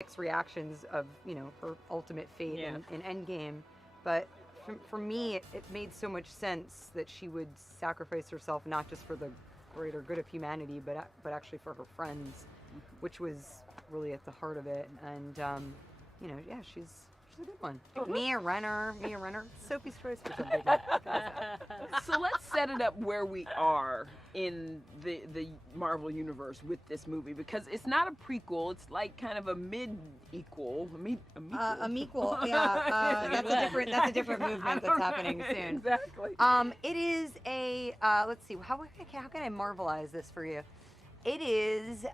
mixed reactions of, her ultimate fate in Endgame. But for me, it made so much sense that she would sacrifice herself not just for the greater good of humanity, but actually for her friends, which was really at the heart of it. And she's a good one. Mia Renner. Sophie's choice for something. So let's set it up where we are in the Marvel universe with this movie, because it's not a prequel. It's like kind of a mid-equal. A mequel. Yeah. That's a different movement that's happening soon. Exactly. It is a. Let's see. How can I Marvelize this for you? It is.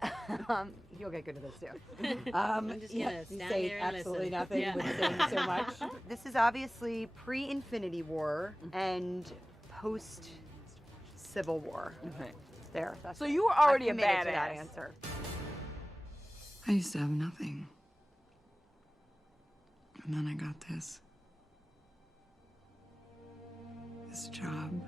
You'll get good at this too. I'm just gonna stand say here and absolutely listen. nothing with saying so much. This is obviously pre-Infinity War and post-Civil War. Okay. There. So you were already a I'm committed to badass. that answer. I used to have nothing. And then I got this. This job.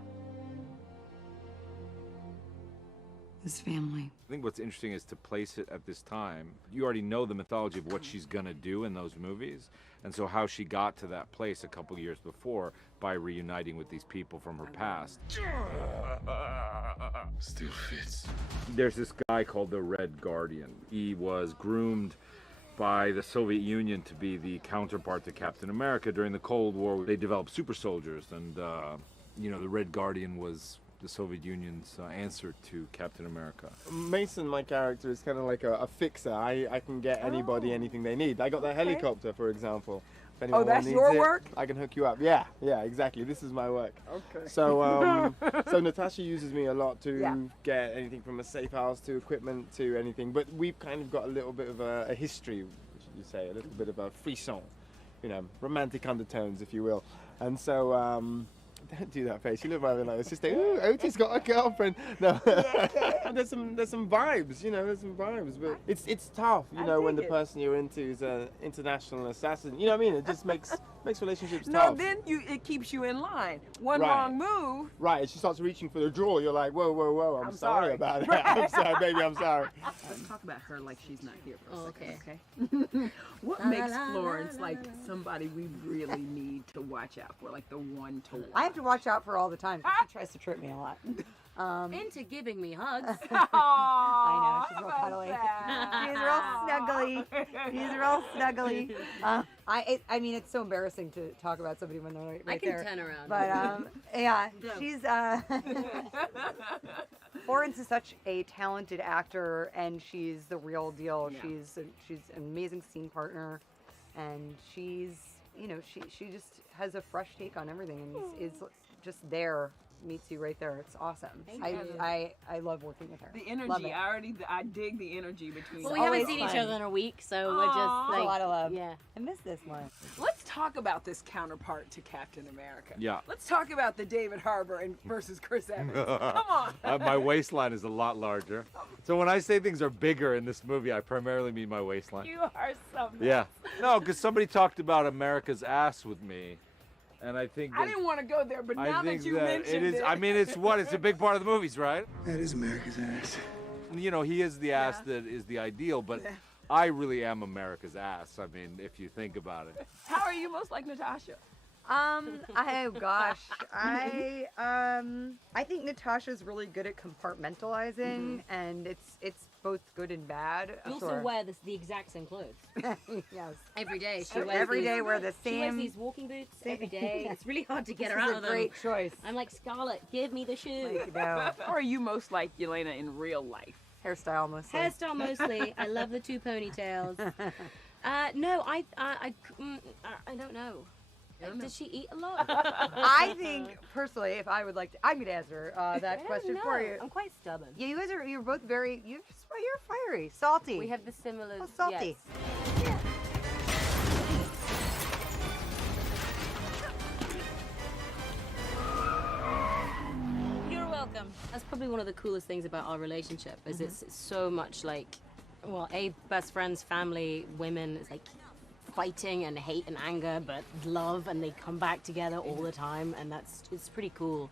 This family. I think what's interesting is to place it at this time. You already know the mythology of what she's gonna do in those movies, and so how she got to that place a couple years before by reuniting with these people from her past. Still fits. There's this guy called the Red Guardian. He was groomed by the Soviet Union to be the counterpart to Captain America during the Cold War. They developed super soldiers, and the Red Guardian was the Soviet Union's answer to Captain America. Mason, my character, is kind of like a fixer. I can get anybody anything they need. I got the helicopter, for example. If anyone that's needs your it, work? I can hook you up. Yeah, exactly. This is my work. Okay. So, so Natasha uses me a lot to get anything from a safe house to equipment to anything. But we've kind of got a little bit of a history, should you say, a little bit of a frisson, romantic undertones, if you will. And so, don't do that face. You look rather like it's just ooh, Otis got a girlfriend. No, there's some vibes. There's some vibes. But it's tough. When the person you're into is an international assassin. You know what I mean? It just makes relationships tough. No, then it keeps you in line. One Right. wrong move. Right, and she starts reaching for the drawer. You're like, whoa, I'm sorry about it. I'm sorry, baby, I'm sorry. Let's talk about her like she's not here for a second, Okay. okay? What makes Florence like somebody we really need to watch out for, like the one to watch? I have to watch out for all the time. She tries to trip me a lot. Into giving me hugs. I know, she's real cuddly. She's real snuggly. I mean, it's so embarrassing to talk about somebody when they're right I can there. turn around. But yeah, she's Florence is such a talented actor, and she's the real deal. Yeah. She's an amazing scene partner, and she's she just has a fresh take on everything, and is just there. Meets you right there. It's awesome. I love working with her. The Love energy, it. I dig the energy between Well, them. we haven't always seen each fun. other in a week, so we're just Aw. like a lot of love. Yeah. I miss this one. Let's talk about this counterpart to Captain America. Yeah. Let's talk about the David Harbour versus Chris Evans. Come on. My waistline is a lot larger. So when I say things are bigger in this movie, I primarily mean my waistline. You are something. Yeah. No, because somebody talked about America's ass with me. And I think I didn't want to go there, but now that you mentioned it is. I mean, it's a big part of the movies, right? That is America's ass. He is the ass that is the ideal, but I really am America's ass. I mean, if you think about it. How are you most like Natasha? Oh gosh, I think Natasha's really good at compartmentalizing, and it's both good and bad. You also wear the exact same clothes Yes. every day. Every day we're the She wears same. these walking boots every day. It's really hard to get This her is out a of them. great choice. I'm like, Scarlett, give me the shoe. No. How are you most like Yelena in real life? Hairstyle mostly. Hairstyle mostly. I love the 2 ponytails. No, I don't know. Does she eat a lot? I think personally, if I would like to, I'm gonna answer that question for you. I'm quite stubborn. Yeah, you're both very you're fiery, salty. We have the similar. Oh, salty. Yes. You're welcome. That's probably one of the coolest things about our relationship. Is it's so much like, well, best friends, family, women. It's like fighting and hate and anger, but love, and they come back together all the time, and it's pretty cool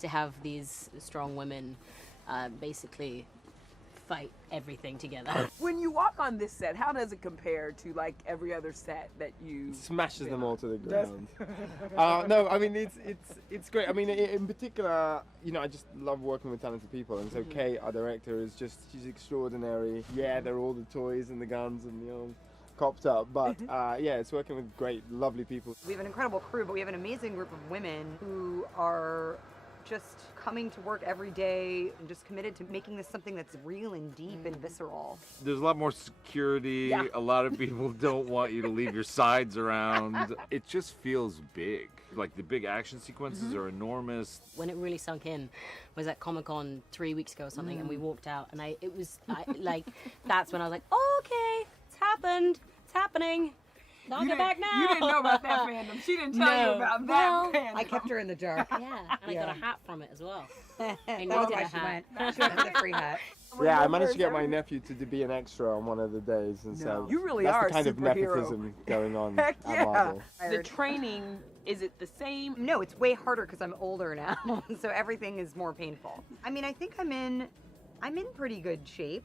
to have these strong women basically fight everything together. When you walk on this set, how does it compare to like every other set that you Smashes been them on? all to the ground. No, I mean it's great. I mean, in particular, you know, I just love working with talented people, and so Kate, our director, she's extraordinary. Yeah, they're all the toys and the guns and copped up, but yeah, it's working with great, lovely people. We have an incredible crew, but we have an amazing group of women who are just coming to work every day and just committed to making this something that's real and deep and visceral. There's a lot more security. Yeah. A lot of people don't want you to leave your sides around. It just feels big. Like the big action sequences are enormous. When it really sunk in was at Comic-Con 3 weeks ago or something, and we walked out, and that's when I was like, oh, okay, it's happened, it's happening. I'll go back now. You didn't know about that fandom. She didn't tell you about that fandom. I kept her in the dark. Yeah, and I got a hat from it as well. I That's needed why a she hat. went. She went for the free hat. Yeah, I managed to get my nephew to be an extra on one of the days, and so You really that's are the kind a of superhero. nepotism going on Heck at yeah. Marvel. The training, is it the same? No, it's way harder because I'm older now, so everything is more painful. I mean, I think I'm in pretty good shape.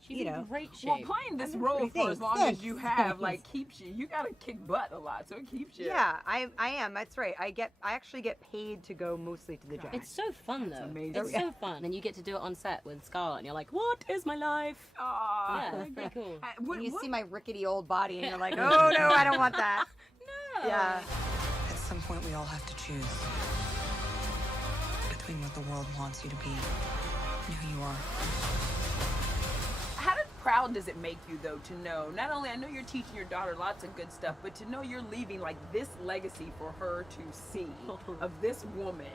She's in great shape. Well, playing this role for as long as you have, like, keeps you. You gotta kick butt a lot, so it keeps you. Yeah, I am. That's right. I actually get paid to go mostly to the gym. It's so fun though. amazing. It's so fun. And you get to do it on set with Scarlett, and you're like, what is my life? Aw. Yeah, it's pretty cool. What, And you what- see my rickety old body, and you're like, oh no, I don't want that. No. Yeah. At some point, we all have to choose between what the world wants you to be and who you are. How proud does it make you, though, to know, not only I know you're teaching your daughter lots of good stuff, but to know you're leaving, like, this legacy for her to see of this woman,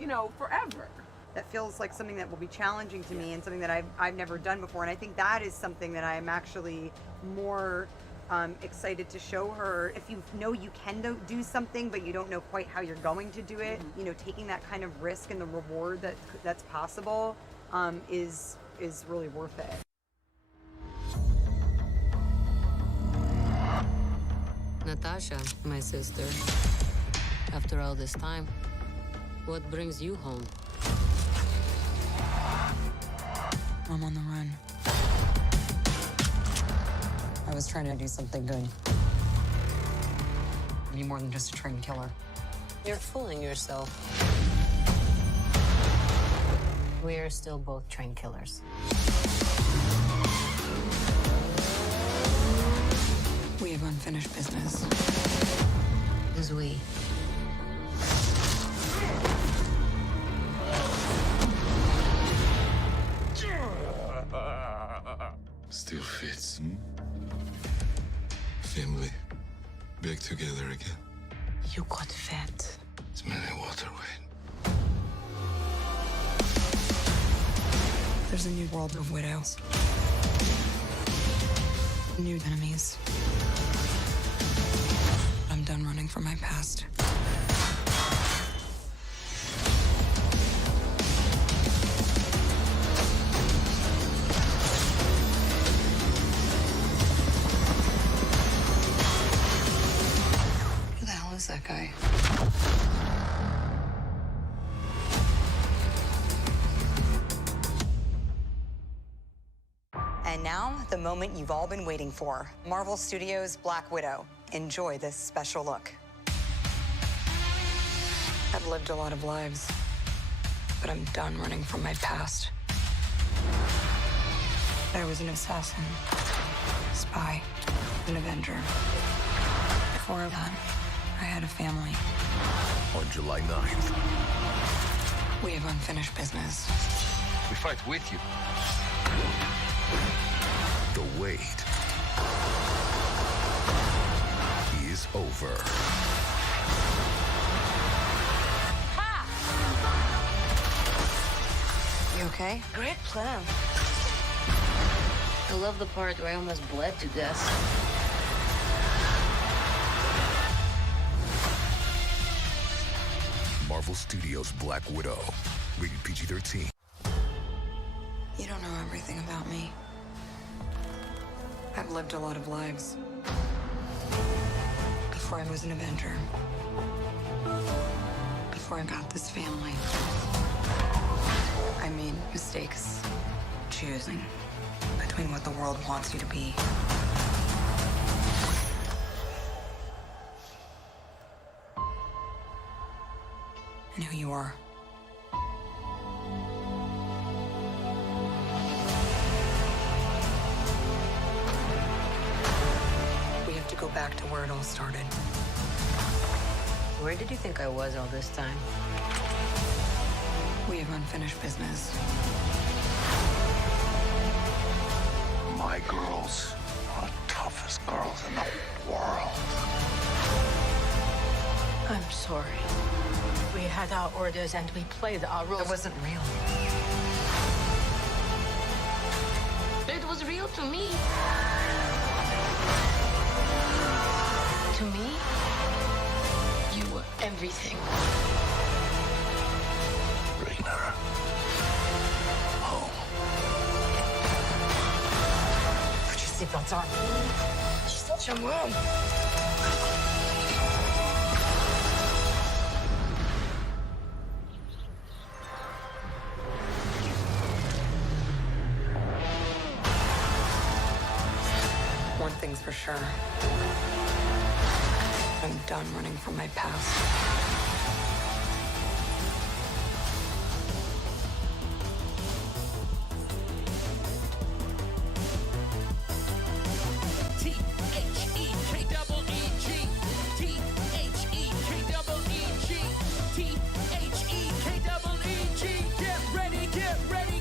you know, forever. That feels like something that will be challenging to me and something that I've never done before. And I think that is something that I'm actually more excited to show her. If you know you can do something, but you don't know quite how you're going to do it, you know, taking that kind of risk and the reward that's possible is really worth it. Natasha, my sister, after all this time, what brings you home? I'm on the run. I was trying to do something good. You're more than just a trained killer. You're fooling yourself. We are still both trained killers. We have unfinished business. As we. Still fits, Family. Back together again. You got fat. Smelling water weight. There's a new world of widows. New enemies. I'm done running from my past. Who the hell is that guy? And now, the moment you've all been waiting for. Marvel Studios' Black Widow. Enjoy this special look. I've lived a lot of lives, but I'm done running from my past. I was an assassin, spy, an avenger. Before that, I had a family. On July 9th, We have unfinished business. we fight with you. The wait is over. You okay? Great plan. I love the part where I almost bled to death. Marvel Studios' Black Widow. Rated PG-13. You don't know everything about me. I've lived a lot of lives. Before I was an avenger. Before I got this family. I made mistakes, choosing between what the world wants you to be and who you are. We have to go back to where it all started. Where did you think I was all this time? We have unfinished business. My girls are the toughest girls in the world. I'm sorry. We had our orders and we played our rules. It wasn't real. It was real to me. To me, you were everything. Bring her home. Put your seatbelts on. She's such a mom. One thing's for sure. I'm done running from my past.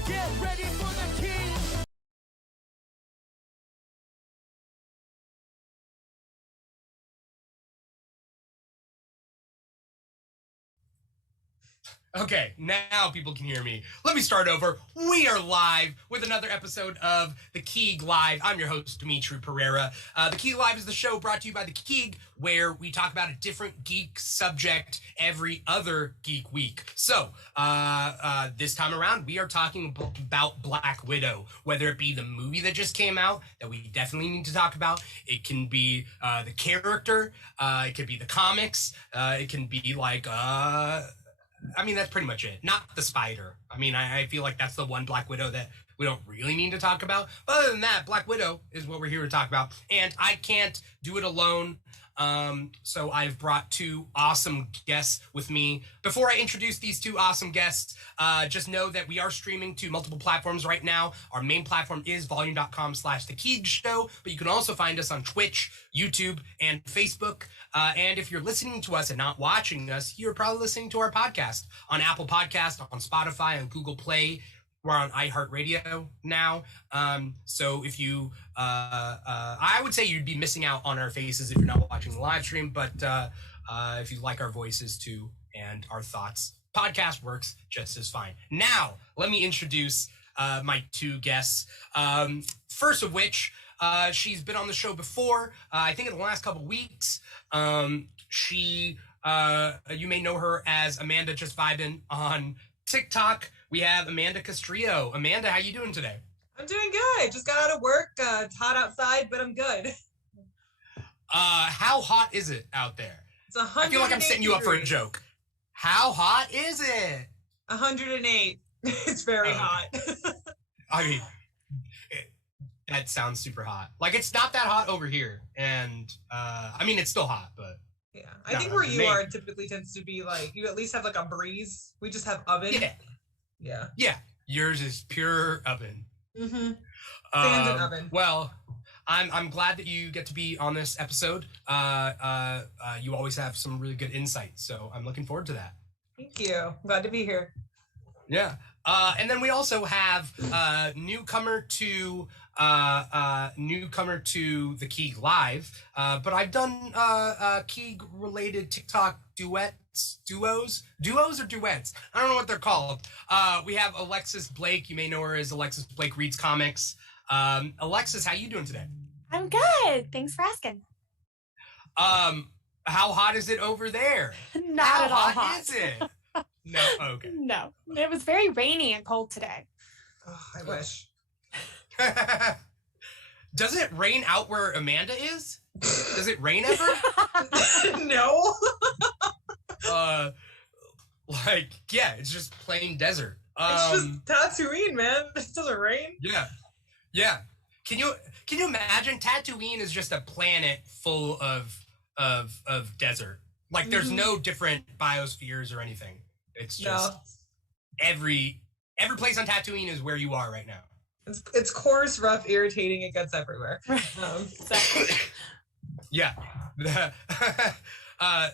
Get ready for the Keeg. Okay, now people can hear me. Let me start over. We are live with another episode of the Keeg Live. I'm your host, Dimitri Pereira. The Keeg Live is the show brought to you by the Keeg, where we talk about a different geek subject every other geek week. So, this time around, we are talking about Black Widow, whether it be the movie that just came out that we definitely need to talk about. It can be the character. It could be the comics. It can be like... I mean, that's pretty much it. Not the spider. I mean, I feel like that's the one Black Widow that we don't really need to talk about. But other than that, Black Widow is what we're here to talk about. And I can't do it alone. So I've brought two awesome guests with me. Before I introduce these two awesome guests, just know that we are streaming to multiple platforms right now. Our main platform is volume.com/The Keeg Show, but you can also find us on Twitch, YouTube, and Facebook. And if you're listening to us and not watching us, you're probably listening to our podcast on Apple Podcast, on Spotify, on Google Play. We're on iHeartRadio now. So if you, I would say you'd be missing out on our faces if you're not watching the live stream. But if you like our voices too and our thoughts, podcast works just as fine. Now, let me introduce my two guests. First of which, she's been on the show before, I think in the last couple weeks. You may know her as Amanda Just Vibin' on TikTok. We have Amanda Castrillo. Amanda, how you doing today? I'm doing good. Just got out of work. It's hot outside, but I'm good. How hot is it out there? It's 108 I feel like I'm setting you up for a joke. How hot is it? 108. It's very hot. I mean, that sounds super hot. Like, it's not that hot over here. And, I mean, it's still hot, but... Yeah. I think where you are typically tends to be like, you at least have like a breeze. We just have oven. Yeah. Yeah. Yeah. Yours is pure oven. Mm-hmm. Fans and oven. Well, I'm glad that you get to be on this episode. You always have some really good insight, so I'm looking forward to that. Thank you. I'm glad to be here. Yeah. And then we also have newcomer to the Keeg Live, but I've done Keeg related TikTok duos or duets. I don't know what they're called. We have Alexis Blake. You may know her as Alexis Blake Reads Comics. Alexis, how you doing today? I'm good. Thanks for asking. How hot is it over there? Not at all hot. How hot is it? No, okay. No, it was very rainy and cold today. Oh, I wish. Does it rain out where Amanda is? Does it rain ever? No. Yeah, it's just plain desert. It's just Tatooine, man. It doesn't rain. Yeah. Can you imagine Tatooine is just a planet full of desert? Like there's no different biospheres or anything. It's just every place on Tatooine is where you are right now. It's coarse, rough, irritating. It gets everywhere. Yeah.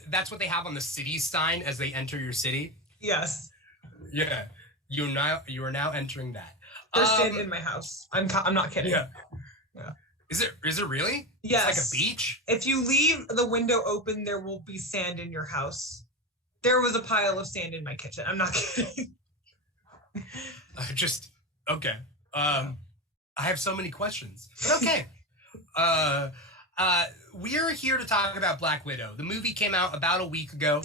That's what they have on the city sign as they enter your city. Yes. Yeah. You are now entering that. They're staying in my house. I'm not kidding. Yeah. Is it really? Yes. It's like a beach? If you leave the window open, there will be sand in your house. There was a pile of sand in my kitchen. I'm not kidding. Okay. I have so many questions. But okay. We are here to talk about Black Widow. The movie came out about a week ago.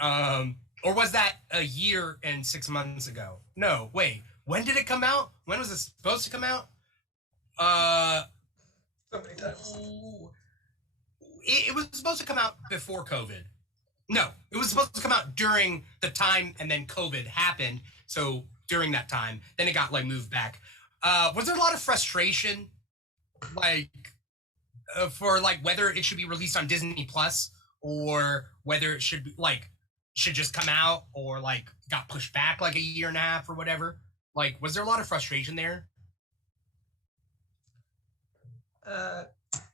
Or was that a year and 6 months ago? No, wait. When did it come out? When was it supposed to come out? So many times. It was supposed to come out before COVID. No, it was supposed to come out during the time, and then COVID happened. So during that time, then it got moved back. Was there a lot of frustration, for whether it should be released on Disney Plus or whether it should be should just come out or got pushed back a year and a half or whatever? Was there a lot of frustration there?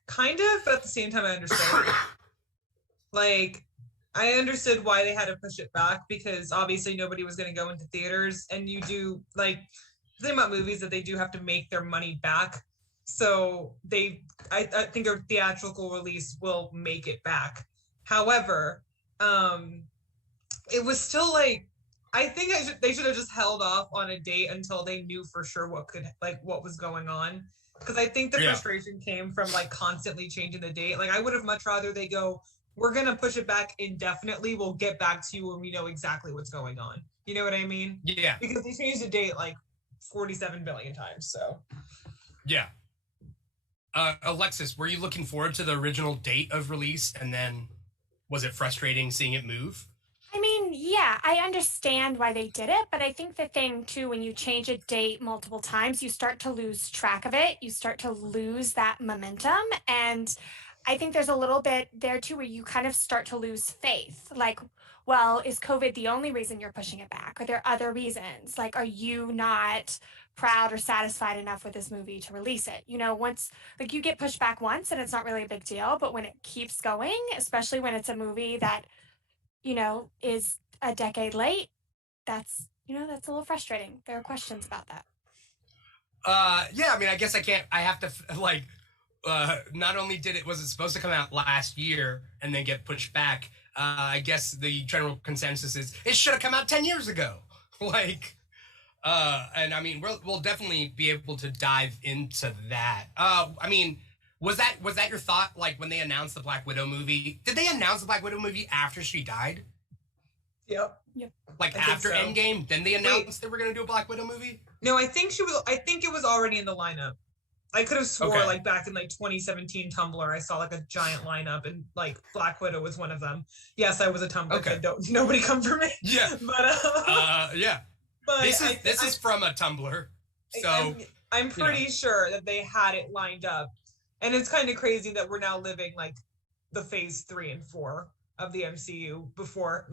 Kind of, but at the same time, I understood. I understood why they had to push it back because obviously nobody was going to go into theaters, and you do the thing about movies that they do have to make their money back. So I think a theatrical release will make it back. However, it was still I think they should have just held off on a date until they knew for sure what was going on. Because I think the frustration came from constantly changing the date. I would have much rather they go, we're going to push it back indefinitely. We'll get back to you when we know exactly what's going on. You know what I mean? Yeah. Because they changed the date 47 billion times. So. Yeah. Alexis, were you looking forward to the original date of release? And then was it frustrating seeing it move? I mean, yeah, I understand why they did it, but I think the thing too, when you change a date multiple times, you start to lose track of it. You start to lose that momentum. And I think there's a little bit there too, where you kind of start to lose faith. Well, is COVID the only reason you're pushing it back? Are there other reasons? Are you not proud or satisfied enough with this movie to release it? Once, you get pushed back once and it's not really a big deal, but when it keeps going, especially when it's a movie that is a decade late, that's a little frustrating. There are questions about that. Yeah, I mean, I guess I have to, not only was it supposed to come out last year and then get pushed back, I guess the general consensus is it should have come out 10 years ago. And I mean, we'll definitely be able to dive into that. I mean, was that your thought? When they announced the Black Widow movie, did they announce the Black Widow movie after she died? Yep. After so. Endgame, then they announced they were going to do a Black Widow movie? No, I think it was already in the lineup. I could have swore back in 2017 Tumblr, I saw a giant lineup and Black Widow was one of them. Yes, I was a Tumblr kid. Nobody come for me. Yeah. But yeah. But this is from a Tumblr. So I'm pretty sure that they had it lined up. And it's kind of crazy that we're now living the phase 3 and 4 of the MCU before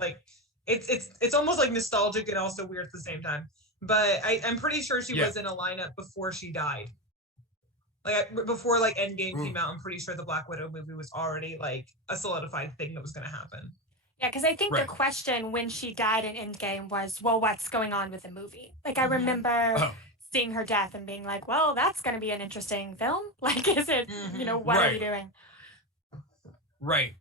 it's almost nostalgic and also weird at the same time. But I'm pretty sure she was in a lineup before she died. Before Endgame came out, I'm pretty sure the Black Widow movie was already a solidified thing that was going to happen. Yeah, because I think the question when she died in Endgame was, well, what's going on with the movie? I remember seeing her death and being well, that's going to be an interesting film. Is it, what are we doing? Right.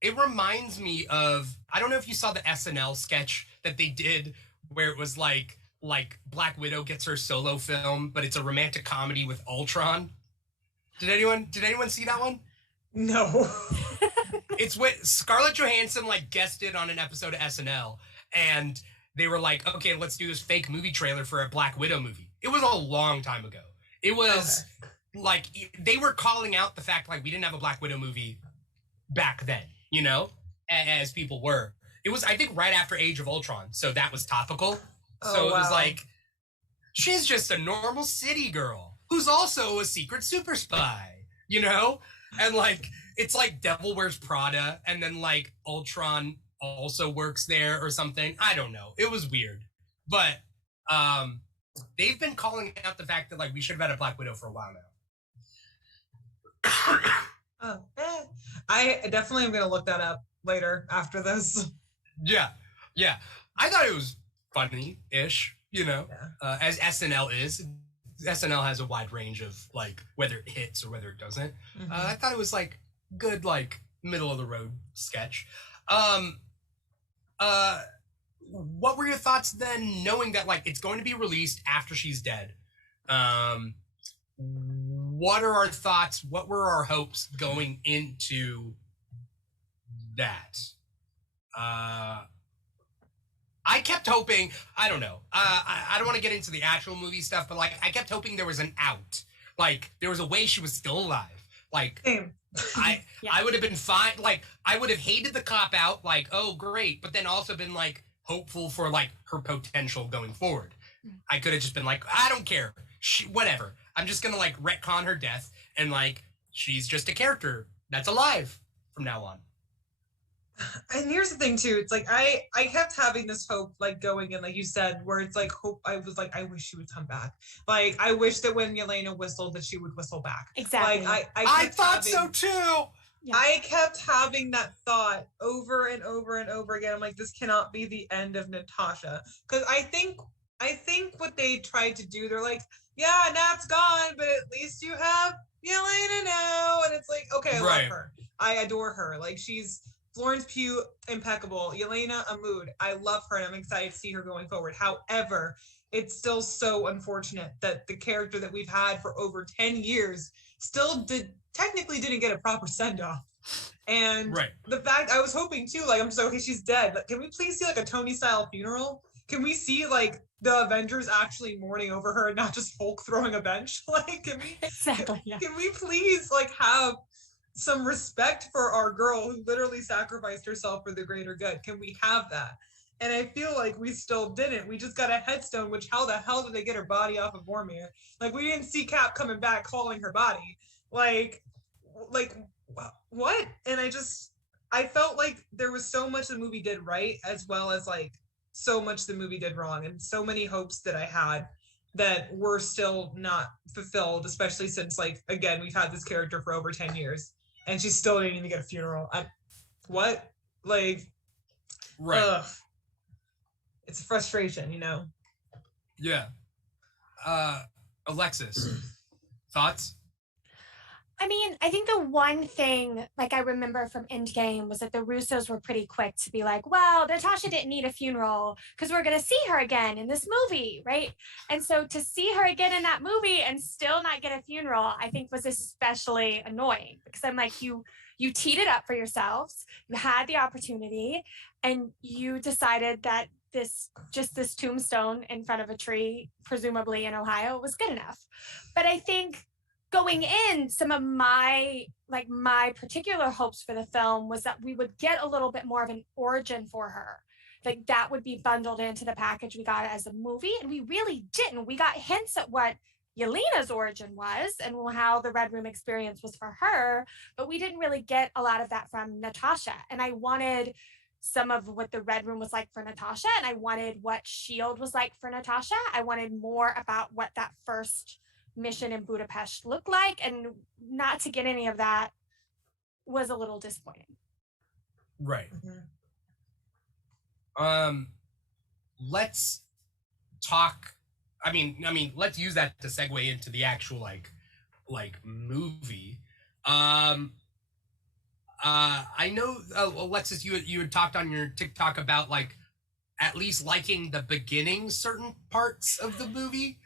It reminds me of, I don't know if you saw the SNL sketch that they did where it was Black Widow gets her solo film, but it's a romantic comedy with Ultron. Did anyone see that one? No. It's when Scarlett Johansson guested on an episode of SNL, and they were okay, let's do this fake movie trailer for a Black Widow movie. It was a long time ago. It was they were calling out the fact we didn't have a Black Widow movie back then, as people were. It was, I think, right after Age of Ultron, so that was topical. So it was like, she's just a normal city girl who's also a secret super spy, you know? And like, it's like Devil Wears Prada, and then like Ultron also works there or something. I don't know. It was weird. But they've been calling out the fact that like we should have had a Black Widow for a while now. I definitely am going to look that up later after this. Yeah. I thought it was funny-ish, you know, as SNL is. SNL has a wide range of like whether it hits or whether it doesn't. I thought it was like good, like middle of the road sketch. What were your thoughts then, knowing that like it's going to be released after she's dead? What are our thoughts? What were our hopes going into that? I kept hoping, I don't know. I don't want to get into the actual movie stuff, but like I kept hoping there was an out. Like there was a way she was still alive. Like I would have been fine. Like I would have hated the cop out, like, oh great, but then also been like hopeful for like her potential going forward. I could have just been like, I don't care. Whatever. I'm just gonna like retcon her death and like she's just a character that's alive from now on. And here's the thing too, it's like I kept having this hope like going in, like you said, where it's like hope. I was like, I wish she would come back. Like I wish that when Yelena whistled that she would whistle back. Exactly. Like I thought so too. Yeah. I kept having that thought over and over and over again. I'm like, this cannot be the end of Natasha. Because I think what they tried to do, they're like, yeah, Nat's gone, but at least you have Yelena now. And it's like, okay, I love her. I adore her. Like she's Florence Pugh, impeccable. Yelena, a mood. I love her and I'm excited to see her going forward. However, it's still so unfortunate that the character that we've had for over 10 years still technically didn't get a proper send-off. And the fact, I was hoping too, like, I'm so okay, she's dead. Like, can we please see like a Tony style funeral? Can we see like the Avengers actually mourning over her and not just Hulk throwing a bench? Like, can we can we please like have some respect for our girl who literally sacrificed herself for the greater good? Can we have that? And I feel like we still didn't. We just got a headstone, which how the hell did they get her body off of Vormir? Like, we didn't see Cap coming back calling her body. Like what? And I felt like there was so much the movie did right, as well as like so much the movie did wrong, and so many hopes that I had that were still not fulfilled, especially since like, again, we've had this character for over 10 years and she's still needing to get a funeral. What? Like, it's a frustration, you know? Yeah. Alexis, thoughts? I mean, I think the one thing, like I remember from Endgame, was that the Russos were pretty quick to be like, well, Natasha didn't need a funeral because we're going to see her again in this movie, right? And so to see her again in that movie and still not get a funeral, I think was especially annoying, because I'm like, you teed it up for yourselves, you had the opportunity, and you decided that this tombstone in front of a tree, presumably in Ohio, was good enough. But I think going in, some of my particular hopes for the film was that we would get a little bit more of an origin for her. Like that would be bundled into the package we got as a movie, and we really didn't. We got hints at what Yelena's origin was and how the Red Room experience was for her, but we didn't really get a lot of that from Natasha. And I wanted some of what the Red Room was like for Natasha, and I wanted what S.H.I.E.L.D. was like for Natasha. I wanted more about what that first mission in Budapest looked like, and not to get any of that was a little disappointing. Right. Let's talk. I mean, let's use that to segue into the actual like movie. I know, Alexis, you had talked on your TikTok about like at least liking the beginning certain parts of the movie.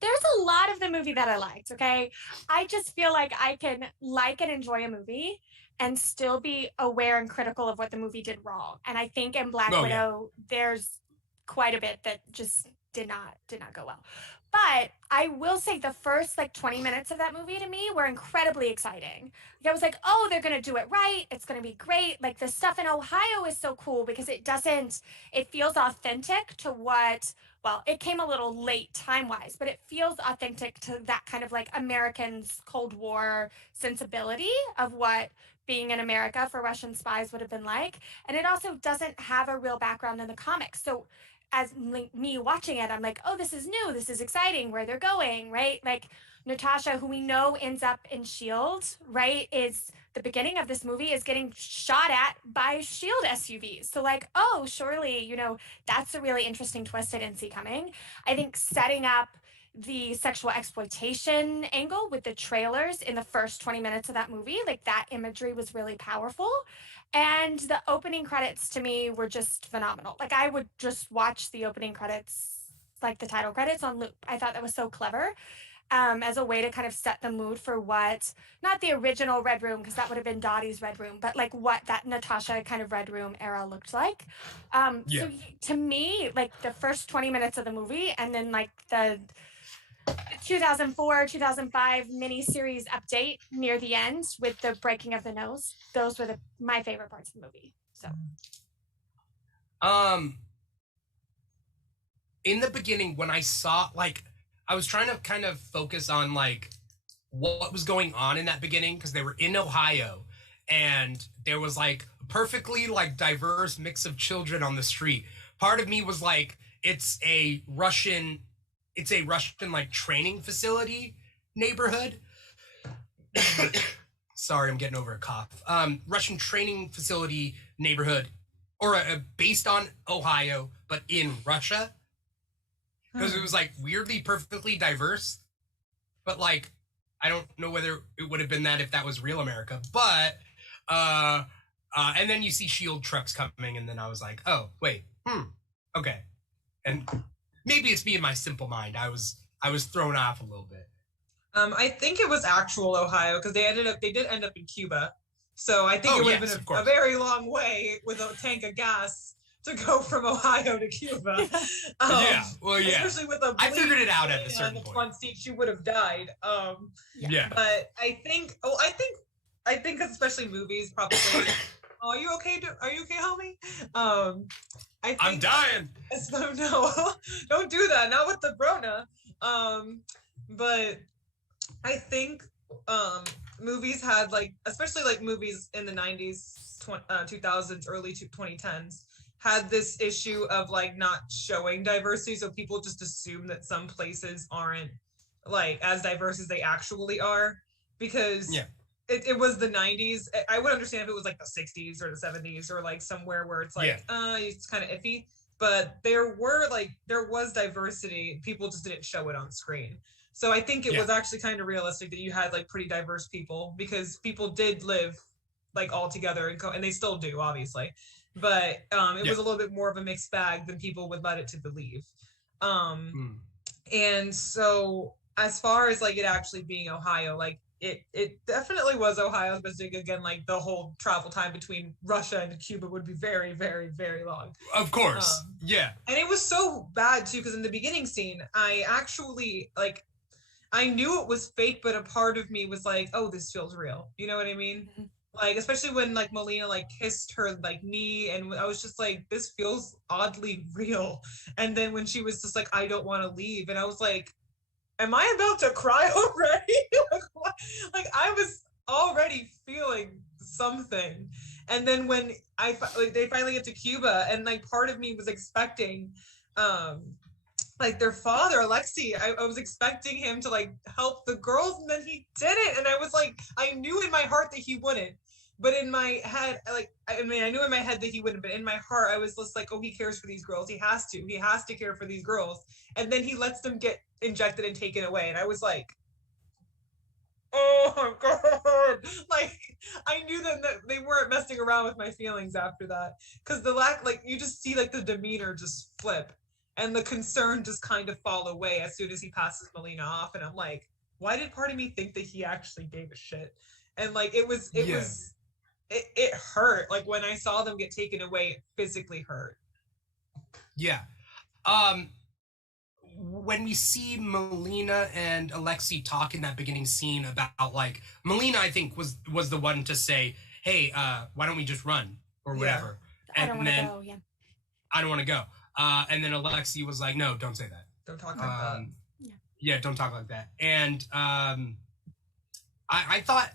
There's a lot of the movie that I liked, okay? I just feel like I can like and enjoy a movie and still be aware and critical of what the movie did wrong. And I think in Black Widow, there's quite a bit that just did not go well. But I will say the first like 20 minutes of that movie to me were incredibly exciting. Like, I was like, oh, they're going to do it right. It's going to be great. Like the stuff in Ohio is so cool because it feels authentic to well, it came a little late time-wise, but it feels authentic to that kind of like Americans' Cold War sensibility of what being in America for Russian spies would have been like. And it also doesn't have a real background in the comics. So as me watching it, I'm like, oh, this is new, this is exciting, where they're going, right? Like Natasha, who we know ends up in S.H.I.E.L.D., right, is the beginning of this movie is getting shot at by S.H.I.E.L.D. SUVs. So like, oh, surely, that's a really interesting twist I didn't see coming. I think setting up the sexual exploitation angle with the trailers in the first 20 minutes of that movie, like that imagery was really powerful. And the opening credits to me were just phenomenal. Like I would just watch the opening credits, like the title credits on loop. I thought that was so clever as a way to kind of set the mood for not the original Red Room, because that would have been Dottie's Red Room, but like what that Natasha kind of Red Room era looked like. So to me, like the first 20 minutes of the movie and then like the 2004 2005 miniseries update near the end with the breaking of the nose, those were my favorite parts of the movie. So in the beginning when I saw, like, I was trying to kind of focus on like what was going on in that beginning because they were in Ohio and there was like a perfectly like diverse mix of children on the street. Part of me was like, it's a Russian like training facility neighborhood. Sorry, I'm getting over a cough. Russian training facility neighborhood, or based on Ohio, but in Russia. Because it was like weirdly perfectly diverse. But like, I don't know whether it would have been that if that was real America. But, and then you see SHIELD trucks coming, and then I was like, oh, wait, okay. And maybe it's me and my simple mind. I was thrown off a little bit. I think it was actual Ohio because they did end up in Cuba. So I think it would have been a very long way with a tank of gas to go from Ohio to Cuba. Especially with a I figured it out at a certain point. point. Front seat, she would have died. But I think especially movies probably. Oh, are you okay? Are you okay, homie? I'm dying. No, don't do that. Not with the Brona. But I think movies had like, especially like movies in the 90s, 2000s, early 2010s, had this issue of like not showing diversity. So people just assume that some places aren't like as diverse as they actually are because it was the 90s. I would understand if it was like the 60s or the 70s or like somewhere where it's like, it's kind of iffy. But there was diversity. People just didn't show it on screen. So I think it was actually kind of realistic that you had like pretty diverse people because people did live like all together and they still do, obviously. But it was a little bit more of a mixed bag than people would let it to believe. And so as far as like it actually being Ohio, like it definitely was Ohio, but again, like the whole travel time between Russia and Cuba would be very, very, very long. Of course. And it was so bad too, because in the beginning scene, I actually like, I knew it was fake, but a part of me was like, oh, this feels real. You know what I mean? Mm-hmm. Like, especially when like Melina like kissed her like knee, and I was just like, this feels oddly real. And then when she was just like, I don't want to leave, and I was like, am I about to cry already? like I was already feeling something. And then when they finally get to Cuba, and like part of me was expecting like their father, Alexei, I was expecting him to like help the girls, and then he didn't. And I was like, I knew in my heart that he wouldn't. But in my head, like, I mean, I knew in my head that he wouldn't, but in my heart, I was just like, oh, he cares for these girls. He has to care for these girls. And then he lets them get injected and taken away. And I was like, oh my God. Like, I knew that they weren't messing around with my feelings after that. Because you just see like the demeanor just flip. And the concern just kind of fall away as soon as he passes Melina off. And I'm like, why did part of me think that he actually gave a shit? And like, it hurt. Like when I saw them get taken away, it physically hurt. Yeah. when we see Melina and Alexei talk in that beginning scene about like Melina, I think was the one to say, "Hey, why don't we just run or whatever?" I don't want to go. Yeah. I don't want to go. And then Alexei was like, "No, don't say that. Don't talk like that." Yeah, don't talk like that. And I thought,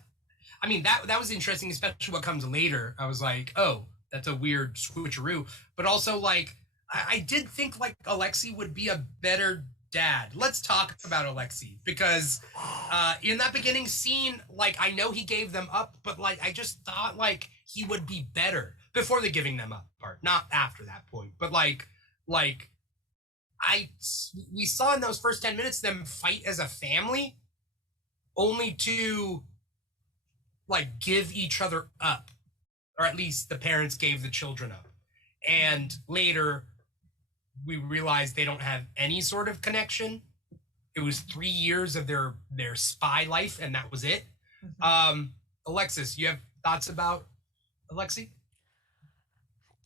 I mean, that was interesting, especially what comes later. I was like, oh, that's a weird switcheroo. But also, like, I did think like Alexei would be a better dad. Let's talk about Alexei, because in that beginning scene, like, I know he gave them up, but like I just thought like he would be better before the giving them up part, not after that point. But like we saw in those first 10 minutes them fight as a family, only to like give each other up, or at least the parents gave the children up. And later we realized they don't have any sort of connection. It was 3 years of their spy life, and that was it. Alexis, you have thoughts about Alexei?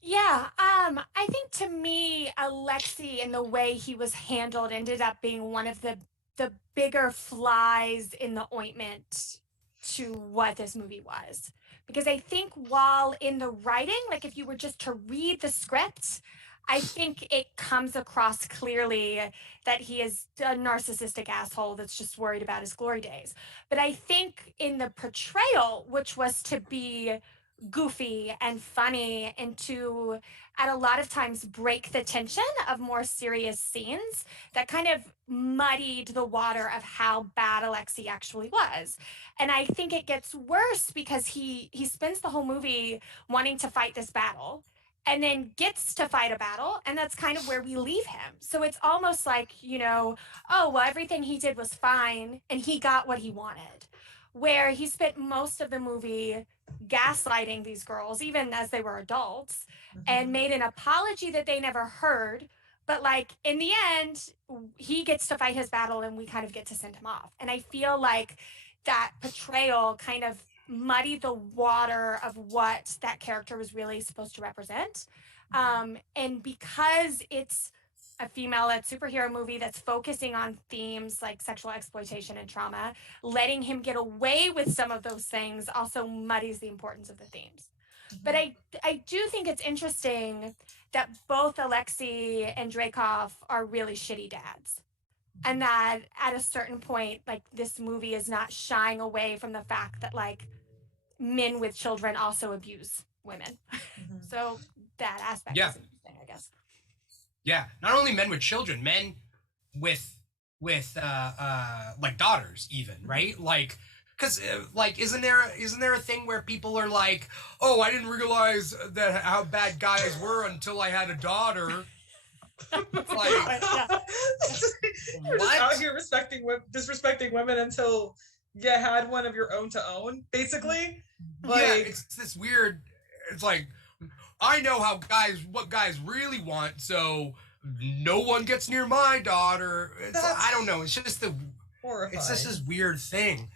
Yeah, I think to me, Alexei and the way he was handled ended up being one of the bigger flies in the ointment to what this movie was. Because I think while in the writing, like if you were just to read the script, I think it comes across clearly that he is a narcissistic asshole that's just worried about his glory days. But I think in the portrayal, which was to be goofy and funny and to at a lot of times break the tension of more serious scenes, that kind of muddied the water of how bad Alexei actually was. And I think it gets worse because he spends the whole movie wanting to fight this battle and then gets to fight a battle, and that's kind of where we leave him. So it's almost like, you know, oh, well, everything he did was fine and he got what he wanted. Where he spent most of the movie gaslighting these girls, even as they were adults, and made an apology that they never heard. But like in the end, he gets to fight his battle and we kind of get to send him off. And I feel like that portrayal kind of muddied the water of what that character was really supposed to represent. And because it's a female-led superhero movie that's focusing on themes like sexual exploitation and trauma, letting him get away with some of those things also muddies the importance of the themes. But I do think it's interesting that both Alexei and Dreykov are really shitty dads. And that at a certain point, like this movie is not shying away from the fact that like men with children also abuse women. So that aspect is interesting, I guess. Yeah, not only men with children, men with like daughters even, right? Like, because like isn't there a thing where people are like, oh, I didn't realize that how bad guys were until I had a daughter. It's like, you're just out here disrespecting women until you had one of your own to own, basically. Like, yeah, it's this weird. It's like, I know what guys really want, so no one gets near my daughter. I don't know. It's just horrifying. It's just this weird thing.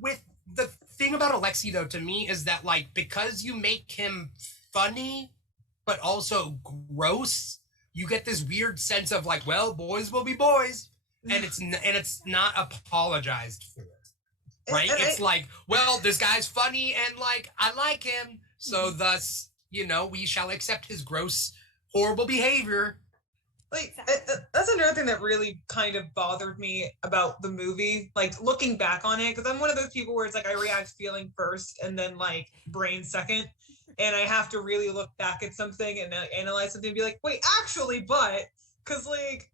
With the thing about Alexei, though, to me is that like because you make him funny, but also gross, you get this weird sense of like, well, boys will be boys, and it's not apologized for. Right? It's like, well, this guy's funny and like I like him, so thus, you know, we shall accept his gross, horrible behavior. Like that's another thing that really kind of bothered me about the movie, like looking back on it, because I'm one of those people where it's like I react feeling first and then like brain second, and I have to really look back at something and analyze something and be like, wait, actually, but because like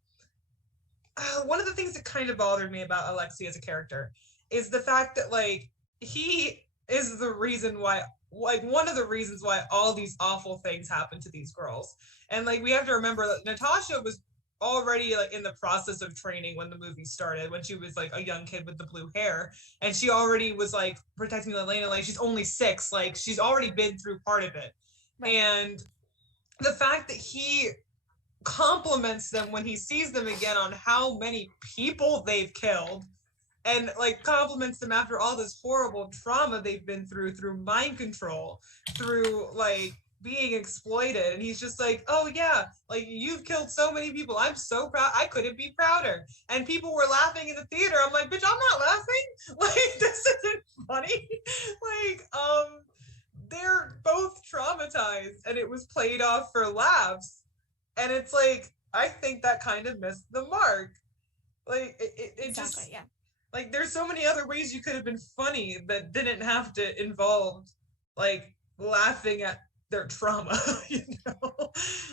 one of the things that kind of bothered me about Alexei as a character is the fact that like he is the reason why, like one of the reasons why all these awful things happen to these girls. And like we have to remember that Natasha was already like in the process of training when the movie started, when she was like a young kid with the blue hair, and she already was like protecting Elena, like she's only 6, like she's already been through part of it. Right. And the fact that he compliments them when he sees them again on how many people they've killed, and like compliments them after all this horrible trauma they've been through mind control, through like being exploited, and he's just like, oh yeah, like you've killed so many people, I'm so proud, I couldn't be prouder. And people were laughing in the theater. I'm like, bitch, I'm not laughing. Like, this isn't funny. Like, they're both traumatized, and it was played off for laughs. And it's like, I think that kind of missed the mark. Like, it exactly, just, yeah. Like, there's so many other ways you could have been funny that didn't have to involve, like, laughing at their trauma, you know?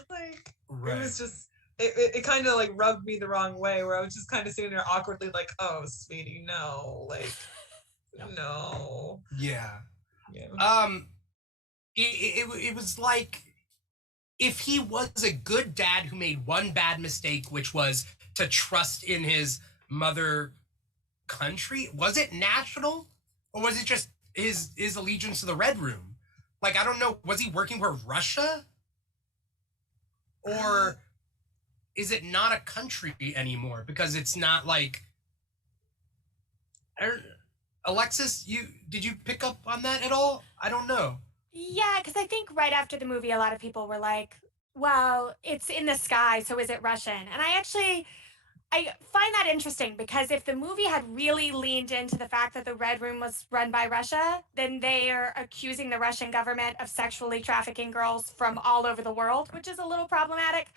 Like, right. It was just, it kind of, like, rubbed me the wrong way, where I was just kind of sitting there awkwardly, like, oh, sweetie, no. Like, no. Yeah. It was like, if he was a good dad who made one bad mistake, which was to trust in his mother country, was it national, or was it just his allegiance to the Red Room? Like, I don't know, was he working for Russia, or is it not a country anymore because it's not like, Alexis, did you pick up on that at all? I don't know. Yeah, because I think right after the movie, a lot of people were like, well, it's in the sky, so is it Russian? And I find that interesting, because if the movie had really leaned into the fact that the Red Room was run by Russia, then they are accusing the Russian government of sexually trafficking girls from all over the world, which is a little problematic.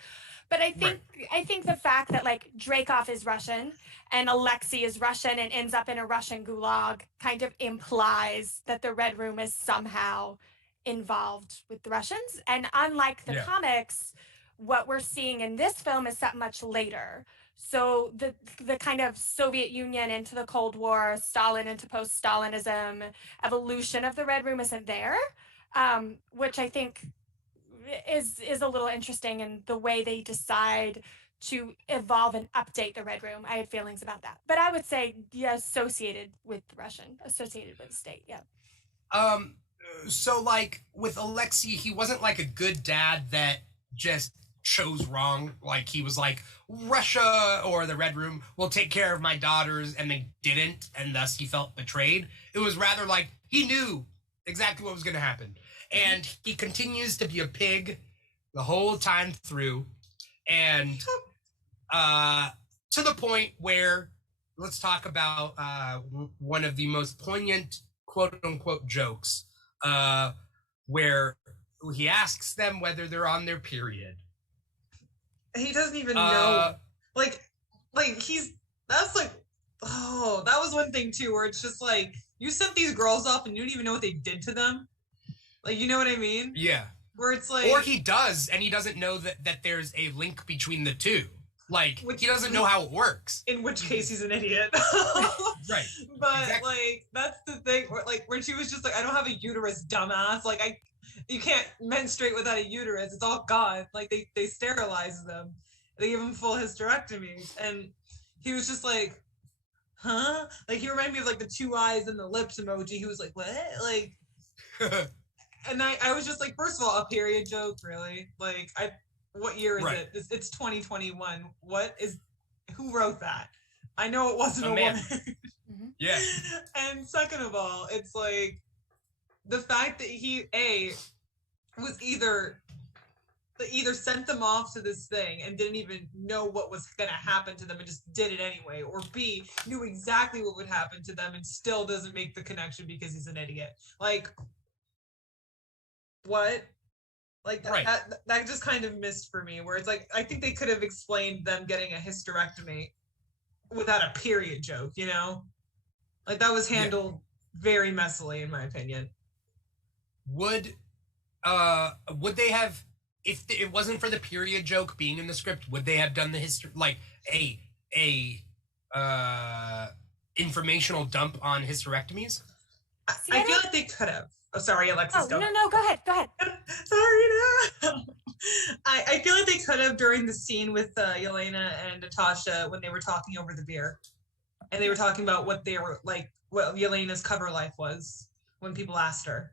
But I think the fact that, like, Dreykov is Russian and Alexei is Russian and ends up in a Russian gulag kind of implies that the Red Room is somehow involved with the Russians. And unlike the comics, what we're seeing in this film is set much later. So the kind of Soviet Union into the Cold War, Stalin into post-Stalinism, evolution of the Red Room isn't there, which I think is a little interesting in the way they decide to evolve and update the Red Room. I had feelings about that. But I would say, yeah, associated with Russian, associated with the state, yeah. So, like, with Alexei, he wasn't like a good dad that just chose wrong. Like, he was like, Russia or the Red Room will take care of my daughters, and they didn't, and thus he felt betrayed. It was rather like he knew exactly what was going to happen. And he continues to be a pig the whole time through. And to the point where, let's talk about one of the most poignant quote-unquote jokes, where he asks them whether they're on their period. He doesn't even know. Like that's like, oh, that was one thing too, where it's just like, you sent these girls off and you don't even know what they did to them. Like, you know what I mean? Yeah. Where it's like, or he does, and he doesn't know that there's a link between the two. Like, he doesn't know how it works. In which case, he's an idiot. Right. But exactly. Like, that's the thing. Where she was just like, I don't have a uterus, dumbass. Like, you can't menstruate without a uterus. It's all gone. Like, they sterilize them. They give him full hysterectomies. And he was just like, huh? Like, he reminded me of, like, the two eyes and the lips emoji. He was like, what? Like, and I was just like, first of all, a period joke, really? Like, what year is it? It's 2021. Who wrote that? I know it wasn't a woman. Yeah. And second of all, it's like, the fact that he was either sent them off to this thing and didn't even know what was going to happen to them and just did it anyway, or B, knew exactly what would happen to them and still doesn't make the connection because he's an idiot. Like, what? Like, that just kind of missed for me, where it's like, I think they could have explained them getting a hysterectomy without a period joke, you know? Like, that was handled very messily, in my opinion. Would they have, if it wasn't for the period joke being in the script, would they have done the history, like a informational dump on hysterectomies? I feel like they could have. Oh, sorry, Alexis. No, go ahead. Sorry, no. I feel like they could have during the scene with Yelena and Natasha when they were talking over the beer, and they were talking about what they were like, what Yelena's cover life was when people asked her.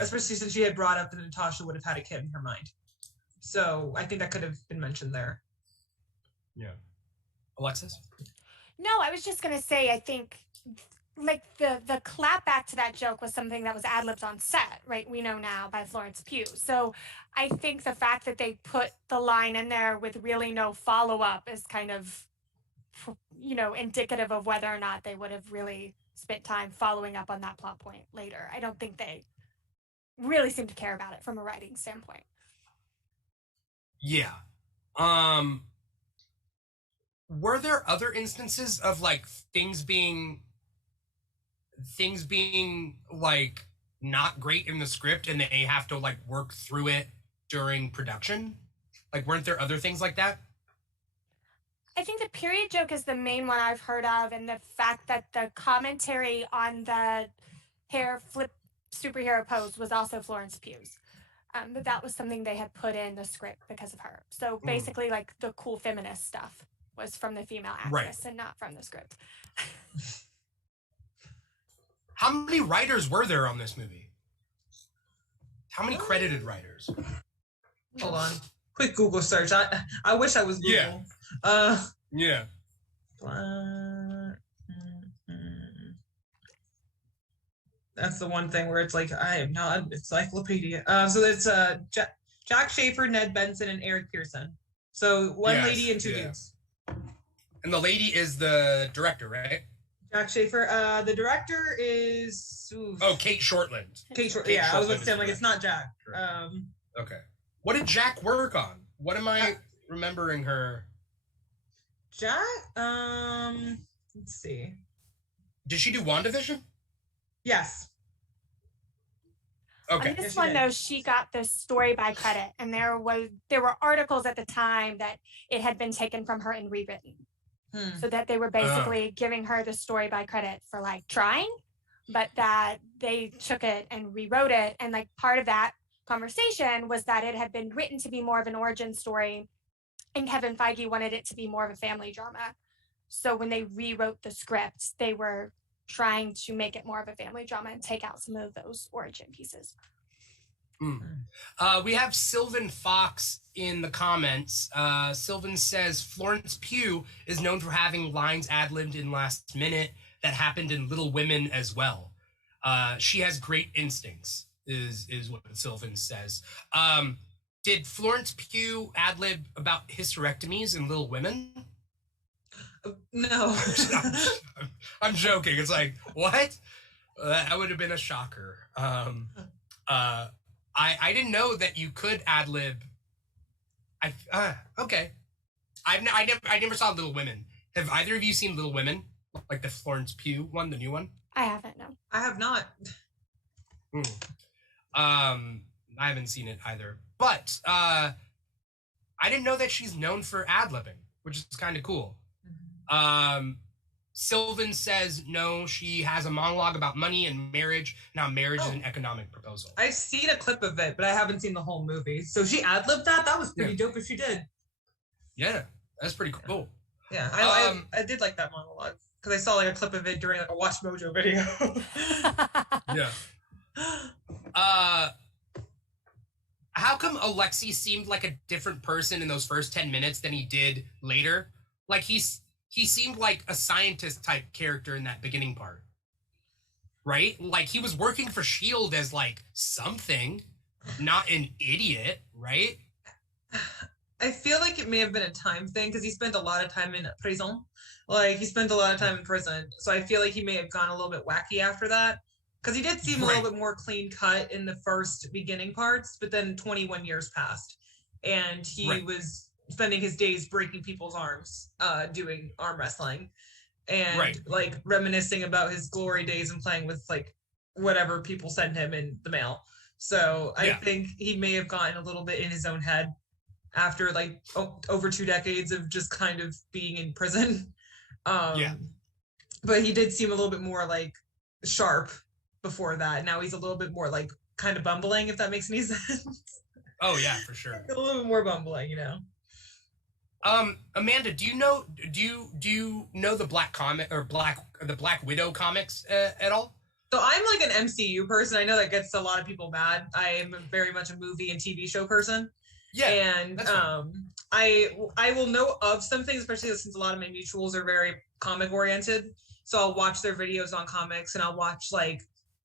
Especially since she had brought up that Natasha would have had a kid in her mind. So I think that could have been mentioned there. Yeah. Alexis? No, I was just going to say, I think like the clap back to that joke was something that was ad-libbed on set, right? We know now by Florence Pugh. So I think the fact that they put the line in there with really no follow-up is kind of, indicative of whether or not they would have really spent time following up on that plot point later. I don't think they really seem to care about it from a writing standpoint. Yeah. Were there other instances of like things being like not great in the script and they have to like work through it during production? Like, weren't there other things like that? I think the period joke is the main one I've heard of, and the fact that the commentary on the hair flip superhero pose was also Florence Pugh's. But that was something they had put in the script because of her. So basically, like, the cool feminist stuff was from the female actress and not from the script. How many writers were there on this movie? How many credited writers? Hold on. Quick Google search. I wish I was Google. Yeah. That's the one thing where it's like, I am not an encyclopedia. So it's Jack Schaefer, Ned Benson, and Eric Pearson. So one lady and two dudes. And the lady is the director, right? Jack Schaefer. The director is... Kate Shortland. Yeah, I was going to say, like, it's not Jack. Okay. What did Jack work on? What am I remembering her? Jack? Let's see. Did she do WandaVision? Yes. Okay. On this one, though, she got the story by credit, and there were articles at the time that it had been taken from her and rewritten. So that they were basically giving her the story by credit for like trying, but that they took it and rewrote it. And like part of that conversation was that it had been written to be more of an origin story, and Kevin Feige wanted it to be more of a family drama. So when they rewrote the script, they were trying to make it more of a family drama and take out some of those origin pieces. We have Sylvan Fox in the comments. Sylvan says Florence Pugh is known for having lines ad-libbed in last minute that happened in Little Women as well. She has great instincts, is what Sylvan says. Did Florence Pugh ad-lib about hysterectomies in Little Women? No. I'm joking. It's like, what? That would have been a shocker. I didn't know that you could ad-lib. Okay. I never saw Little Women. Have either of you seen Little Women? Like the Florence Pugh one, the new one? I haven't, no. I have not. I haven't seen it either. But I didn't know that she's known for ad-libbing, which is kind of cool. Sylvan says no, she has a monologue about money and marriage. Now marriage is an economic proposal. I've seen a clip of it, but I haven't seen the whole movie. So she ad-libbed that? That was pretty dope if she did. Yeah, that's pretty cool. Yeah, I did like that monologue because I saw like a clip of it during like a Watch Mojo video. Yeah. How come Alexei seemed like a different person in those first 10 minutes than he did later? Like he seemed like a scientist type character in that beginning part. Right? Like he was working for S.H.I.E.L.D. as like something, not an idiot, right? I feel like it may have been a time thing because he spent a lot of time in prison. Like he spent a lot of time in prison. So I feel like he may have gone a little bit wacky after that. Because he did seem a little bit more clean cut in the first beginning parts, but then 21 years passed. And he was spending his days breaking people's arms, doing arm wrestling. And like reminiscing about his glory days and playing with like whatever people send him in the mail. So I think he may have gotten a little bit in his own head after like over 2 decades of just kind of being in prison. But he did seem a little bit more like sharp before that. Now he's a little bit more like kind of bumbling, if that makes any sense. Oh yeah, for sure. A little bit more bumbling, you know. Amanda, do you know the the Black Widow comics at all? So I'm like an MCU person. I know that gets a lot of people mad. I am very much a movie and TV show person. Yeah. And I will know of some things, especially since a lot of my mutuals are very comic oriented. So I'll watch their videos on comics, and I'll watch like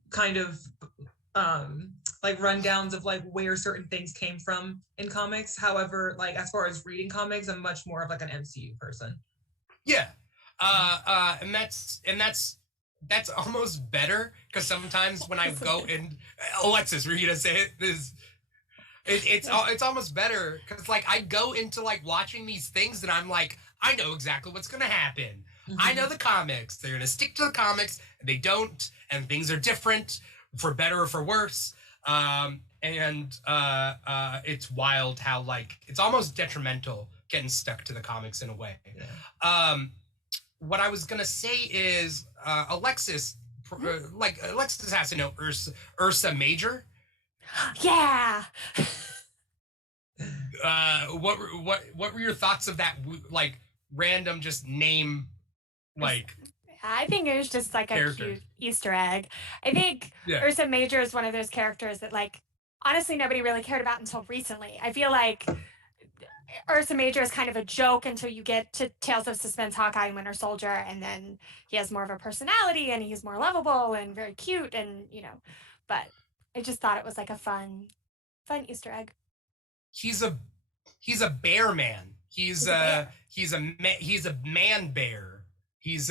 kind of like rundowns of like where certain things came from in comics. However, like as far as reading comics, I'm much more of like an MCU person. Yeah. And that's almost better, because sometimes when I go and Alexis, were you gonna say it? It's almost better because like I go into like watching these things and I'm like, I know exactly what's gonna happen. I know the comics. They're gonna stick to the comics. They don't, and things are different for better or for worse. It's wild how like it's almost detrimental getting stuck to the comics in a way. Yeah. What I was gonna say is Alexis has to know Ursa Major. Yeah. What were your thoughts of that like random just name like? I think it was just like a cute Easter egg. I think Ursa Major is one of those characters that like honestly nobody really cared about until recently. I feel like Ursa Major is kind of a joke until you get to Tales of Suspense, Hawkeye, and Winter Soldier, and then he has more of a personality and he's more lovable and very cute, and but I just thought it was like a fun Easter egg. He's a bear man. He's a man bear. He's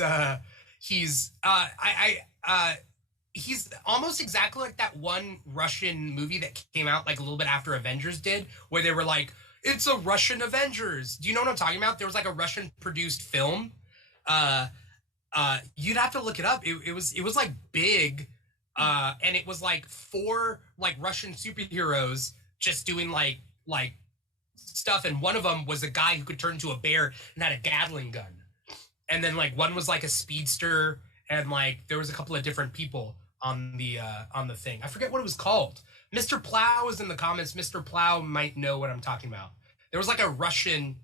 almost exactly like that one Russian movie that came out like a little bit after Avengers did, where they were like, it's a Russian Avengers. Do you know what I'm talking about? There was like a Russian produced film. You'd have to look it up. It was like big, and it was like 4 like Russian superheroes just doing like stuff, and one of them was a guy who could turn into a bear and had a Gatling gun, and then like one was like a speedster, and like there was a couple of different people on the thing. I forget what it was called. Mr. Plow is in the comments. Mr. Plow might know what I'm talking about. There was like a Russian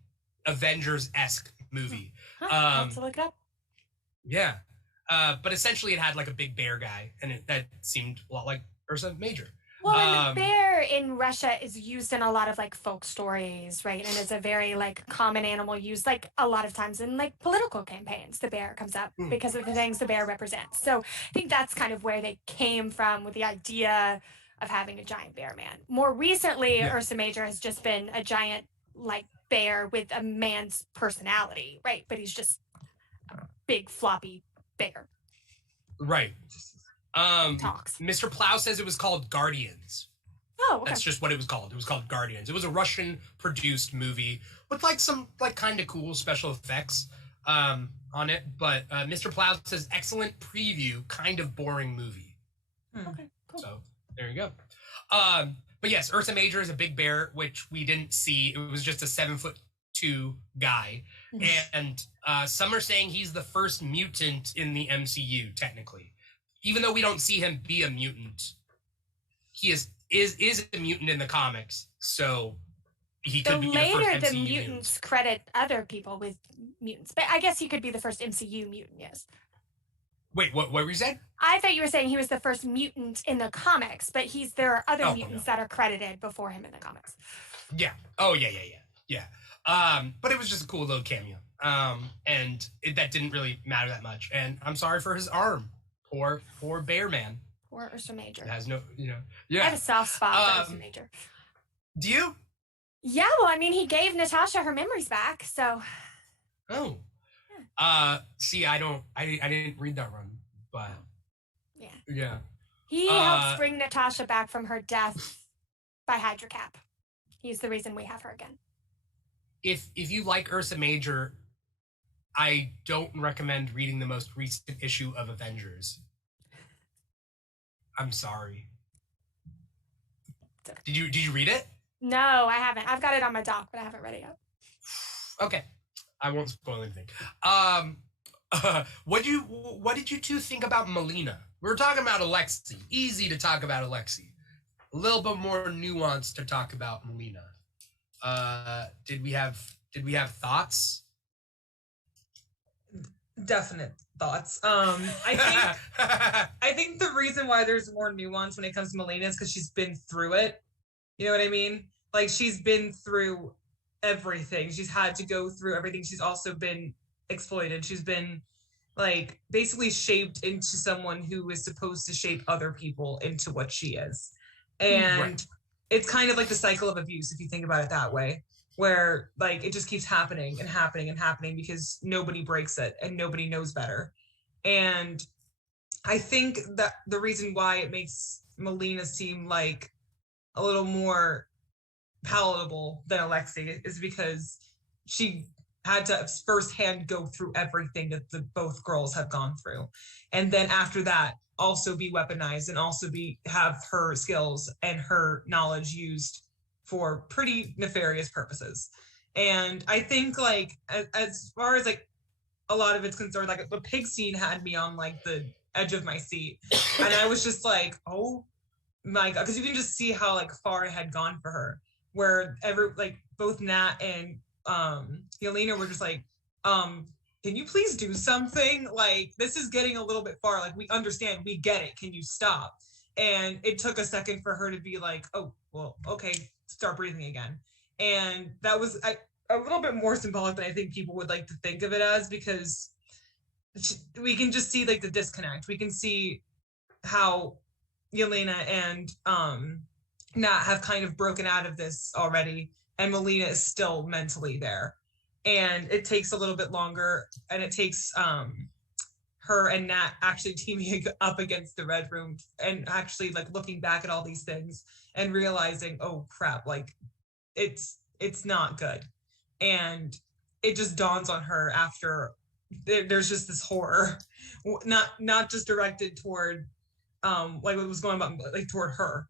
Avengers-esque movie. I'll have to look it up. Yeah. But essentially it had like a big bear guy, and that seemed a lot like Ursa Major. Well, and the bear in Russia is used in a lot of like folk stories, right? And it's a very like common animal used like a lot of times in like political campaigns. The bear comes up because of the things the bear represents. So I think that's kind of where they came from with the idea of having a giant bear man. More recently, Ursa Major has just been a giant like bear with a man's personality, right? But he's just a big floppy bear. Right. Talks. Mr. Plow says it was called Guardians. Oh, okay. That's just what it was called. It was called Guardians. It was a Russian produced movie with like some like kind of cool special effects on it. But Mr. Plow says excellent preview, kind of boring movie. Okay, cool. So there you go. But yes, Ursa Major is a big bear, which we didn't see. It was just a 7'2" guy. And some are saying he's the first mutant in the MCU, technically. Even though we don't see him be a mutant, he is a mutant in the comics. So he could be the first later MCU the mutants credit other people with mutants. But I guess he could be the first MCU mutant, yes. Wait, what were you saying? I thought you were saying he was the first mutant in the comics, but there are other mutants that are credited before him in the comics. Yeah. Oh, yeah. But it was just a cool little cameo. And that didn't really matter that much. And I'm sorry for his arm. Poor bear man. Poor Ursa Major. It has no, Yeah. I have a soft spot for Ursa Major. Do you? Yeah, well, I mean, he gave Natasha her memories back, so. Oh. See, I didn't read that run, but. Yeah. He helps bring Natasha back from her death by Hydra Cap. He's the reason we have her again. If you like Ursa Major, I don't recommend reading the most recent issue of Avengers. I'm sorry. Did you read it? No, I haven't. I've got it on my dock, but I haven't read it yet. Okay, I won't spoil anything. What did you two think about Melina? We were talking about Alexi. Easy to talk about Alexi. A little bit more nuanced to talk about Melina. Did we have thoughts? Definite thoughts. I think the reason why there's more nuance when it comes to Melina is because she's been through it. You know what I mean? Like she's been through everything. She's had to go through everything. She's also been exploited. She's been like basically shaped into someone who is supposed to shape other people into what she is. And Right. it's kind of like the cycle of abuse, if you think about it that way, where like it just keeps happening and happening and happening because nobody breaks it and nobody knows better. And I think that the reason why it makes Melina seem like a little more palatable than Alexei is because she had to firsthand go through everything that the both girls have gone through, and then after that also be weaponized and also have her skills and her knowledge used for pretty nefarious purposes. And I think like as far as like a lot of it's concerned, like the pig scene had me on like the edge of my seat, and I was just like, oh my god, because you can just see how like far it had gone for her, where like both Nat and Yelena were just like, can you please do something? Like this is getting a little bit far. Like we understand, we get it. Can you stop? And it took a second for her to be like, oh well, okay, start breathing again. And that was a little bit more symbolic than I think people would like to think of it as, because we can just see like the disconnect. We can see how Yelena and Nat have kind of broken out of this already, and Melina is still mentally there. And it takes a little bit longer, and it takes her and Nat actually teaming up against the Red Room and actually like looking back at all these things and realizing, oh crap, like it's not good. And it just dawns on her after there's just this horror, not just directed toward like what was going on, like toward her,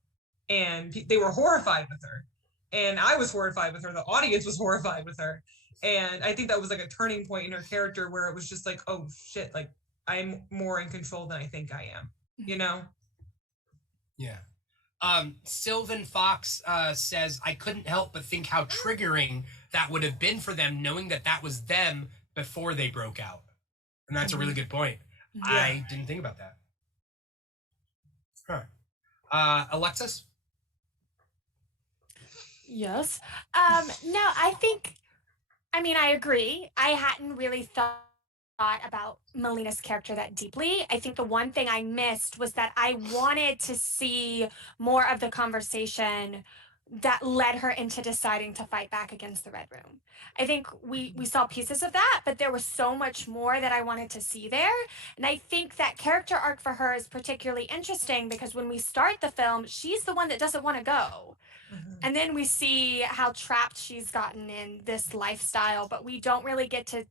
and they were horrified with her, and I was horrified with her. The audience was horrified with her, and I think that was like a turning point in her character where it was just like, oh shit, like I'm more in control than I think I am, you know? Yeah. Sylvan Fox says, I couldn't help but think how triggering that would have been for them, knowing that that was them before they broke out. And that's a really good point. Yeah. I didn't think about that. All right. Alexis? Yes. No, I mean, I agree. I hadn't really thought about Melina's character that deeply. I think the one thing I missed was that I wanted to see more of the conversation that led her into deciding to fight back against the Red Room. I think we saw pieces of that, but there was so much more that I wanted to see there. And I think that character arc for her is particularly interesting because when we start the film, she's the one that doesn't want to go. And then we see how trapped she's gotten in this lifestyle, but we don't really get to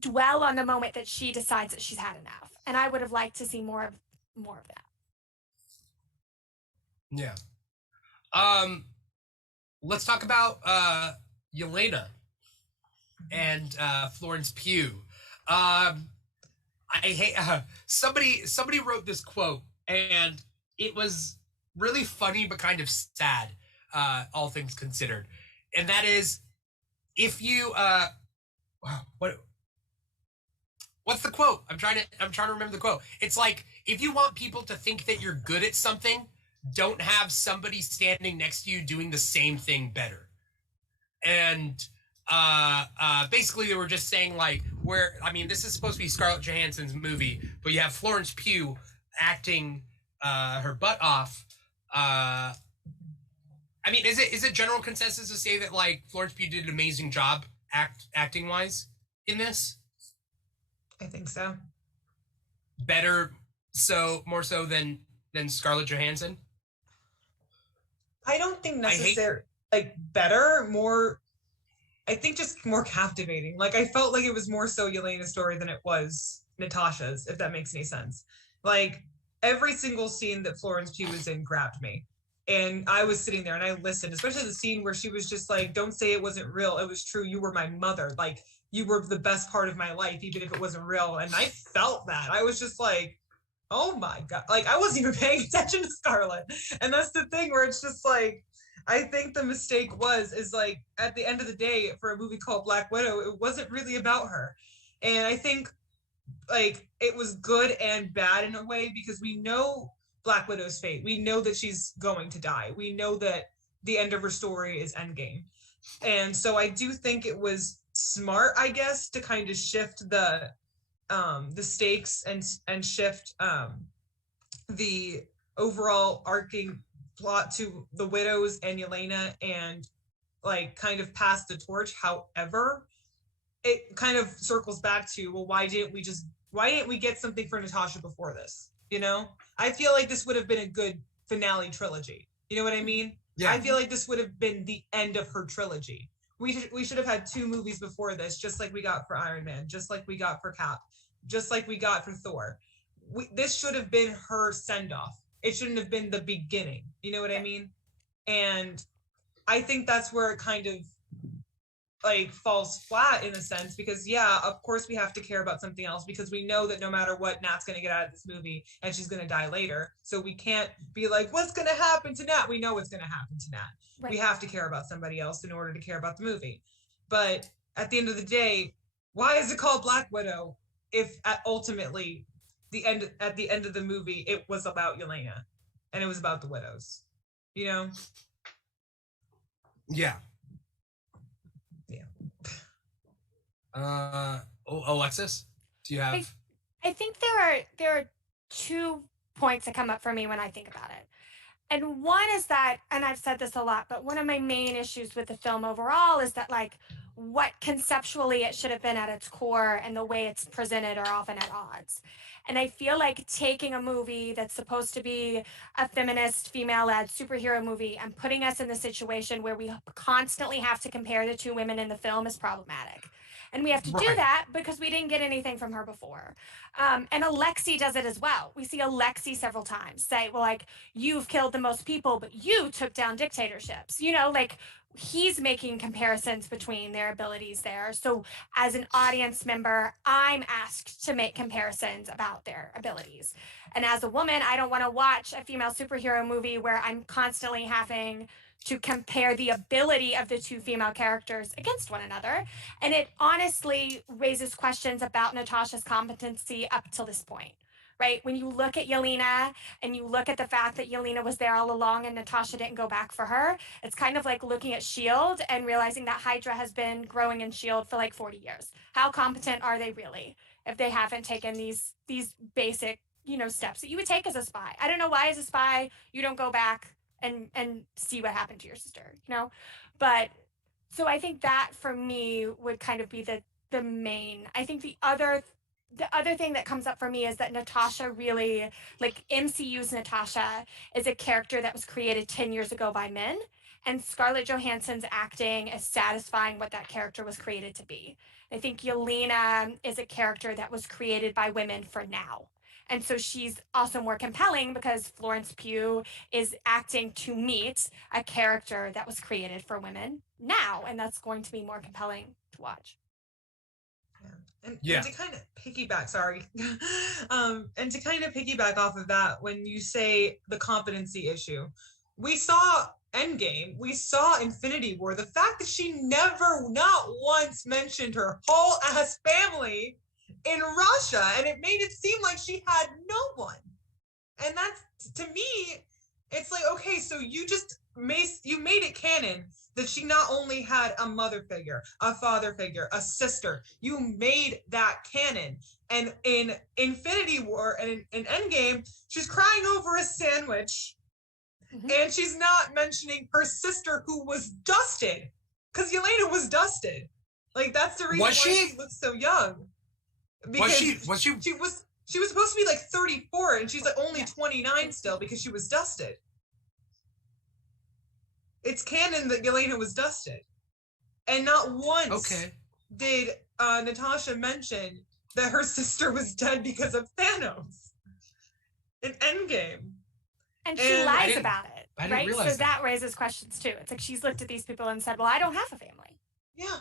dwell on the moment that she decides that she's had enough. And I would have liked to see more of that. Yeah. Let's talk about Yelena and Florence Pugh. I hate somebody wrote this quote, and it was really funny but kind of sad, all things considered. And that is, if you what's the quote? I'm trying to remember the quote. It's like, if you want people to think that you're good at something, don't have somebody standing next to you doing the same thing better. And basically they were just saying like, this is supposed to be Scarlett Johansson's movie, but you have Florence Pugh acting her butt off. Is it general consensus to say that like Florence Pugh did an amazing job acting wise in this? I think so. More so than Scarlett Johansson? I don't think necessarily like better, more, I think just more captivating. Like I felt like it was more so Yelena's story than it was Natasha's, if that makes any sense. Like every single scene that Florence Pugh was in grabbed me. And I was sitting there and I listened, especially the scene where she was just like, don't say it wasn't real. It was true. You were my mother. Like you were the best part of my life, even if it wasn't real. And I felt that. I was just like, oh my God. Like I wasn't even paying attention to Scarlett. And that's the thing where it's just like, I think the mistake is like, at the end of the day, for a movie called Black Widow, it wasn't really about her. And I think like it was good and bad in a way, because we know Black Widow's fate. We know that she's going to die. We know that the end of her story is Endgame. And so I do think it was smart, I guess, to kind of shift the the stakes and shift the overall arcing plot to the widows and Yelena, and like kind of pass the torch. However, it kind of circles back to, well, why didn't we get something for Natasha before this? You know, I feel like this would have been a good finale trilogy. You know what I mean? Yeah. I feel like this would have been the end of her trilogy. We should have had 2 movies before this, just like we got for Iron Man, just like we got for Cap, just like we got for Thor. This should have been her send-off. It shouldn't have been the beginning. You know what I mean? And I think that's where it kind of like falls flat in a sense, because yeah, of course we have to care about something else, because we know that no matter what, Nat's going to get out of this movie and she's going to die later. So we can't be like, what's going to happen to Nat? We know what's going to happen to Nat. Right. We have to care about somebody else in order to care about the movie. But at the end of the day, why is it called Black Widow if ultimately at the end of the movie it was about Yelena and it was about the widows, you know? Yeah. Alexis, do you have? I think there are 2 points that come up for me when I think about it. And one is that, and I've said this a lot, but one of my main issues with the film overall is that, like, what conceptually it should have been at its core and the way it's presented are often at odds. And I feel like taking a movie that's supposed to be a feminist, female-led superhero movie and putting us in the situation where we constantly have to compare the 2 women in the film is problematic. And we have to do that because we didn't get anything from her before. And Alexi does it as well. We see Alexi several times say, well, like, you've killed the most people, but you took down dictatorships. You know, like, he's making comparisons between their abilities there. So as an audience member, I'm asked to make comparisons about their abilities. And as a woman, I don't want to watch a female superhero movie where I'm constantly having to compare the ability of the 2 female characters against one another. And it honestly raises questions about Natasha's competency up till this point, right? When you look at Yelena and you look at the fact that Yelena was there all along and Natasha didn't go back for her, it's kind of like looking at S.H.I.E.L.D. and realizing that Hydra has been growing in S.H.I.E.L.D. for like 40 years. How competent are they really if they haven't taken these basic, you know, steps that you would take as a spy? I don't know why as a spy you don't go back and see what happened to your sister, you know? But so I think that for me would kind of be the main. I think the other thing that comes up for me is that Natasha really, like, MCU's Natasha is a character that was created 10 years ago by men, and Scarlett Johansson's acting is satisfying what that character was created to be. I think Yelena is a character that was created by women for now. And so she's also more compelling because Florence Pugh is acting to meet a character that was created for women now, and that's going to be more compelling to watch. And to kind of piggyback, and to kind of piggyback off of that, when you say the competency issue, we saw Endgame, we saw Infinity War, the fact that she never, not once mentioned her whole ass family in Russia, and it made it seem like she had no one. And that's, to me, it's like, okay, so you made it canon that she not only had a mother figure, a father figure, a sister. You made that canon. And in Infinity War and in Endgame, she's crying over a sandwich, and she's not mentioning her sister who was dusted, because Yelena was dusted. Like, that's the reason why she looks so young. Because she was supposed to be like 34, and she's like only 29 still because she was dusted. It's canon that Yelena was dusted, and not once did Natasha mention that her sister was dead because of Thanos in Endgame. And she lies about it, right? So that raises questions too. It's like she's looked at these people and said, "Well, I don't have a family." Yeah.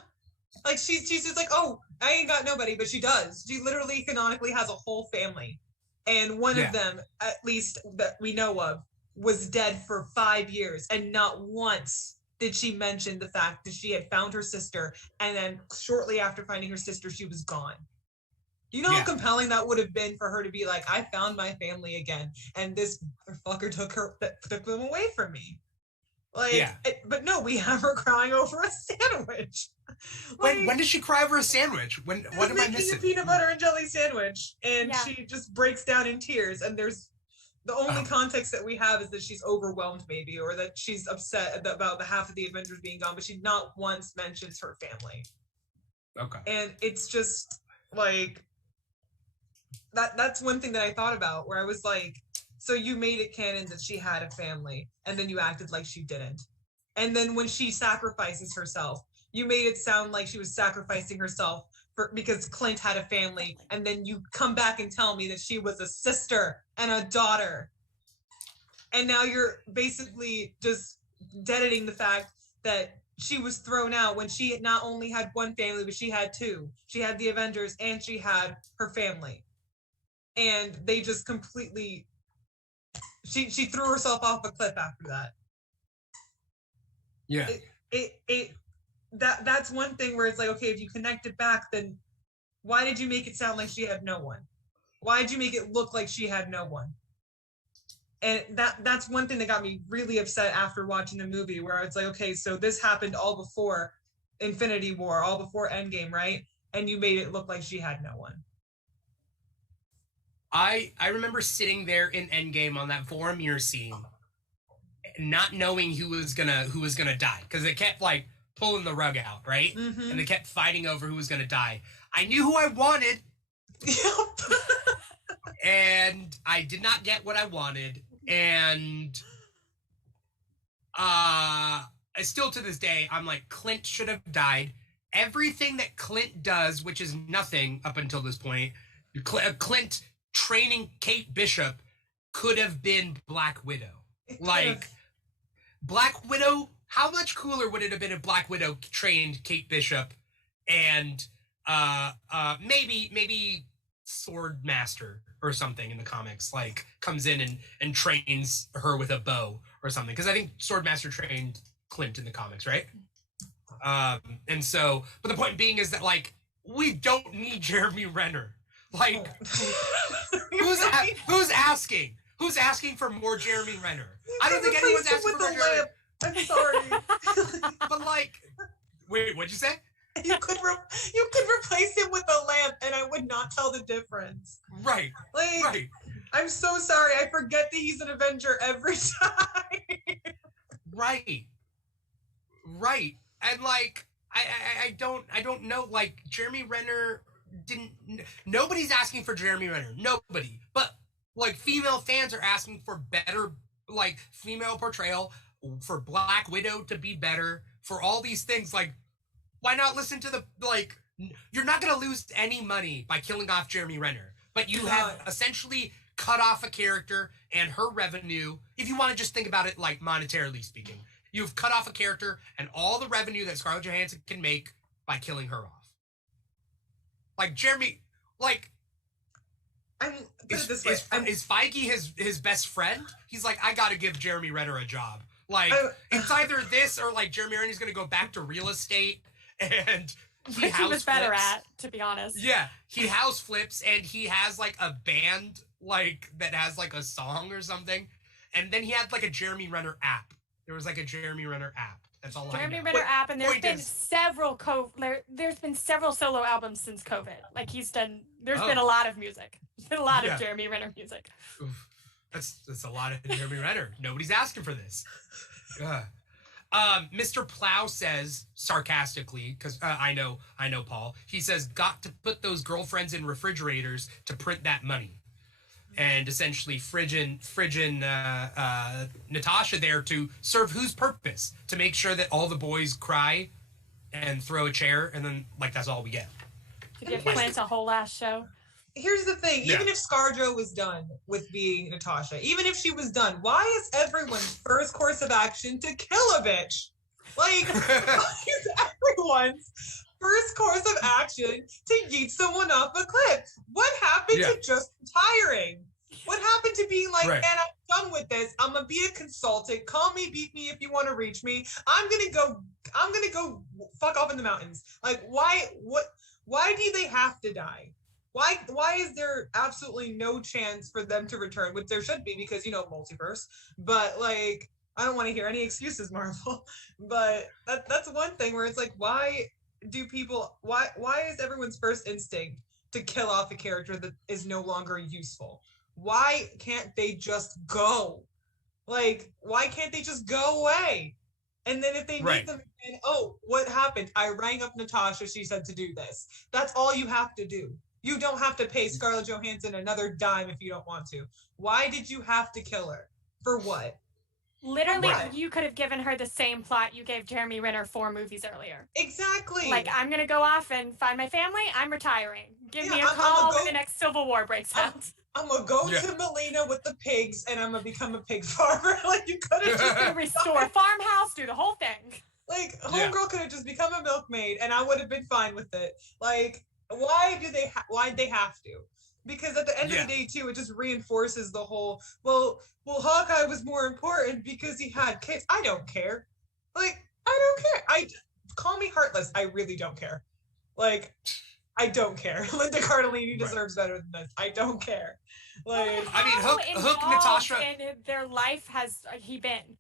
Like, she's just like, oh, I ain't got nobody, but she does. She literally canonically has a whole family. And one of them, at least that we know of, was dead for 5 years. And not once did she mention the fact that she had found her sister, and then shortly after finding her sister, she was gone. Do you know how compelling that would have been for her to be like, I found my family again, and this motherfucker took them away from me? Like, but no, we have her crying over a sandwich. Like, when did she cry over a sandwich? What am I missing? A peanut butter and jelly sandwich, and she just breaks down in tears. And there's the only context that we have is that she's overwhelmed, maybe, or that she's upset about the half of the Avengers being gone, but she not once mentions her family. Okay. And it's just like that's one thing that I thought about, where I was like, so you made it canon that she had a family, and then you acted like she didn't. And then when she sacrifices herself, you made it sound like she was sacrificing herself because Clint had a family, and then you come back and tell me that she was a sister and a daughter. And now you're basically just deadening the fact that she was thrown out when she not only had one family, but she had two. She had the Avengers and she had her family. And they just completely... She threw herself off a cliff after that. Yeah. That's one thing where it's like, okay, if you connect it back, then why did you make it sound like she had no one? Why did you make it look like she had no one? And that's one thing that got me really upset after watching the movie, where it's like, okay, so this happened all before Infinity War, all before Endgame, right? And you made it look like she had no one. I remember sitting there in Endgame on that Vormir scene, not knowing who was gonna die, because they kept like pulling the rug out, right? Mm-hmm. And they kept fighting over who was gonna die. I knew who I wanted, and I did not get what I wanted, and still to this day, I'm like, Clint should have died. Everything that Clint does, which is nothing up until this point, Clint training Kate Bishop could have been Black Widow. Like, Black Widow, how much cooler would it have been if Black Widow trained Kate Bishop and maybe Sword Master or something in the comics, like, comes in and trains her with a bow or something, because I think Sword Master trained Clint in the comics, right? And so, but the point being is that, like, we don't need Jeremy Renner. Like, who's asking? Who's asking for more Jeremy Renner? I don't think anyone's asking for more Jeremy Renner. I'm sorry. But like, wait, what'd you say? You could replace him with a lamp, and I would not tell the difference. Right. Like, right. I'm so sorry. I forget that he's an Avenger every time. Right. Right. And like, I don't know. Like, Jeremy Renner nobody's asking for Jeremy Renner. Nobody. But like, female fans are asking for better, like, female portrayal, for Black Widow to be better, for all these things. Like, why not listen to the, like, you're not going to lose any money by killing off Jeremy Renner, but you have essentially cut off a character and her revenue. If you want to just think about it, like, monetarily speaking, you've cut off a character and all the revenue that Scarlett Johansson can make by killing her off. Like, Jeremy, like, is Feige his best friend? He's like, I gotta give Jeremy Renner a job. Like, it's either this or, like, Jeremy Renner's gonna go back to real estate, and he was better at, to be honest. Yeah, he house flips, and he has, like, a band, like, that has, like, a song or something, and then he had, like, a Jeremy Renner app. There was, like, a Jeremy Renner app. That's all Jeremy I know. Renner app, and there's been several solo albums since COVID. Like, there's been a lot of music. There's been a lot of Jeremy Renner music. Oof. That's a lot of Jeremy Renner. Nobody's asking for this. Mr. Plow says, sarcastically, because I know Paul, he says, got to put those girlfriends in refrigerators to print that money. And essentially friggin' Natasha there to serve whose purpose? To make sure that all the boys cry and throw a chair, and then, like, that's all we get. To give Clint a whole ass show. Here's the thing, even if ScarJo was done with being Natasha, even if she was done, why is everyone's first course of action to kill a bitch? Like, why is everyone's first course of action to yeet someone off a cliff? What happened to just retiring? What happened to being like, man, I'm done with this. I'm gonna be a consultant. Call me, beat me if you want to reach me. I'm gonna go fuck off in the mountains. Like, why do they have to die? Why is there absolutely no chance for them to return? Which there should be, because, you know, multiverse. But, like, I don't want to hear any excuses, Marvel. But that's one thing where it's like, why is everyone's first instinct to kill off a character that is no longer useful? Why can't they just go? Like, why can't they just go away? And then if they need them again, oh, what happened? I rang up Natasha. She said to do this. That's all you have to do. You don't have to pay Scarlett Johansson another dime if you don't want to. Why did you have to kill her? For what? Literally, you could have given her the same plot you gave Jeremy Renner 4 movies earlier. Exactly. Like, I'm going to go off and find my family. I'm retiring. Give me a call when the next Civil War breaks out. I'm going to go to Melina with the pigs, and I'm going to become a pig farmer. Like, you could have just... Restore a farmhouse, do the whole thing. Like, Homegirl could have just become a milkmaid, and I would have been fine with it. Like, why'd they have to? Because at the end of the day, too, it just reinforces the whole, well, Hawkeye was more important because he had kids. I don't care. Like, I don't care. Call me heartless. I really don't care. Like, I don't care. Linda Cardellini deserves better than this. I don't care. Like, I mean, Hook Natasha. And their life has he been?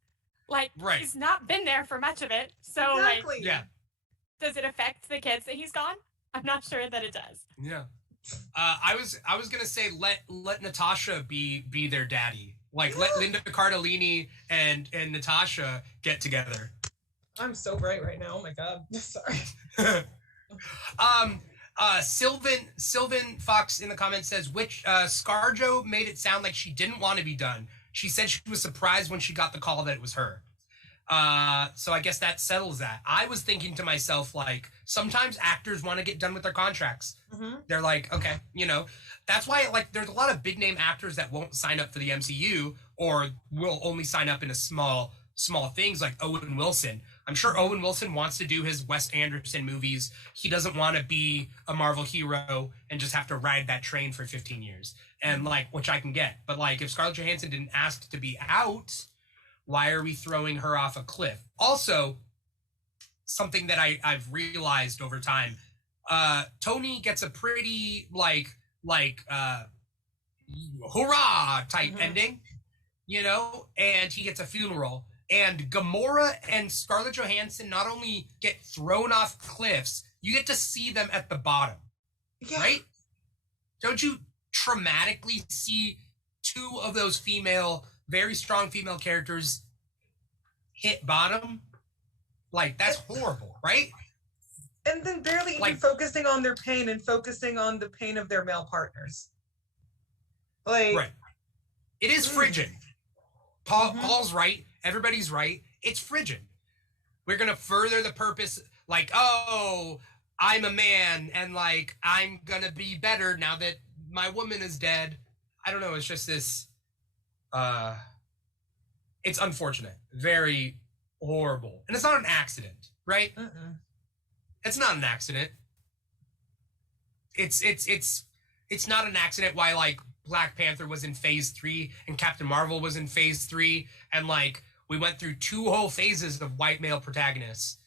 Like, he's not been there for much of it. So, exactly. Like, does it affect the kids that he's gone? I'm not sure that it does. Yeah. I was gonna say let Natasha be their daddy. Like let Linda Cardellini and Natasha get together. I'm so bright right now. Oh my god. Sorry. Sylvan Fox in the comments says which ScarJo made it sound like she didn't want to be done. She said she was surprised when she got the call that it was her. So I guess that settles that. I was thinking to myself, like, sometimes actors want to get done with their contracts. Mm-hmm. They're like, okay, that's why, like, there's a lot of big name actors that won't sign up for the MCU or will only sign up in a small things like Owen Wilson. I'm sure Owen Wilson wants to do his Wes Anderson movies. He doesn't want to be a Marvel hero and just have to ride that train for 15 years. And like, which I can get. But like, if Scarlett Johansson didn't ask to be out, why are we throwing her off a cliff? Also, something that I've realized over time, Tony gets a pretty hurrah type ending, and he gets a funeral. And Gamora and Scarlett Johansson not only get thrown off cliffs, you get to see them at the bottom, right? Don't you traumatically see two of those very strong female characters hit bottom? Like, that's horrible, right? And then barely even focusing on their pain and focusing on the pain of their male partners. Like, right. It is frigid. Paul's right. Everybody's right. It's frigid. We're going to further the purpose, like, oh, I'm a man, and, like, I'm going to be better now that my woman is dead. I don't know. It's just this... it's unfortunate, very horrible, and it's not an accident, right? It's not an accident. It's not an accident why like Black Panther was in phase 3 and Captain Marvel was in phase 3, and like we went through 2 whole phases of white male protagonists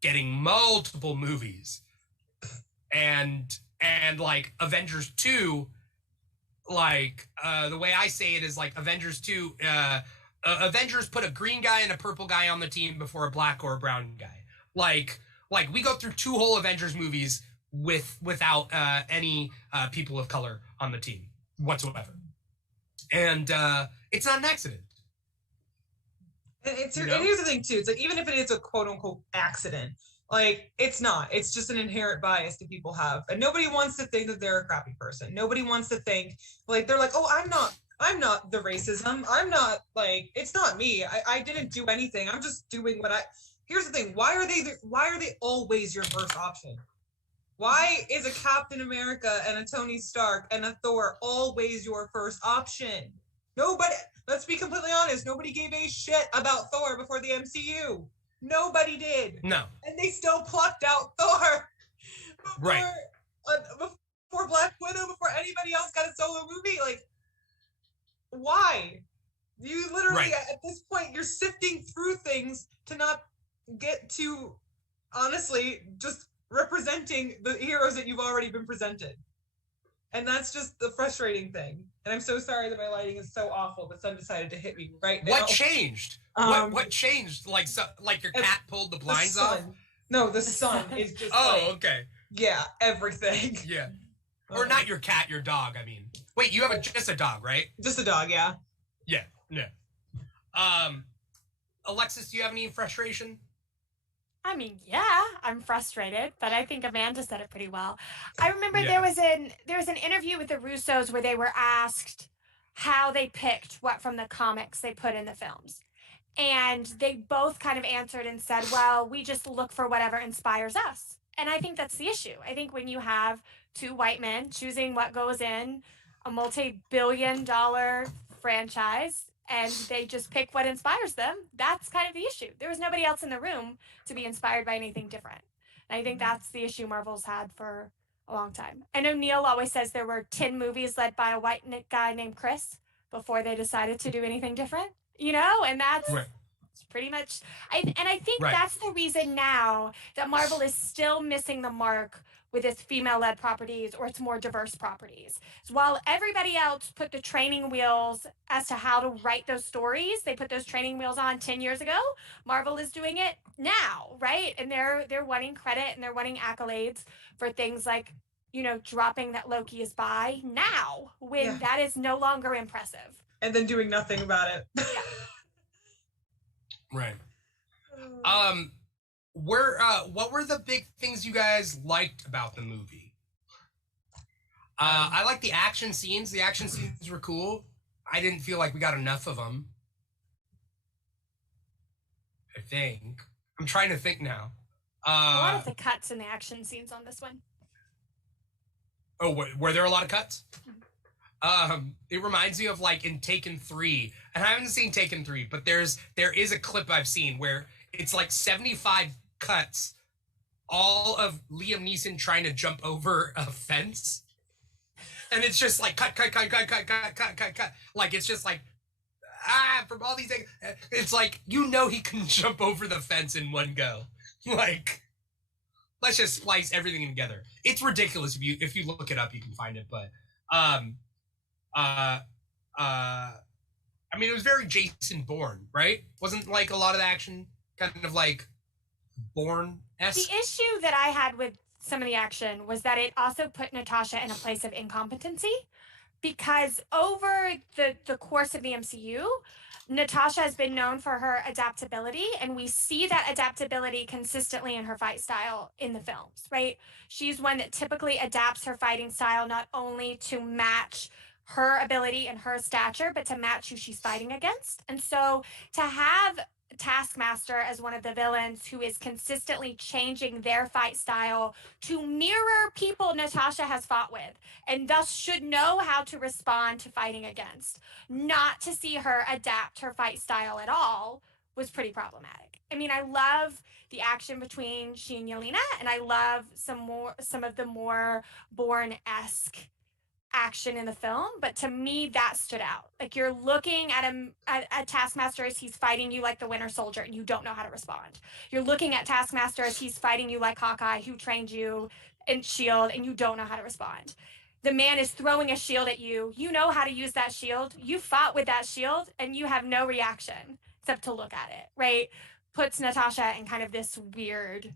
getting multiple movies, and like Avengers 2. Like, the way I say it is like Avengers 2, Avengers put a green guy and a purple guy on the team before a black or a brown guy. Like we go through 2 whole Avengers movies without any people of color on the team whatsoever. And it's not an accident. And here's the thing too, it's like, even if it is a quote unquote accident, like, it's not. It's just an inherent bias that people have. And nobody wants to think that they're a crappy person. Nobody wants to think, like, they're like, oh, I'm not the racism. I'm not, like, it's not me. I didn't do anything. I'm just doing what Here's the thing. Why are they always your first option? Why is a Captain America and a Tony Stark and a Thor always your first option? Nobody, let's be completely honest, nobody gave a shit about Thor before the MCU. Nobody did. No. And they still plucked out Thor before Black Widow, before anybody else got a solo movie. Like, why? You literally, at this point, you're sifting through things to not get to, honestly, just representing the heroes that you've already been presented. And that's just the frustrating thing. And I'm so sorry that my lighting is so awful. The sun decided to hit me right now. What changed? What changed? Like your cat pulled the blinds off? No, the sun is just okay. Yeah, everything. Yeah. Or not your cat, your dog, I mean. Wait, you have just a dog, right? Just a dog, yeah. Yeah. Alexis, do you have any frustration? I mean, yeah, I'm frustrated, but I think Amanda said it pretty well. I remember there was an interview with the Russos where they were asked how they picked what from the comics they put in the films. And they both kind of answered and said, well, we just look for whatever inspires us. And I think that's the issue. I think when you have two white men choosing what goes in a multi-billion-dollar franchise and they just pick what inspires them, that's kind of the issue. There was nobody else in the room to be inspired by anything different. And I think that's the issue Marvel's had for a long time. I know Neil always says there were 10 movies led by a white guy named Chris before they decided to do anything different, and that's pretty much, I think that's the reason now that Marvel is still missing the mark with its female-led properties or its more diverse properties. So while everybody else put the training wheels as to how to write those stories, they put those training wheels on 10 years ago, Marvel is doing it now, right? And they're wanting credit and they're wanting accolades for things like, dropping that Loki is bi now, when that is no longer impressive. And then doing nothing about it. Right. What were the big things you guys liked about the movie? I like the action scenes. The action scenes were cool. I didn't feel like we got enough of them. I think. I'm trying to think now. A lot of the cuts in the action scenes on this one. Oh, were there a lot of cuts? It reminds me of like in Taken 3, and I haven't seen Taken 3, but there is a clip I've seen where it's like 75 cuts, all of Liam Neeson trying to jump over a fence, and it's just like cut. Like it's just like from all these things. It's like he can jump over the fence in one go. Like, let's just splice everything together. It's ridiculous. If you look it up, you can find it. But I mean, it was very Jason Bourne, right? Wasn't like a lot of the action kind of like Bourne-esque? The issue that I had with some of the action was that it also put Natasha in a place of incompetency, because over the course of the MCU, Natasha has been known for her adaptability, and we see that adaptability consistently in her fight style in the films, right? She's one that typically adapts her fighting style not only to match her ability and her stature, but to match who she's fighting against. And so to have Taskmaster as one of the villains who is consistently changing their fight style to mirror people Natasha has fought with, and thus should know how to respond to fighting against, not to see her adapt her fight style at all, was pretty problematic. I mean, I love the action between she and Yelena, and I love some of the more Bourne-esque action in the film, but to me that stood out. Like, you're looking at a Taskmaster as he's fighting you like the Winter Soldier, and you don't know how to respond. You're looking at Taskmaster as he's fighting you like Hawkeye, who trained you in S.H.I.E.L.D., and you don't know how to respond. The man is throwing a shield at you. You know how to use that shield. You fought with that shield, and you have no reaction except to look at it, right? Puts Natasha in kind of this weird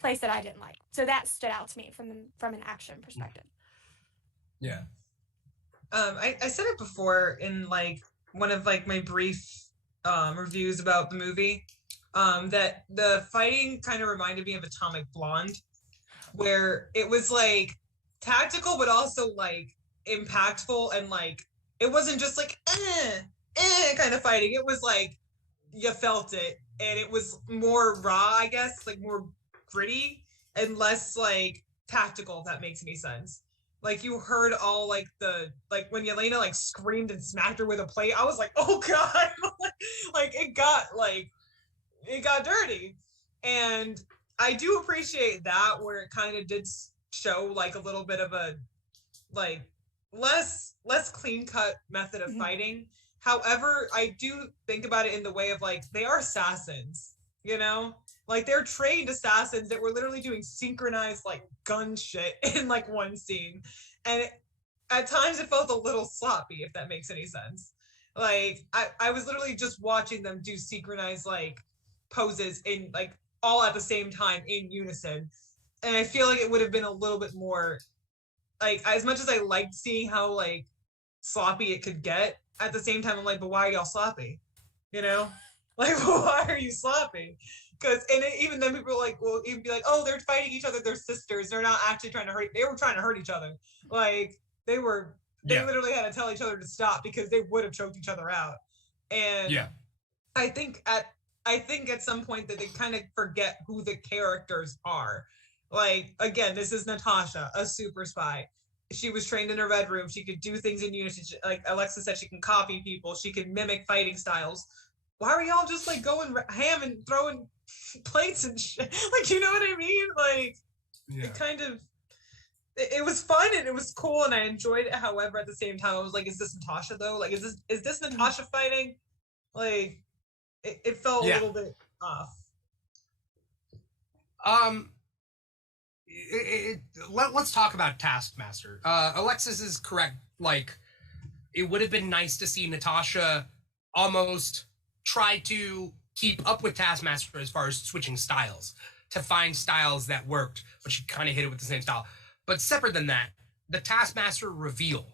place that I didn't like. So that stood out to me from an action perspective. Yeah. I said it before in like one of like my brief reviews about the movie, that the fighting kind of reminded me of Atomic Blonde, where it was like tactical but also like impactful, and like it wasn't just like kind of fighting. It was like you felt it, and it was more raw, I guess, like more gritty and less like tactical, if that makes any sense. Like, you heard all like when Yelena like screamed and smacked her with a plate, I was like, oh god. Like it got dirty. And I do appreciate that, where it kind of did show like a little bit of a like less clean cut method of fighting. However, I do think about it in the way of like, they are assassins, like they're trained assassins that were literally doing synchronized like gun shit in like one scene. And at times it felt a little sloppy, if that makes any sense. Like I was literally just watching them do synchronized like poses in like all at the same time in unison. And I feel like it would have been a little bit more like, as much as I liked seeing how like sloppy it could get, at the same time I'm like, but why are y'all sloppy? You know? Like, why are you sloppy? Because even then people like will even be like, oh, they're fighting each other, they're sisters, they're not actually trying to hurt, they were trying to hurt each other. Like they literally had to tell each other to stop because they would have choked each other out. And I think at some point that they kind of forget who the characters are. Like, again, this is Natasha, a super spy. She was trained in her bedroom. She could do things in unison. Like Alexa said, she can copy people. She can mimic fighting styles. Why are y'all just like going ham and throwing plates and shit? Like, you know what I mean? Like, it kind of, it was fun and it was cool and I enjoyed it. However, at the same time, I was like, is this Natasha though? Like, is this Natasha fighting? Like, it felt a little bit off. Let's talk about Taskmaster. Alexis is correct. Like, it would have been nice to see Natasha almost try to keep up with Taskmaster as far as switching styles, to find styles that worked, but she kind of hit it with the same style. But separate than that, the Taskmaster reveal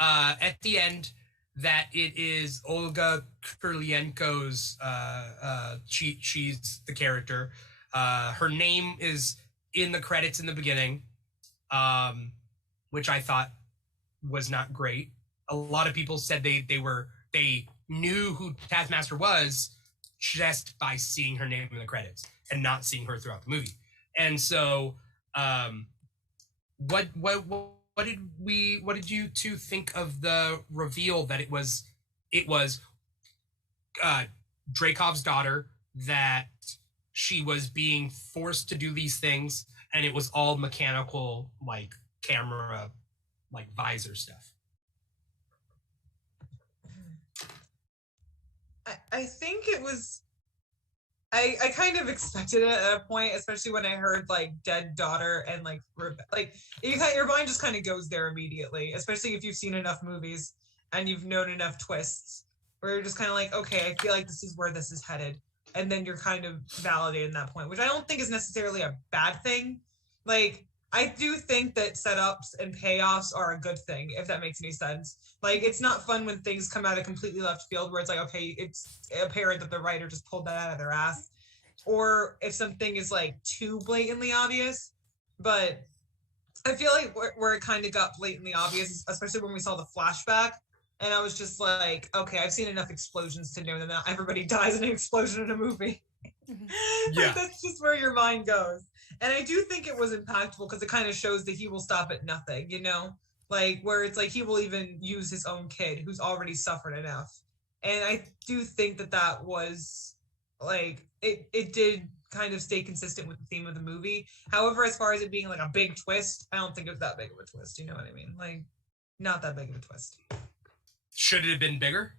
at the end that it is Olga Kurylenko's, she's the character. Her name is in the credits in the beginning, which I thought was not great. A lot of people said they knew who Taskmaster was just by seeing her name in the credits and not seeing her throughout the movie. And so, what did you two think of the reveal that it was Dreykov's daughter, that she was being forced to do these things, and it was all mechanical, like camera, like visor stuff? I think it was, I kind of expected it at a point, especially when I heard like dead daughter and like your mind just kind of goes there immediately, especially if you've seen enough movies and you've known enough twists where you're just kind of like, okay, I feel like this is where this is headed. And then you're kind of validated in that point, which I don't think is necessarily a bad thing. Like, I do think that setups and payoffs are a good thing, if that makes any sense. Like, it's not fun when things come out of completely left field where it's like, okay, it's apparent that the writer just pulled that out of their ass. Or if something is like too blatantly obvious. But I feel like where it kind of got blatantly obvious, especially when we saw the flashback, and I was just like, okay, I've seen enough explosions to know that not everybody dies in an explosion in a movie. Like, that's just where your mind goes. And I do think it was impactful because it kind of shows that he will stop at nothing, you know? Like, where it's like he will even use his own kid who's already suffered enough. And I do think that was, like, it did kind of stay consistent with the theme of the movie. However, as far as it being like a big twist, I don't think it was that big of a twist, you know what I mean? Like, not that big of a twist. Should it have been bigger?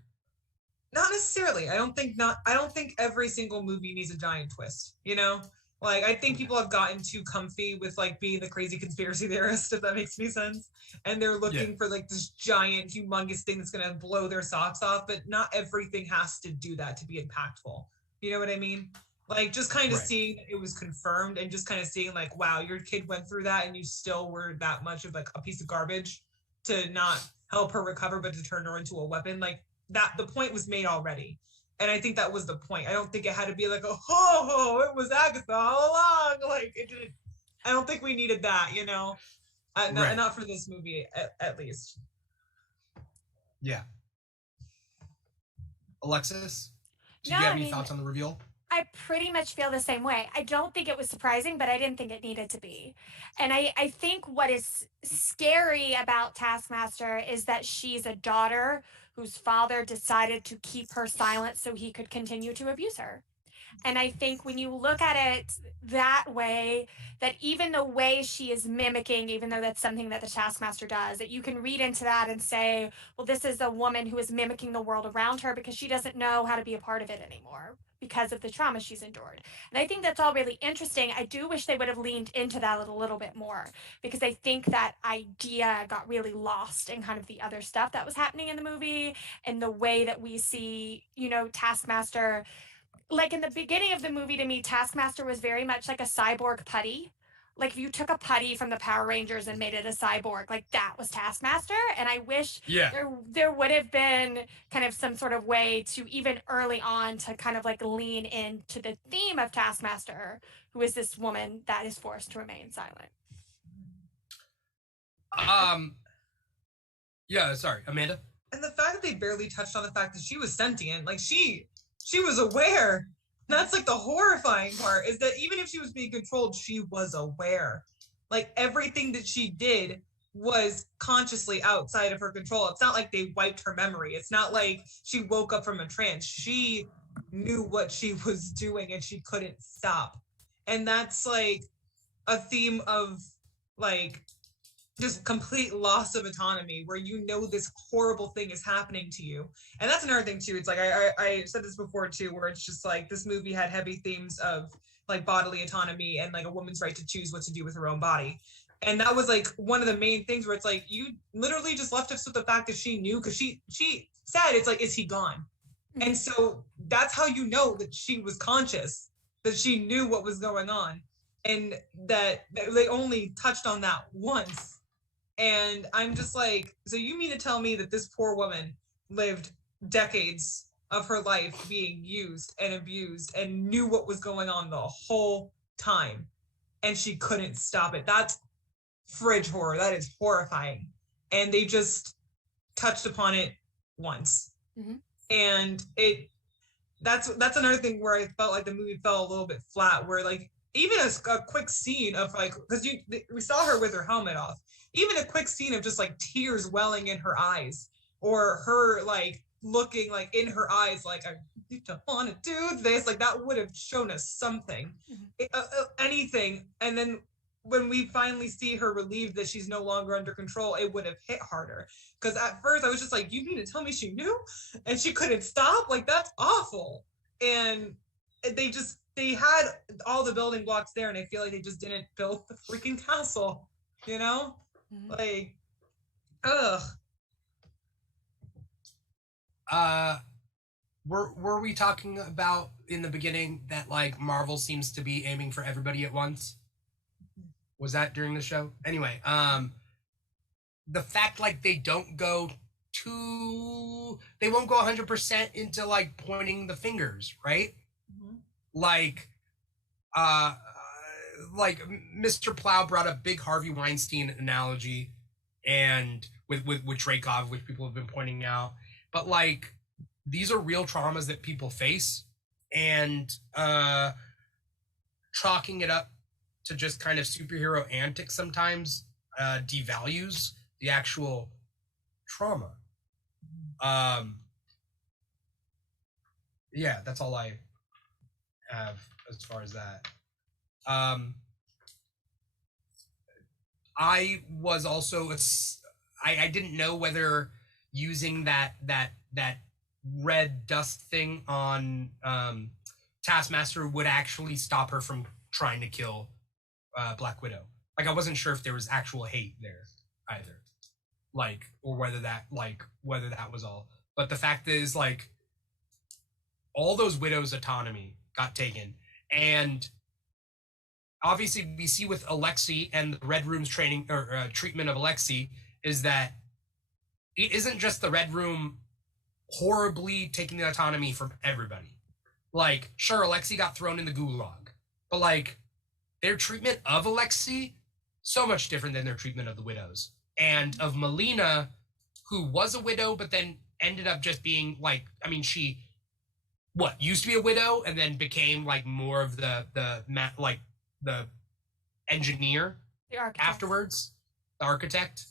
Not necessarily. I don't think every single movie needs a giant twist, you know? Like, I think people have gotten too comfy with like being the crazy conspiracy theorist, if that makes any sense. And they're looking for like this giant, humongous thing that's gonna blow their socks off, but not everything has to do that to be impactful. You know what I mean? Like, just kind of seeing it was confirmed and just kind of seeing like, wow, your kid went through that and you still were that much of like a piece of garbage to not help her recover, but to turn her into a weapon. Like, that the point was made already. And I think that was the point. I don't think it had to be like, oh, it was Agatha all along. Like, it didn't. I don't think we needed that, you know? Not for this movie, at least. Yeah. Alexis, do you have any thoughts on the reveal? I pretty much feel the same way. I don't think it was surprising, but I didn't think it needed to be. And I think what is scary about Taskmaster is that she's a daughter whose father decided to keep her silent so he could continue to abuse her. And I think when you look at it that way, that even the way she is mimicking, even though that's something that the Taskmaster does, that you can read into that and say, well, this is a woman who is mimicking the world around her because she doesn't know how to be a part of it anymore because of the trauma she's endured. And I think that's all really interesting. I do wish they would have leaned into that a little bit more, because I think that idea got really lost in kind of the other stuff that was happening in the movie, and the way that we see, Taskmaster. Like in the beginning of the movie, to me, Taskmaster was very much like a cyborg putty. Like if you took a putty from the Power Rangers and made it a cyborg, like that was Taskmaster. And I wish there would have been kind of some sort of way to, even early on, to kind of like lean into the theme of Taskmaster, who is this woman that is forced to remain silent. Yeah, sorry, Amanda. And the fact that they barely touched on the fact that she was sentient, like she was aware. That's like the horrifying part, is that even if she was being controlled, she was aware. Like everything that she did was consciously outside of her control. It's not like they wiped her memory. It's not like she woke up from a trance. She knew what she was doing and she couldn't stop. And that's like a theme of like just complete loss of autonomy, where this horrible thing is happening to you. And that's another thing too. It's like I said this before too, where it's just like this movie had heavy themes of like bodily autonomy and like a woman's right to choose what to do with her own body. And that was like one of the main things, where it's like you literally just left us with the fact that she knew, because she said, it's like, is he gone? And so that's how you know that she was conscious, that she knew what was going on, and that they only touched on that once. And I'm just like, so you mean to tell me that this poor woman lived decades of her life being used and abused and knew what was going on the whole time, and she couldn't stop it? That's fridge horror. That is horrifying. And they just touched upon it once. Mm-hmm. And that's another thing where I felt like the movie fell a little bit flat, where like even a quick scene of like, because we saw her with her helmet off, even a quick scene of just like tears welling in her eyes, or her like looking like in her eyes like, I don't want to do this, like that would have shown us something. Anything. And then when we finally see her relieved that she's no longer under control, it would have hit harder. Because at first I was just like, you mean to tell me she knew and she couldn't stop? Like, that's awful. And they had all the building blocks there, and I feel like they just didn't build the freaking castle, Like, ugh. Were we talking about in the beginning that like Marvel seems to be aiming for everybody at once? Was that during the show? Anyway, the fact like they don't go they won't go 100% into like pointing the fingers, right? Mm-hmm. Like Mr. Plow brought up big Harvey Weinstein analogy, and with Dreykov, which people have been pointing out, but like these are real traumas that people face, and chalking it up to just kind of superhero antics sometimes devalues the actual trauma. Yeah, that's all I have as far as that. I was also I didn't know whether using that red dust thing on Taskmaster would actually stop her from trying to kill Black Widow. Like, I wasn't sure if there was actual hate there either, like, or whether that was all. But the fact is, like, all those widows' autonomy got taken, and obviously we see with Alexei and the Red Room's training or treatment of Alexei is that it isn't just the Red Room horribly taking the autonomy from everybody. Like, sure, Alexei got thrown in the gulag, but like their treatment of Alexei, so much different than their treatment of the widows. And of Melina, who was a widow, but then ended up just being like, I mean, she used to be a widow and then became like more of the engineer, the architect. Afterwards, the architect.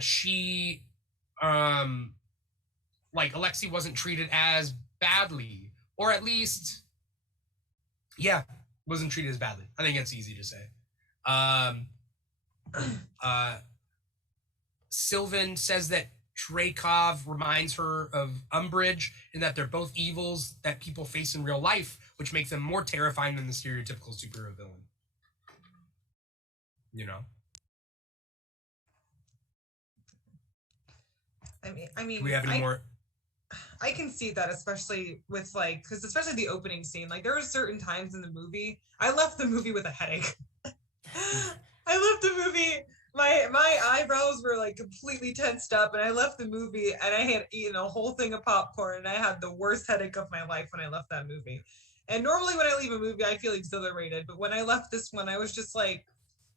She like Alexei wasn't treated as badly, or at least, yeah, wasn't treated as badly. I think it's easy to say. Sylvan says that Dreykov reminds her of Umbridge, and that they're both evils that people face in real life, which makes them more terrifying than the stereotypical superhero villain. You know? I mean, do we have any more? I can see that, especially with like, because especially the opening scene, like there were certain times in the movie, I left the movie with a headache. I left the movie, my eyebrows were like completely tensed up, and I left the movie and I had eaten a whole thing of popcorn, and I had the worst headache of my life when I left that movie. And normally when I leave a movie, I feel exhilarated, but when I left this one, I was just like,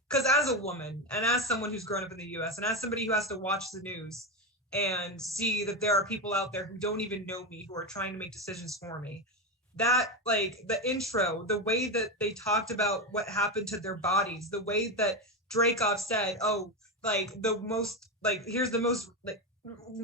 because as a woman and as someone who's grown up in the US and as somebody who has to watch the news and see that there are people out there who don't even know me who are trying to make decisions for me, that like the intro, the way that they talked about what happened to their bodies, the way that Dreykov said, oh, like the most, like here's the most, like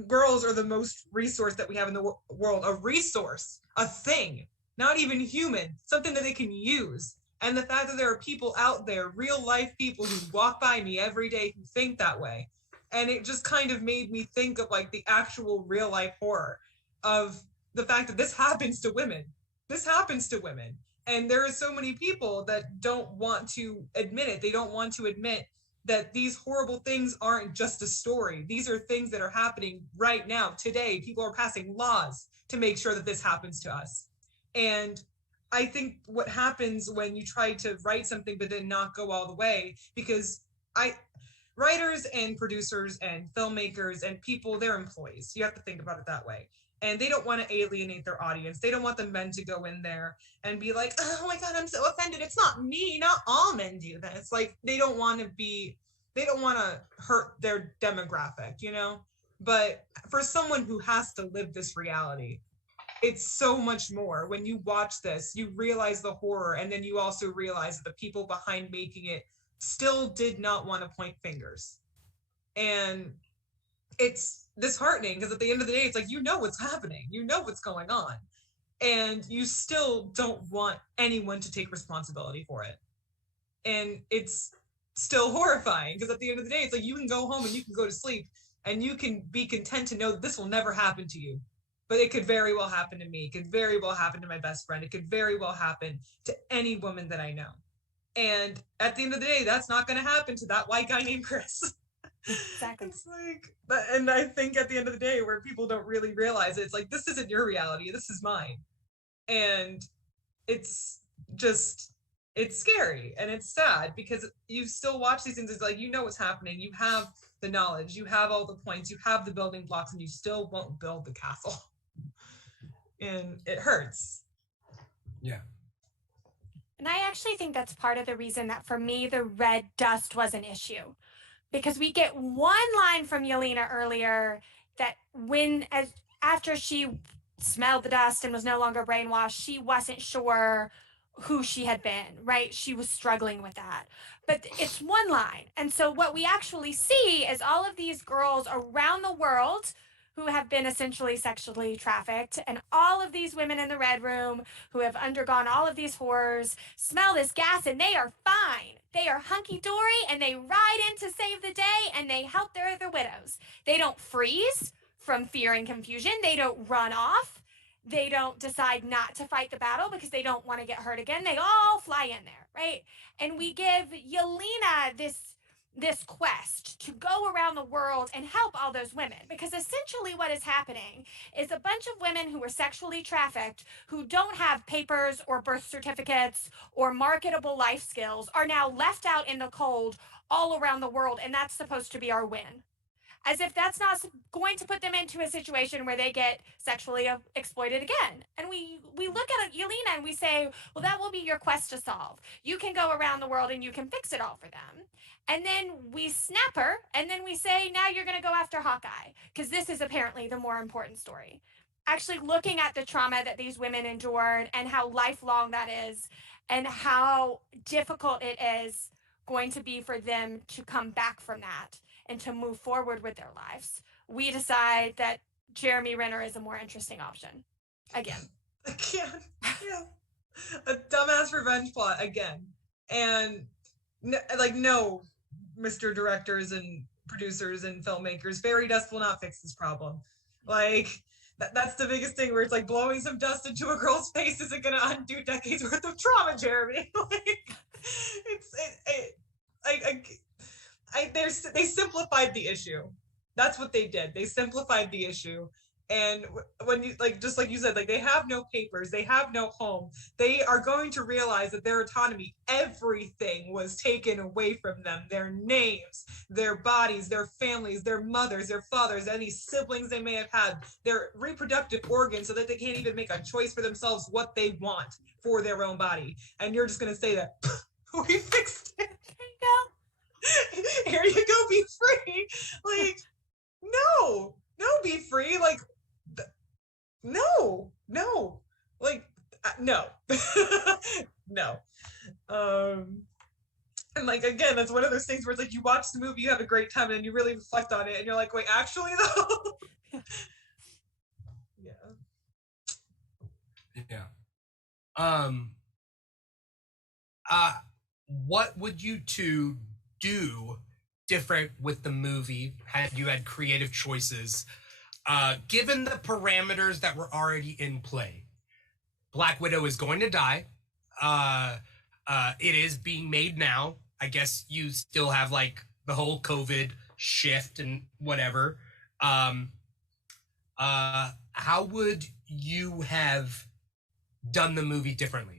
girls are the most resource that we have in the world, a resource, a thing, not even human, something that they can use. And the fact that there are people out there, real life people who walk by me every day who think that way. And it just kind of made me think of like the actual real life horror of the fact that this happens to women. This happens to women. And there are so many people that don't want to admit it. They don't want to admit that these horrible things aren't just a story. These are things that are happening right now, today. People are passing laws to make sure that this happens to us. And I think what happens when you try to write something but then not go all the way, because writers and producers and filmmakers and people, they're employees. You have to think about it that way. And they don't want to alienate their audience. They don't want the men to go in there and be like, oh my God, I'm so offended. It's not me. Not all men do that. It's like they don't want to hurt their demographic, you know? But for someone who has to live this reality, it's so much more. When you watch this, you realize the horror, and then you also realize that the people behind making it still did not want to point fingers. And it's disheartening because at the end of the day, it's like, you know what's happening, you know what's going on, and you still don't want anyone to take responsibility for it. And it's still horrifying because at the end of the day, it's like you can go home and you can go to sleep and you can be content to know that this will never happen to you. But it could very well happen to me. It could very well happen to my best friend. It could very well happen to any woman that I know. And at the end of the day, that's not going to happen to that white guy named Chris. Exactly. It's like, and I think at the end of the day, where people don't really realize it, it's like, this isn't your reality. This is mine. And it's just, it's scary and it's sad because you still watch these things. It's like, you know what's happening. You have the knowledge, you have all the points, you have the building blocks, and you still won't build the castle. And it hurts. Yeah. And I actually think that's part of the reason that for me, the red dust was an issue. Because we get one line from Yelena earlier that after she smelled the dust and was no longer brainwashed, she wasn't sure who she had been, right? She was struggling with that. But it's one line. And so what we actually see is all of these girls around the world who have been essentially sexually trafficked, and all of these women in the Red Room who have undergone all of these horrors smell this gas and they are fine. They are hunky-dory and they ride in to save the day and they help their other widows. They don't freeze from fear and confusion. They don't run off. They don't decide not to fight the battle because they don't want to get hurt again. They all fly in there, right? And we give Yelena this quest to go around the world and help all those women, because essentially what is happening is a bunch of women who were sexually trafficked, who don't have papers or birth certificates or marketable life skills, are now left out in the cold all around the world, and that's supposed to be our win. As if that's not going to put them into a situation where they get sexually exploited again. And we look at Yelena and we say, well, that will be your quest to solve. You can go around the world and you can fix it all for them. And then we snap her and then we say, now you're going to go after Hawkeye, because this is apparently the more important story. Actually looking at the trauma that these women endured and how lifelong that is and how difficult it is going to be for them to come back from that and to move forward with their lives. We decide that Jeremy Renner is a more interesting option. Again. Yeah. A dumbass revenge plot again. And no, Mr. Directors and producers and filmmakers, fairy dust will not fix this problem. Like, that's the biggest thing, where it's like blowing some dust into a girl's face isn't going to undo decades worth of trauma, Jeremy. They simplified the issue. That's what they did. They simplified the issue. And when you, just like you said, they have no papers, they have no home, they are going to realize that their autonomy, everything was taken away from them. Their names, their bodies, their families, their mothers, their fathers, any siblings they may have had, their reproductive organs, so that they can't even make a choice for themselves what they want for their own body. And you're just going to say that, we fixed it. Here you go, be free. No, be free. No, no. And again, that's one of those things where it's you watch the movie, you have a great time, and then you really reflect on it, and you're like, wait, actually though. What would you two do different with the movie had you had creative choices, given the parameters that were already in play? Black Widow is going to die. It is being made now. I guess you still have the whole COVID shift and whatever. How would you have done the movie differently?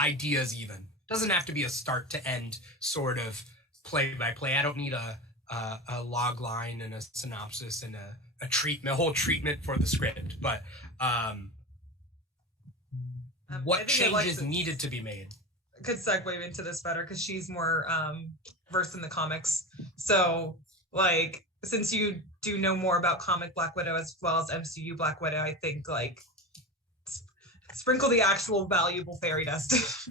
Ideas even. Doesn't have to be a start to end sort of play by play. I don't need a log line and a synopsis and a whole treatment for the script. But what changes needed to be made? I could segue into this better because she's more versed in the comics. So since you do know more about comic Black Widow as well as MCU Black Widow, I think sprinkle the actual valuable fairy dust.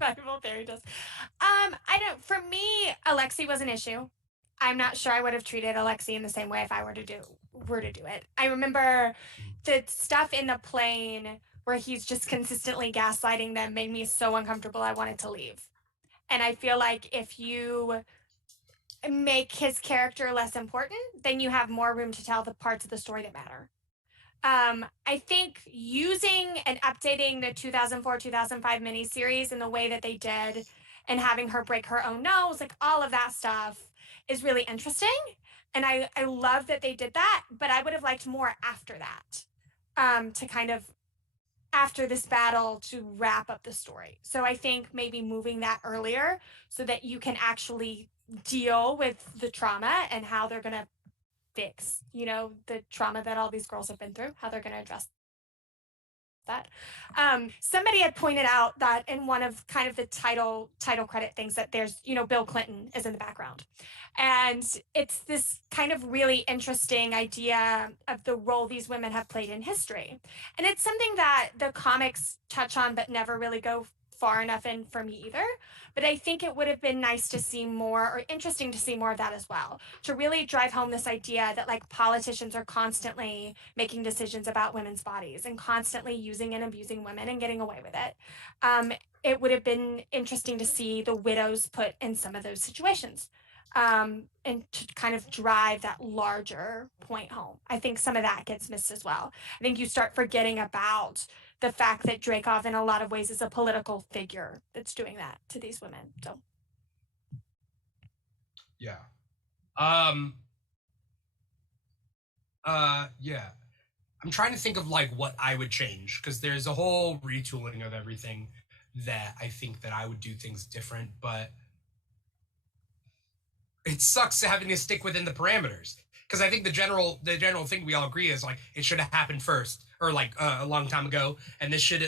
Valuable fairy dust. For me, Alexei was an issue. I'm not sure I would have treated Alexei in the same way if I were to do it. I remember the stuff in the plane where he's just consistently gaslighting them made me so uncomfortable I wanted to leave. And I feel like if you make his character less important, then you have more room to tell the parts of the story that matter. I think using and updating the 2004-2005 miniseries in the way that they did and having her break her own nose, all of that stuff is really interesting. And I love that they did that, but I would have liked more after that, to kind of after this battle to wrap up the story. So I think maybe moving that earlier so that you can actually deal with the trauma and how they're going to fix, the trauma that all these girls have been through, how they're going to address that. Somebody had pointed out that in one of kind of the title credit things that there's, Bill Clinton is in the background. And it's this kind of really interesting idea of the role these women have played in history. And it's something that the comics touch on, but never really go far enough in for me either. But I think it would have been nice to see more, or interesting to see more of that as well, to really drive home this idea that politicians are constantly making decisions about women's bodies and constantly using and abusing women and getting away with it. It would have been interesting to see the widows put in some of those situations, and to kind of drive that larger point home. I think some of that gets missed as well. I think you start forgetting about the fact that Dreykov in a lot of ways is a political figure that's doing that to these women. So yeah. Yeah. I'm trying to think of what I would change, because there's a whole retooling of everything that I think that I would do things different, but it sucks having to stick within the parameters. Because I think the general thing we all agree is it should have happened first, or a long time ago, and this should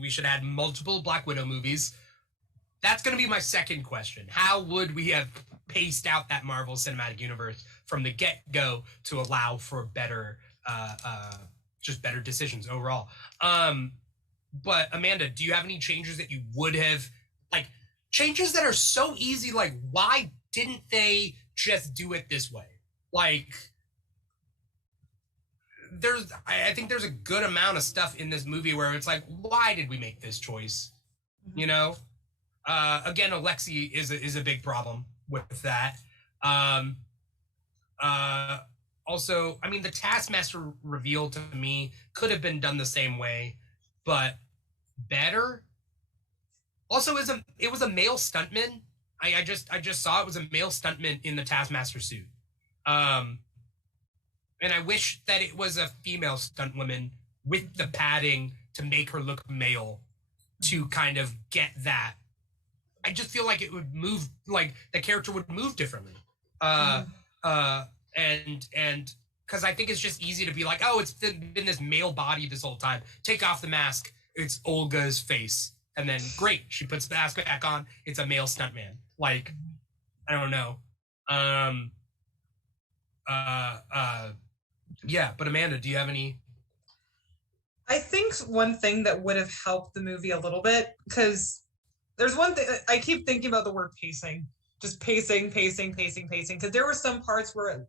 we should have had multiple Black Widow movies. That's going to be my second question. How would we have paced out that Marvel Cinematic Universe from the get-go to allow for better, just better decisions overall? But Amanda, do you have any changes that you would have, changes that are so easy? Why didn't they just do it this way? like I think there's a good amount of stuff in this movie where it's like, why did we make this choice? You know, again, Alexei is a big problem with that. Also, I mean, the Taskmaster reveal to me could have been done the same way, but better. Also, it was a male stuntman. I just saw it was a male stuntman in the Taskmaster suit. And I wish that it was a female stuntwoman with the padding to make her look male to kind of get that. I just feel like it would move, like the character would move differently. And because I think it's just easy to be like, oh, it's been this male body this whole time. Take off the mask. It's Olga's face. And then great, she puts the mask back on. It's a male stuntman. Like, I don't know. Yeah, but Amanda, do you have any? I think one thing that would have helped the movie a little bit, because there's one thing I keep thinking about, the word pacing, just pacing, because there were some parts where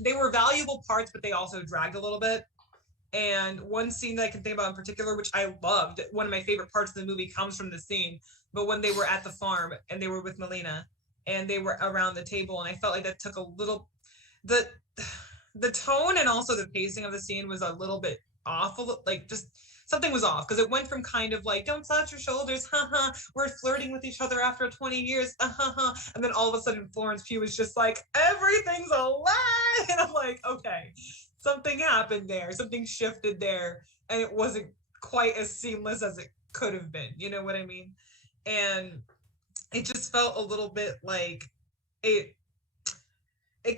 they were valuable parts, but they also dragged a little bit. And one scene that I can think about in particular, which I loved, one of my favorite parts of the movie comes from the scene, but when they were at the farm and they were with Melina and they were around the table, and I felt like that took a little, the tone and also the pacing of the scene was a little bit off, like just something was off, because it went from kind of like, don't slouch your shoulders, haha, we're flirting with each other after 20 years, and then all of a sudden Florence Pugh was just like, everything's a lie, and I'm like, okay, something happened there, something shifted there, and it wasn't quite as seamless as it could have been, you know what I mean? And it just felt a little bit like I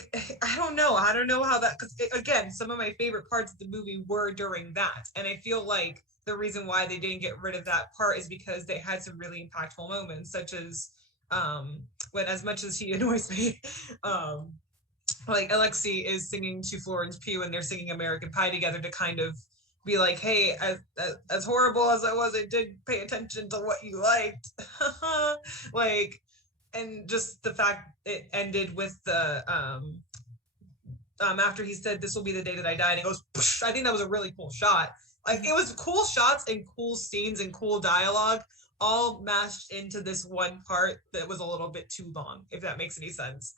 don't know how that, because again, some of my favorite parts of the movie were during that, and I feel like the reason why they didn't get rid of that part is because they had some really impactful moments, such as when, as much as he annoys me, like Alexei is singing to Florence Pugh and they're singing American Pie together to kind of be like, hey, as horrible as I was, I did pay attention to what you liked. Like, and just the fact it ended with the after he said, this will be the day that I die, and it goes, poosh, I think that was a really cool shot. Like, it was cool shots and cool scenes and cool dialogue all mashed into this one part that was a little bit too long, if that makes any sense.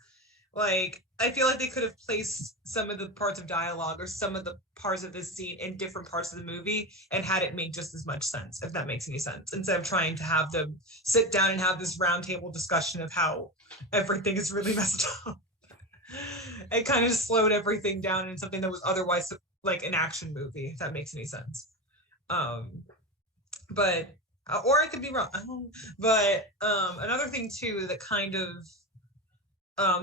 Like, I feel like they could have placed some of the parts of dialogue or some of the parts of this scene in different parts of the movie and had it make just as much sense, if that makes any sense, instead of trying to have them sit down and have this round table discussion of how everything is really messed up. It kind of slowed everything down in something that was otherwise like an action movie, if that makes any sense. But or I could be wrong. But another thing too that kind of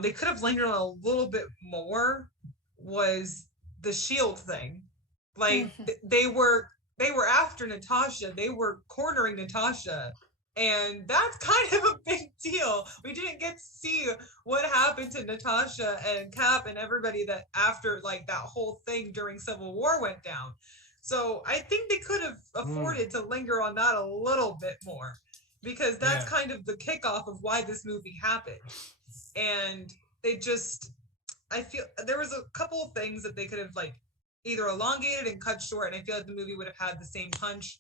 they could have lingered on a little bit more was the shield thing. Like, they were after Natasha, they were cornering Natasha, and that's kind of a big deal. We didn't get to see what happened to Natasha and Cap and everybody that after like that whole thing during Civil War went down. So I think they could have afforded to linger on that a little bit more, because that's kind of the kickoff of why this movie happened. And they just, I feel there was a couple of things that they could have like either elongated and cut short, and I feel like the movie would have had the same punch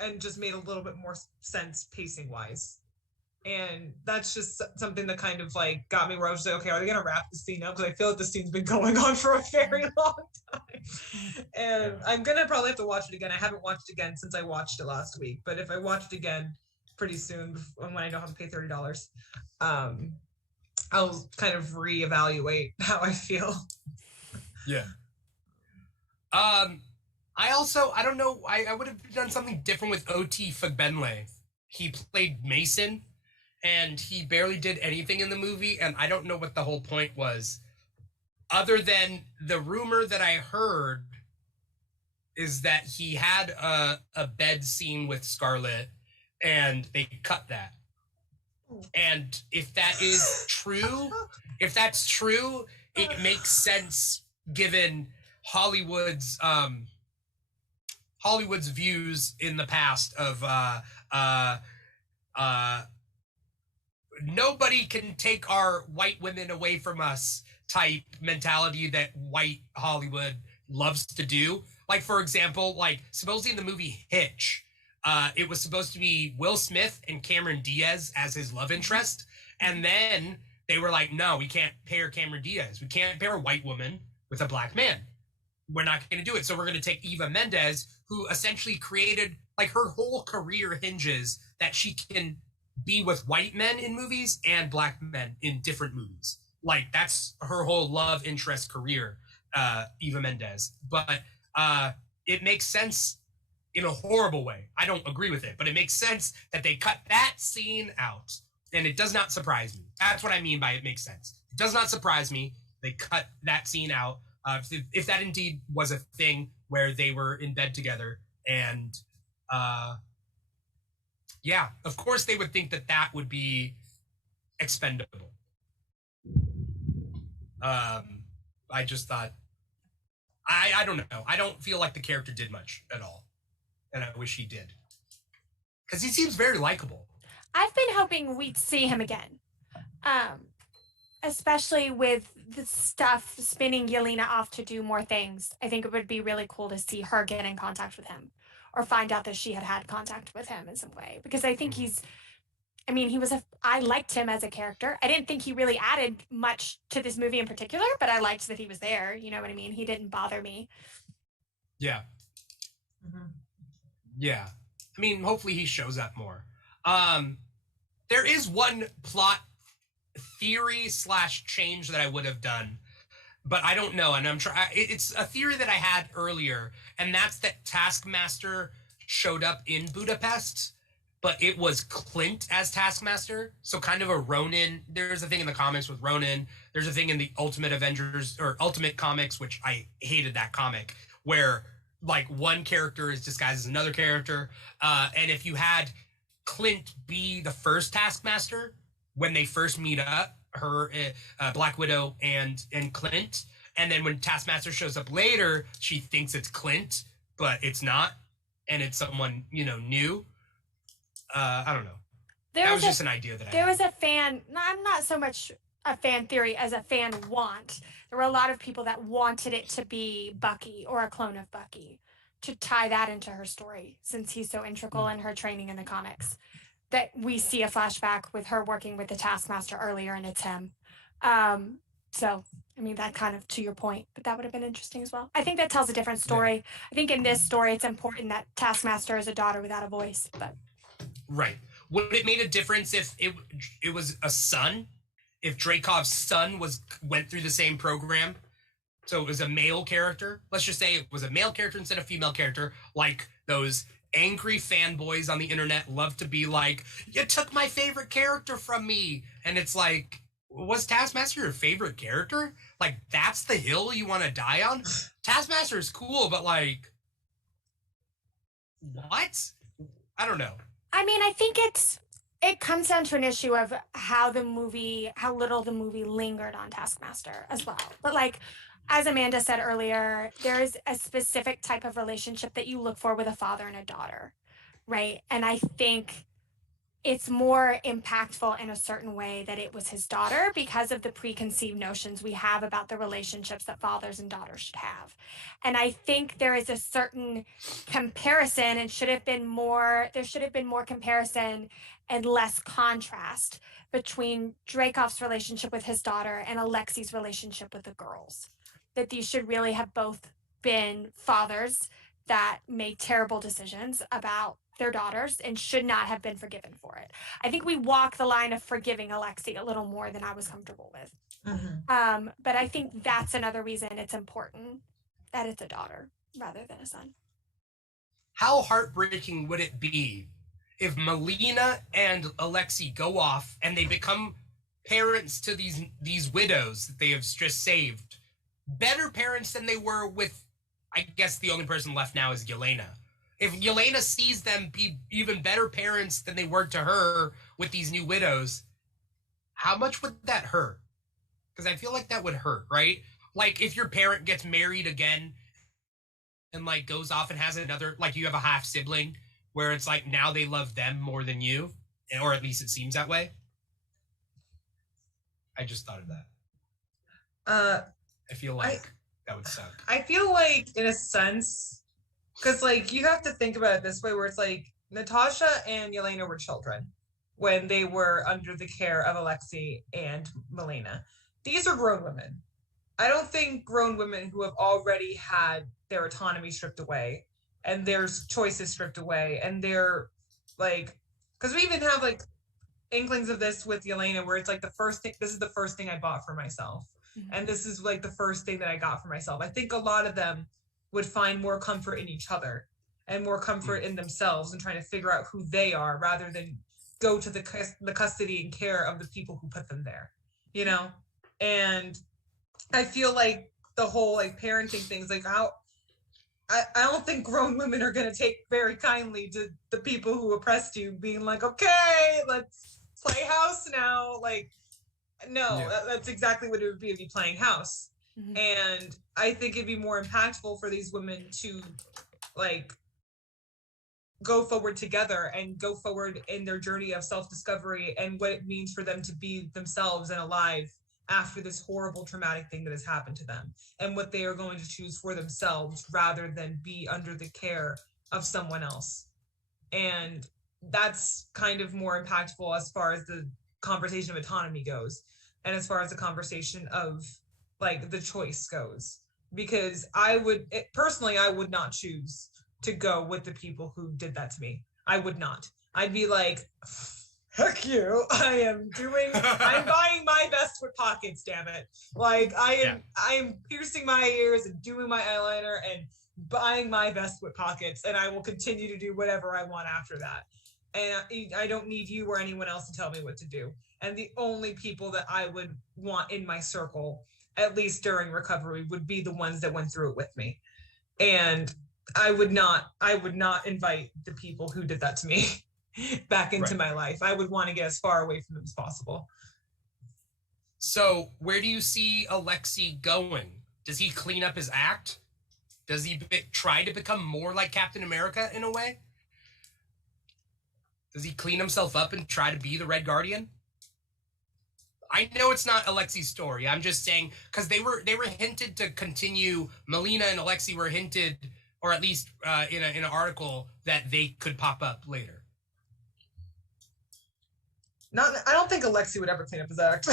and just made a little bit more sense pacing wise. And that's just something that kind of like got me where I was like, okay, are they gonna wrap the scene up? Because I feel like the scene's been going on for a very long time. And I'm gonna probably have to watch it again. I haven't watched it again since I watched it last week, but if I watch it again pretty soon when I don't have to pay $30, I'll kind of reevaluate how I feel. Yeah. I don't know, I would have done something different with O.T. Fagbenle. He played Mason, and he barely did anything in the movie, and I don't know what the whole point was. Other than the rumor that I heard is that he had a bed scene with Scarlett, and they cut that. And if that is true, it makes sense given Hollywood's views in the past of nobody can take our white women away from us type mentality that white Hollywood loves to do. Like, for example, like supposedly in the movie Hitch, it was supposed to be Will Smith and Cameron Diaz as his love interest. And then they were like, no, we can't pair Cameron Diaz. We can't pair a white woman with a black man. We're not going to do it. So we're going to take Eva Mendes, who essentially created, like, her whole career hinges that she can be with white men in movies and black men in different movies. Like, that's her whole love interest career, Eva Mendes. But it makes sense in a horrible way. I don't agree with it, but it makes sense that they cut that scene out. And it does not surprise me. That's what I mean by it makes sense. It does not surprise me. They cut that scene out. If that indeed was a thing where they were in bed together. And yeah, of course they would think that that would be expendable. I just thought, I don't know. I don't feel like the character did much at all. And I wish he did. Because he seems very likable. I've been hoping we'd see him again. Especially with the stuff spinning Yelena off to do more things. I think it would be really cool to see her get in contact with him or find out that she had contact with him in some way. Because I think I liked him as a character. I didn't think he really added much to this movie in particular, but I liked that he was there. You know what I mean? He didn't bother me. Yeah. Mm-hmm. Yeah. I mean, hopefully he shows up more. There is one plot theory / change that I would have done, but I don't know. And I'm trying. It's a theory that I had earlier, and that's that Taskmaster showed up in Budapest, but it was Clint as Taskmaster. So kind of a Ronin. There's a thing in the comics with Ronin. There's a thing in the Ultimate Avengers or Ultimate Comics, which I hated that comic, where like one character is disguised as another character. And if you had Clint be the first Taskmaster when they first meet up, her Black Widow and Clint, and then when Taskmaster shows up later, she thinks it's Clint, but it's not, and it's someone new. I don't know. That was just an idea that there was a fan. I'm not so much a fan theory as a fan want. There were a lot of people that wanted it to be Bucky or a clone of Bucky to tie that into her story, since he's so integral in her training in the comics. That we see a flashback with her working with the Taskmaster earlier, and it's him. So, I mean, that kind of to your point, but that would have been interesting as well. I think that tells a different story. Yeah. I think in this story, it's important that Taskmaster is a daughter without a voice. But right. Would it made a difference if it was a son? If Dreykov's son went through the same program? So it was a male character? Let's just say it was a male character instead of female character, like those angry fanboys on the internet love to be like, you took my favorite character from me. And it's like, was Taskmaster your favorite character? Like, that's the hill you want to die on? Taskmaster is cool, but like, what? I don't know. I mean, I think it comes down to an issue of how little the movie lingered on Taskmaster as well. But like, as Amanda said earlier, there is a specific type of relationship that you look for with a father and a daughter, right? And I think it's more impactful in a certain way that it was his daughter because of the preconceived notions we have about the relationships that fathers and daughters should have. And I think there is a certain comparison and there should have been more comparison and less contrast between Dreykov's relationship with his daughter and Alexi's relationship with the girls. That these should really have both been fathers that made terrible decisions about their daughters and should not have been forgiven for it. I think we walk the line of forgiving Alexi a little more than I was comfortable with. Mm-hmm. But I think that's another reason it's important that it's a daughter rather than a son. How heartbreaking would it be if Melina and Alexi go off and they become parents to these widows that they have just saved? Better parents than they were with, I guess the only person left now is Yelena. If Yelena sees them be even better parents than they were to her with these new widows, how much would that hurt? Because I feel like that would hurt, right? Like if your parent gets married again and like goes off and has another, like you have a half sibling where it's like now they love them more than you, or at least it seems that way. I just thought of that. I feel like that would suck. I feel like, in a sense, because like you have to think about it this way, where it's like Natasha and Yelena were children when they were under the care of Alexei and Melina. These are grown women. I don't think grown women who have already had their autonomy stripped away and their choices stripped away and their like, because we even have like inklings of this with Yelena, where it's like this is the first thing I bought for myself. And this is like the first thing that I got for myself. I think a lot of them would find more comfort in each other and more comfort in themselves and trying to figure out who they are rather than go to the custody and care of the people who put them there, you know? And I feel like the whole like parenting things, like how I don't think grown women are going to take very kindly to the people who oppressed you being like, okay, let's play house now. Like, no, that's exactly what it would be playing house. And I think it'd be more impactful for these women to like go forward together and go forward in their journey of self-discovery and what it means for them to be themselves and alive after this horrible traumatic thing that has happened to them, and what they are going to choose for themselves rather than be under the care of someone else. And that's kind of more impactful as far as the conversation of autonomy goes, and as far as the conversation of like the choice goes, because I would not choose to go with the people who did that to me. I would not. I'd be like, heck you, I'm buying my best with pockets, damn it. Like I am piercing my ears and doing my eyeliner and buying my best with pockets, and I will continue to do whatever I want after that. And I don't need you or anyone else to tell me what to do. And the only people that I would want in my circle, at least during recovery, would be the ones that went through it with me. And I would not invite the people who did that to me back into my life. I would want to get as far away from them as possible. So where do you see Alexei going? Does he clean up his act? Does he try to become more like Captain America in a way? Does he clean himself up and try to be the Red Guardian? I know it's not Alexei's story. I'm just saying, because they were hinted to continue. Melina and Alexei were hinted, or at least in an article, that they could pop up later. I don't think Alexei would ever clean up his act.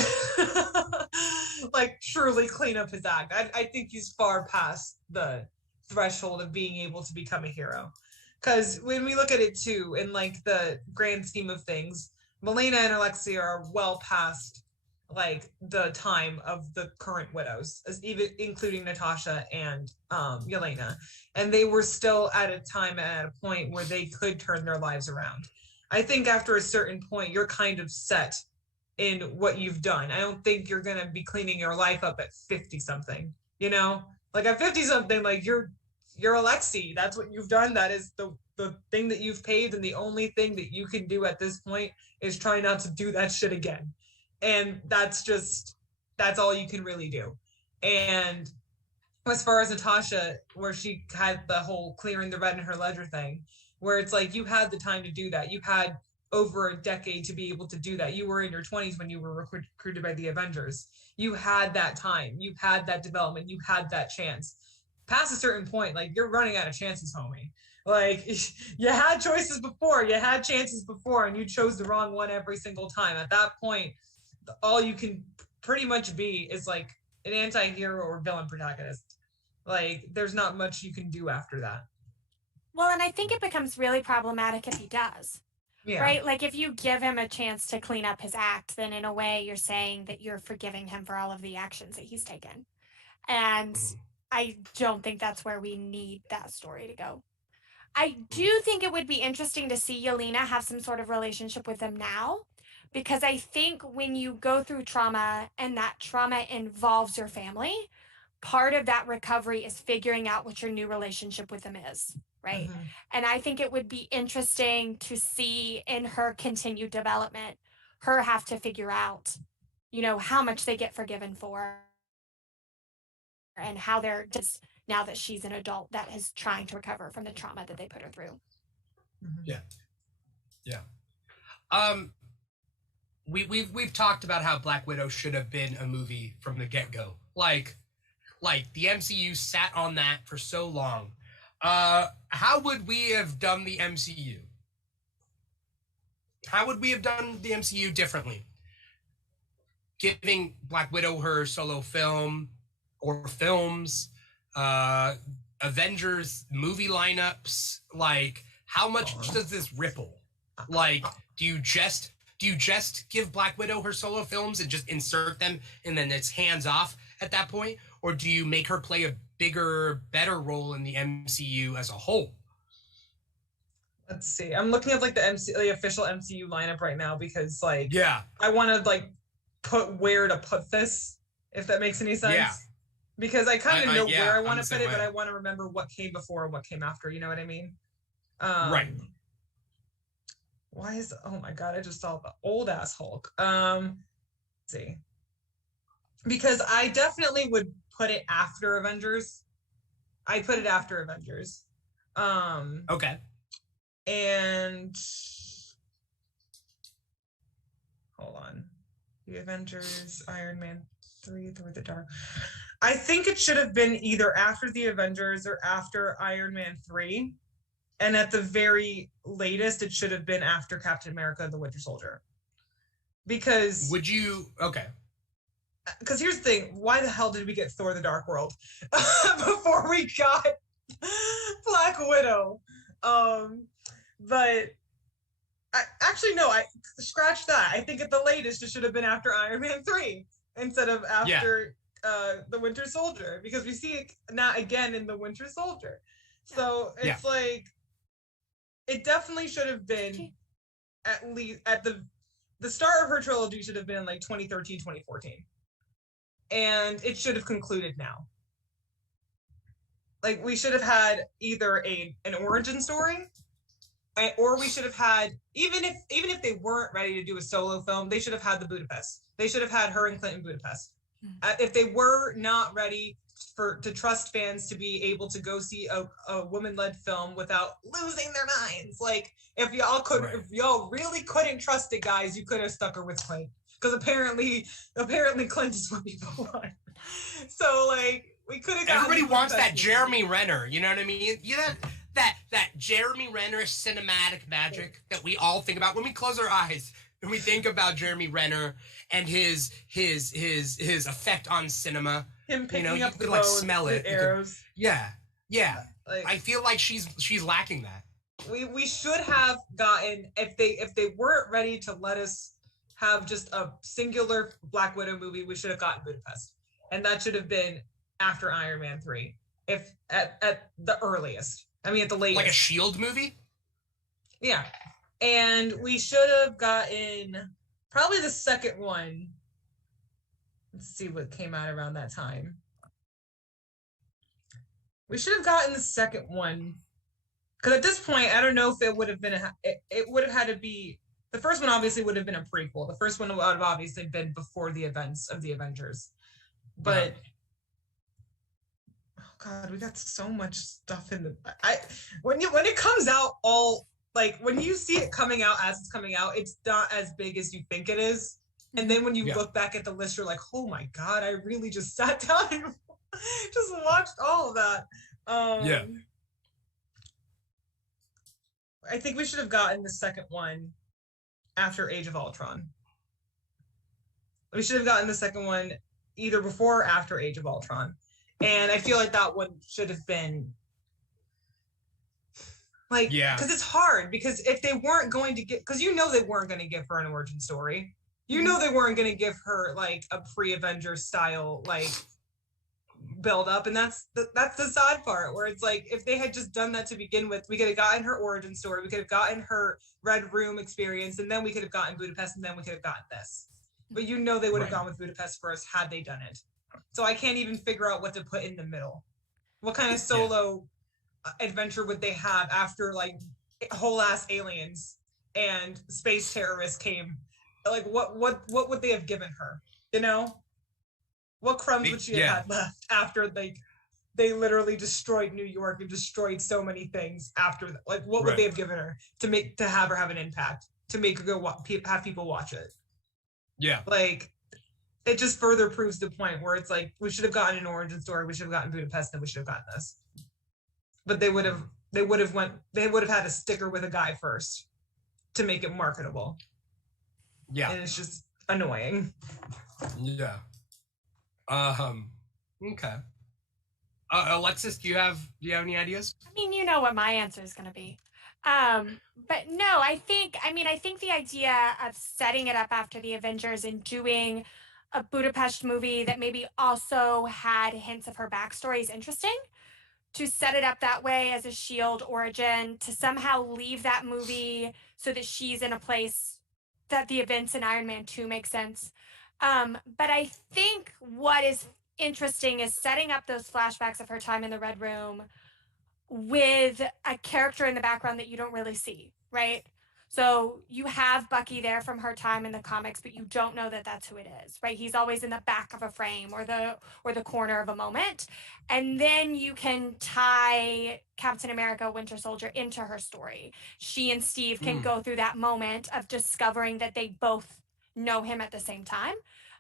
Like truly clean up his act. I think he's far past the threshold of being able to become a hero. Because when we look at it too, in like the grand scheme of things, Melina and Alexei are well past like the time of the current widows, even including Natasha and Yelena, and they were still at a point where they could turn their lives around. I think after a certain point, you're kind of set in what you've done. I don't think you're gonna be cleaning your life up at 50 something. You know, like at 50 something, like you're Alexei. That's what you've done. That is the thing that you've paved, and the only thing that you can do at this point is try not to do that shit again. And that's all you can really do. And as far as Natasha, where she had the whole clearing the red in her ledger thing, where it's like you had the time to do that. You had over a decade to be able to do that. You were in your 20s when you were recruited by the Avengers. You had that time. You had that development. You had that chance. Past a certain point, like you're running out of chances, homie. Like you had choices before, you had chances before, and you chose the wrong one every single time. At that point, all you can pretty much be is like an anti-hero or villain protagonist. Like there's not much you can do after that. Well, and I think it becomes really problematic if he does. Yeah. Right? Like if you give him a chance to clean up his act, then in a way you're saying that you're forgiving him for all of the actions that he's taken. And I don't think that's where we need that story to go. I do think it would be interesting to see Yelena have some sort of relationship with him now, because I think when you go through trauma and that trauma involves your family, part of that recovery is figuring out what your new relationship with them is, right? Mm-hmm. And I think it would be interesting to see in her continued development, her have to figure out, you know, how much they get forgiven for and how they're just, now that she's an adult that is trying to recover from the trauma that they put her through. Yeah. Yeah. we've talked about how Black Widow should have been a movie from the get-go. Like the MCU sat on that for so long. How would we have done the MCU? How would we have done the MCU differently? Giving Black Widow her solo film or films, Avengers movie lineups, like how much does this ripple? Like, do you just give Black Widow her solo films and just insert them and then it's hands off at that point? Or do you make her play a bigger, better role in the MCU as a whole? Let's see. I'm looking at like the official MCU lineup right now because like I want to like put where to put this, if that makes any sense. Yeah. Because I kind of know where I want to put it, but I want to remember what came before and what came after. You know what I mean? Right. Why is oh my god, I just saw the old ass Hulk. Let's see. Because I definitely would put it after Avengers. I'd put it after Avengers. Okay. And hold on. The Avengers, Iron Man 3, Thor the Dark. I think it should have been either after the Avengers or after Iron Man 3. And at the very latest, it should have been after Captain America, the Winter Soldier. Because would you okay. Because here's the thing, why the hell did we get Thor the Dark World before we got Black Widow? But I scratch that. I think at the latest it should have been after Iron Man 3 instead of after the Winter Soldier, because we see it now again in the Winter Soldier. So it's like it definitely should have been at least at the start of her trilogy should have been like 2013, 2014. And it should have concluded now. Like we should have had either an origin story, or we should have had even if they weren't ready to do a solo film, they should have had the Budapest. They should have had her and Clinton Budapest. If they were not ready to trust fans to be able to go see a woman-led film without losing their minds, like if y'all really couldn't trust it, guys, you could have stuck her with Clint. Because apparently Clint is what people want. So like we could have. Everybody wants that Jeremy Renner. You know what I mean? You know that Jeremy Renner cinematic magic that we all think about when we close our eyes and we think about Jeremy Renner and his effect on cinema. Him picking up the like smell it. Arrows. Yeah. Like, I feel like she's lacking that. We should have gotten if they weren't ready to let us have just a singular Black Widow movie, we should have gotten Budapest. And that should have been after Iron Man 3. If at the earliest. I mean at the latest. Like a SHIELD movie? Yeah. And we should have gotten probably the second one. Let's see what came out around that time. We should have gotten the second one. Because at this point, I don't know if it would have been it would have had to be. The first one obviously would have been a prequel. The first one would have obviously been before the events of the Avengers. But oh god, we got so much stuff in the. When it comes out all like when you see it coming out as it's coming out, it's not as big as you think it is. And then when you look back at the list, you're like, oh my god, I really just sat down and just watched all of that. I think we should have gotten the second one after Age of Ultron. We should have gotten the second one either before or after Age of Ultron. And I feel like that one should have been like, because it's hard, because if they weren't going to get, because they weren't going to give her an origin story. They weren't going to give her like a pre-Avengers style like build up, and that's the sad part, where it's like if they had just done that to begin with, we could have gotten her origin story, we could have gotten her Red Room experience, and then we could have gotten Budapest, and then we could have gotten this. But they would have gone with Budapest first had they done it. So I can't even figure out what to put in the middle. What kind of solo adventure would they have after like whole ass aliens and space terrorists came? Like what would they have given her? What crumbs would she have had left after they literally destroyed New York and destroyed so many things after that? Like what would they have given her to have her have an impact, to make her go have people watch it? Yeah. Like, it just further proves the point where it's like, we should have gotten an origin story, we should have gotten Budapest, and we should have gotten this. But they would have had a sticker with a guy first to make it marketable. Yeah. And it's just annoying. Yeah. Okay. Alexis, do you have any ideas? I mean, you know what my answer is going to be. But no, I think the idea of setting it up after the Avengers and doing a Budapest movie that maybe also had hints of her backstory is interesting. To set it up that way as a Shield origin, to somehow leave that movie so that she's in a place that the events in Iron Man 2 make sense. But I think what is interesting is setting up those flashbacks of her time in the Red Room with a character in the background that you don't really see, right? So you have Bucky there from her time in the comics, but you don't know that that's who it is, right? He's always in the back of a frame or the corner of a moment. And then you can tie Captain America, Winter Soldier into her story. She and Steve can go through that moment of discovering that they both know him at the same time.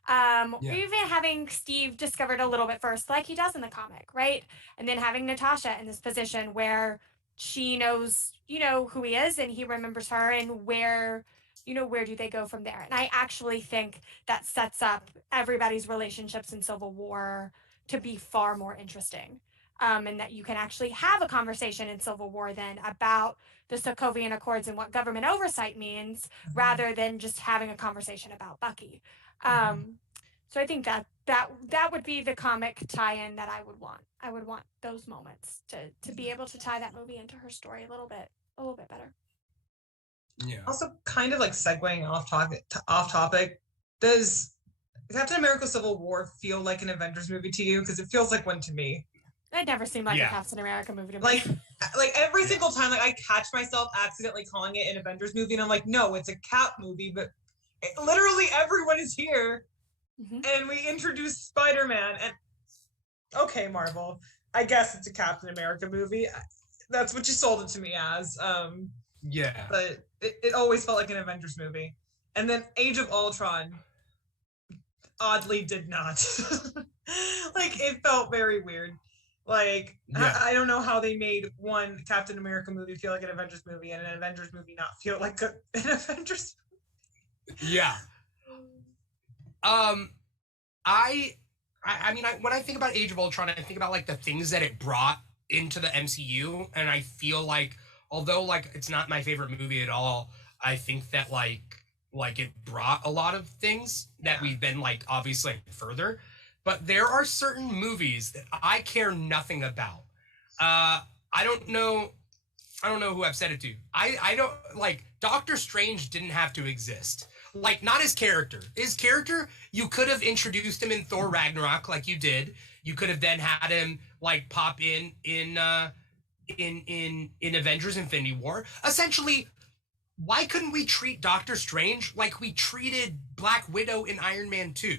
Or even having Steve discovered a little bit first, like he does in the comic, right? And then having Natasha in this position where she knows, who he is and he remembers her, and where do they go from there? And I actually think that sets up everybody's relationships in Civil War to be far more interesting. And that you can actually have a conversation in Civil War then about the Sokovian Accords and what government oversight means, rather than just having a conversation about Bucky. So I think that would be the comic tie-in that I would want. I would want those moments to be able to tie that movie into her story a little bit better. Yeah. Also, kind of like segueing off topic, does Captain America: Civil War feel like an Avengers movie to you? Because it feels like one to me. It never seemed like a Captain America movie to me. Like every single time, like I catch myself accidentally calling it an Avengers movie, and I'm like, no, it's a Cap movie. But literally everyone is here, and we introduce Spider-Man, and okay, Marvel, I guess it's a Captain America movie. That's what you sold it to me as. Yeah. But it always felt like an Avengers movie. And then Age of Ultron oddly did not. Like, it felt very weird. Like, I don't know how they made one Captain America movie feel like an Avengers movie and an Avengers movie not feel like an Avengers movie. Yeah. I mean, when I think about Age of Ultron, I think about like the things that it brought into the MCU, and I feel like, although like it's not my favorite movie at all, I think that like it brought a lot of things that we've been like obviously further. But there are certain movies that I care nothing about. I don't know who I've said it to. I don't like Doctor Strange didn't have to exist. Like, not his character. His character, you could have introduced him in Thor Ragnarok like you did. You could have then had him like pop in Avengers Infinity War. Essentially, why couldn't we treat Doctor Strange like we treated Black Widow in Iron Man 2?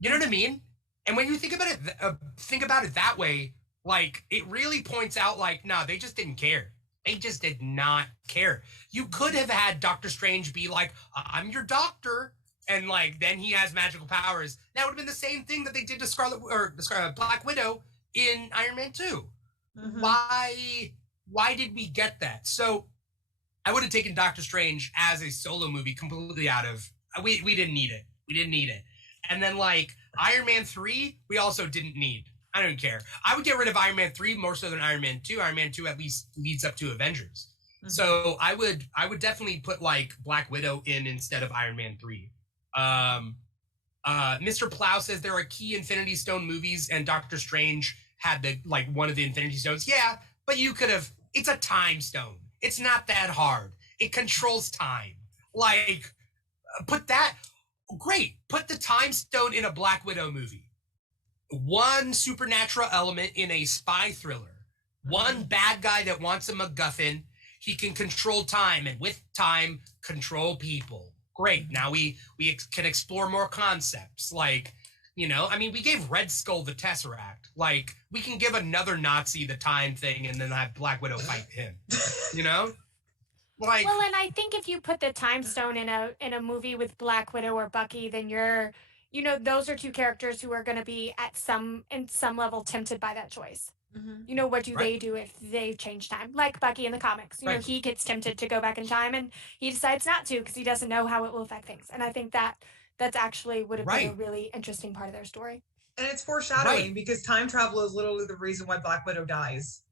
You know what I mean? And when you think about it that way, like, it really points out like, no, they just didn't care. They just did not care. You could have had Doctor Strange be like, I'm your doctor, and like then he has magical powers. That would have been the same thing that they did to Black Widow in Iron Man 2. Why did we get that? So I would have taken Doctor Strange as a solo movie completely out of. We didn't need it. We didn't need it. And then like Iron Man 3, we also didn't need. I don't care. I would get rid of Iron Man 3 more so than Iron Man 2. Iron Man 2 at least leads up to Avengers. So I would definitely put like Black Widow in instead of Iron Man 3. Mr. Plow says there are key Infinity Stone movies and Doctor Strange had one of the Infinity Stones. Yeah, but you could have, it's a time stone. It's not that hard. It controls time. Like, put the time stone in a Black Widow movie. One supernatural element in a spy thriller. One bad guy that wants a MacGuffin. He can control time, and with time, control people. Great. Now we can explore more concepts. Like, I mean, we gave Red Skull the Tesseract. Like, we can give another Nazi the time thing and then have Black Widow fight him. Like, well, and I think if you put the time stone in a movie with Black Widow or Bucky, then those are two characters who are going to be in some level tempted by that choice. What do they do if they change time? Like Bucky in the comics, he gets tempted to go back in time and he decides not to because he doesn't know how it will affect things. And I think that's actually would have been a really interesting part of their story. And it's foreshadowing because time travel is literally the reason why Black Widow dies.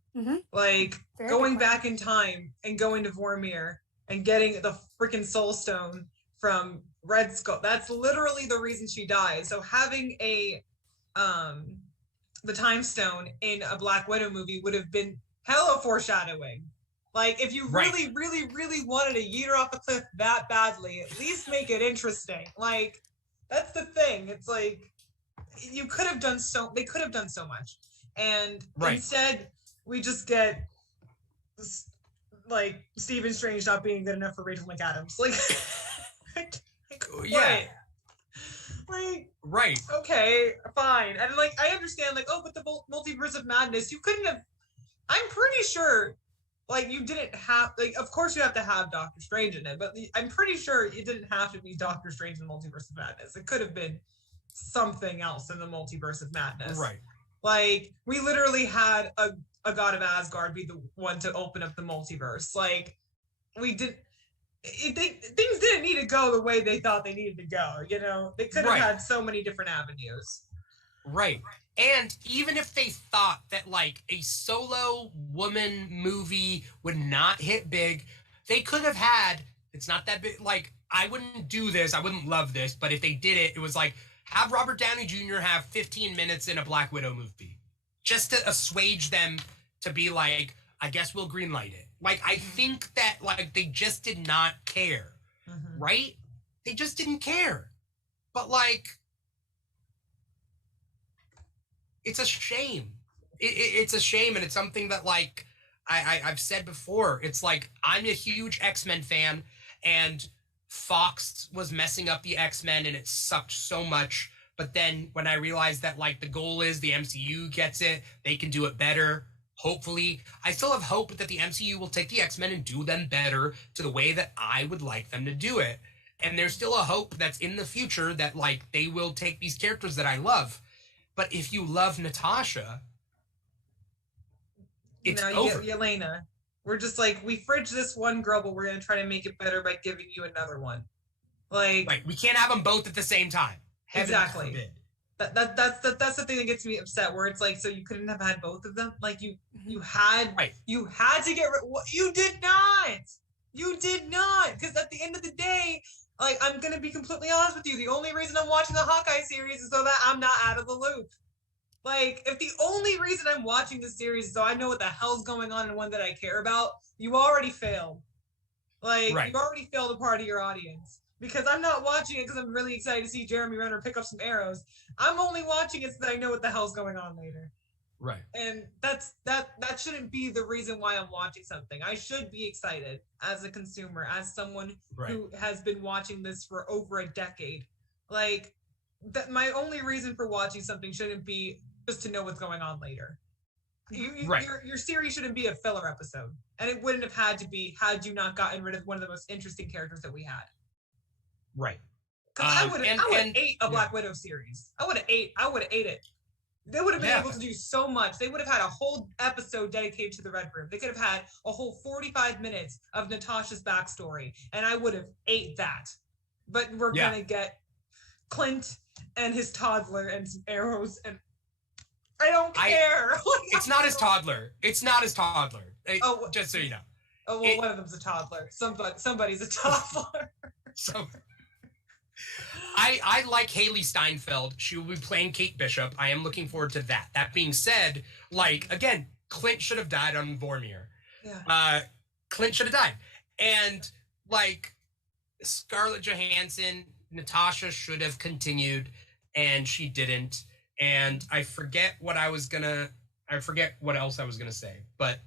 Like Very going back in time and going to Vormir and getting the freaking Soul Stone from Red Skull. That's literally the reason she dies. So having the time stone in a Black Widow movie would have been hella foreshadowing. Like if you really, really, really wanted to yeet her off a cliff that badly, at least make it interesting. Like that's the thing. It's like they could have done so much. And instead we just get like Stephen Strange not being good enough for Rachel McAdams. Okay, fine. And like I understand but the multiverse of madness, you couldn't have. I'm pretty sure you didn't have of course you have to have Doctor Strange in it, but I'm pretty sure it didn't have to be Doctor Strange in the multiverse of madness. It could have been something else in the multiverse of madness. Like we literally had a god of Asgard be the one to open up the multiverse. Like we did. Things didn't need to go the way they thought they needed to go. They could have had so many different avenues. And even if they thought that a solo woman movie would not hit big, they could have had, it's not that big, I wouldn't do this, I wouldn't love this, but if they did it, it was have Robert Downey Jr. have 15 minutes in a Black Widow movie. Just to assuage them to be I guess we'll greenlight it. I think that, they just did not care. Right? They just didn't care. But, it's a shame. It's a shame, and it's something that, I've said before. It's I'm a huge X-Men fan, and Fox was messing up the X-Men, and it sucked so much. But then when I realized that, the goal is the MCU gets it, they can do it better. Hopefully, I still have hope that the MCU will take the X-Men and do them better to the way that I would like them to do it. And there's still a hope that's in the future that, they will take these characters that I love. But if you love Natasha, it's over. Yelena, we're just we fridge this one girl, but we're going to try to make it better by giving you another one. We can't have them both at the same time. Heaven exactly. forbid. That's the thing that gets me upset, where it's so you couldn't have had both of them. You had to get you did not because at the end of the day, I'm gonna be completely honest with you, the only reason I'm watching the Hawkeye series is so that I'm not out of the loop. If the only reason I'm watching this series is so I know what the hell's going on and one that I care about, you already failed. You already failed a part of your audience. Because I'm not watching it because I'm really excited to see Jeremy Renner pick up some arrows. I'm only watching it so that I know what the hell's going on later. And that shouldn't be the reason why I'm watching something. I should be excited as a consumer, as someone who has been watching this for over a decade. That my only reason for watching something shouldn't be just to know what's going on later. Your series shouldn't be a filler episode. And it wouldn't have had to be had you not gotten rid of one of the most interesting characters that we had. Because I would have ate a Black Widow series. I would have ate it. They would have been able to do so much. They would have had a whole episode dedicated to the Red Room. They could have had a whole 45 minutes of Natasha's backstory, and I would have ate that. But we're gonna get Clint and his toddler and some arrows, and I don't care. It's not his toddler. Just so you know. Oh well, one of them's a toddler. Somebody's a toddler. So. I like Haley Steinfeld. She will be playing Kate Bishop. I am looking forward to that. That being said, again, Clint should have died on Vormir. Clint should have died. And, Scarlett Johansson, Natasha should have continued, and she didn't. And I forget what else I was gonna say, but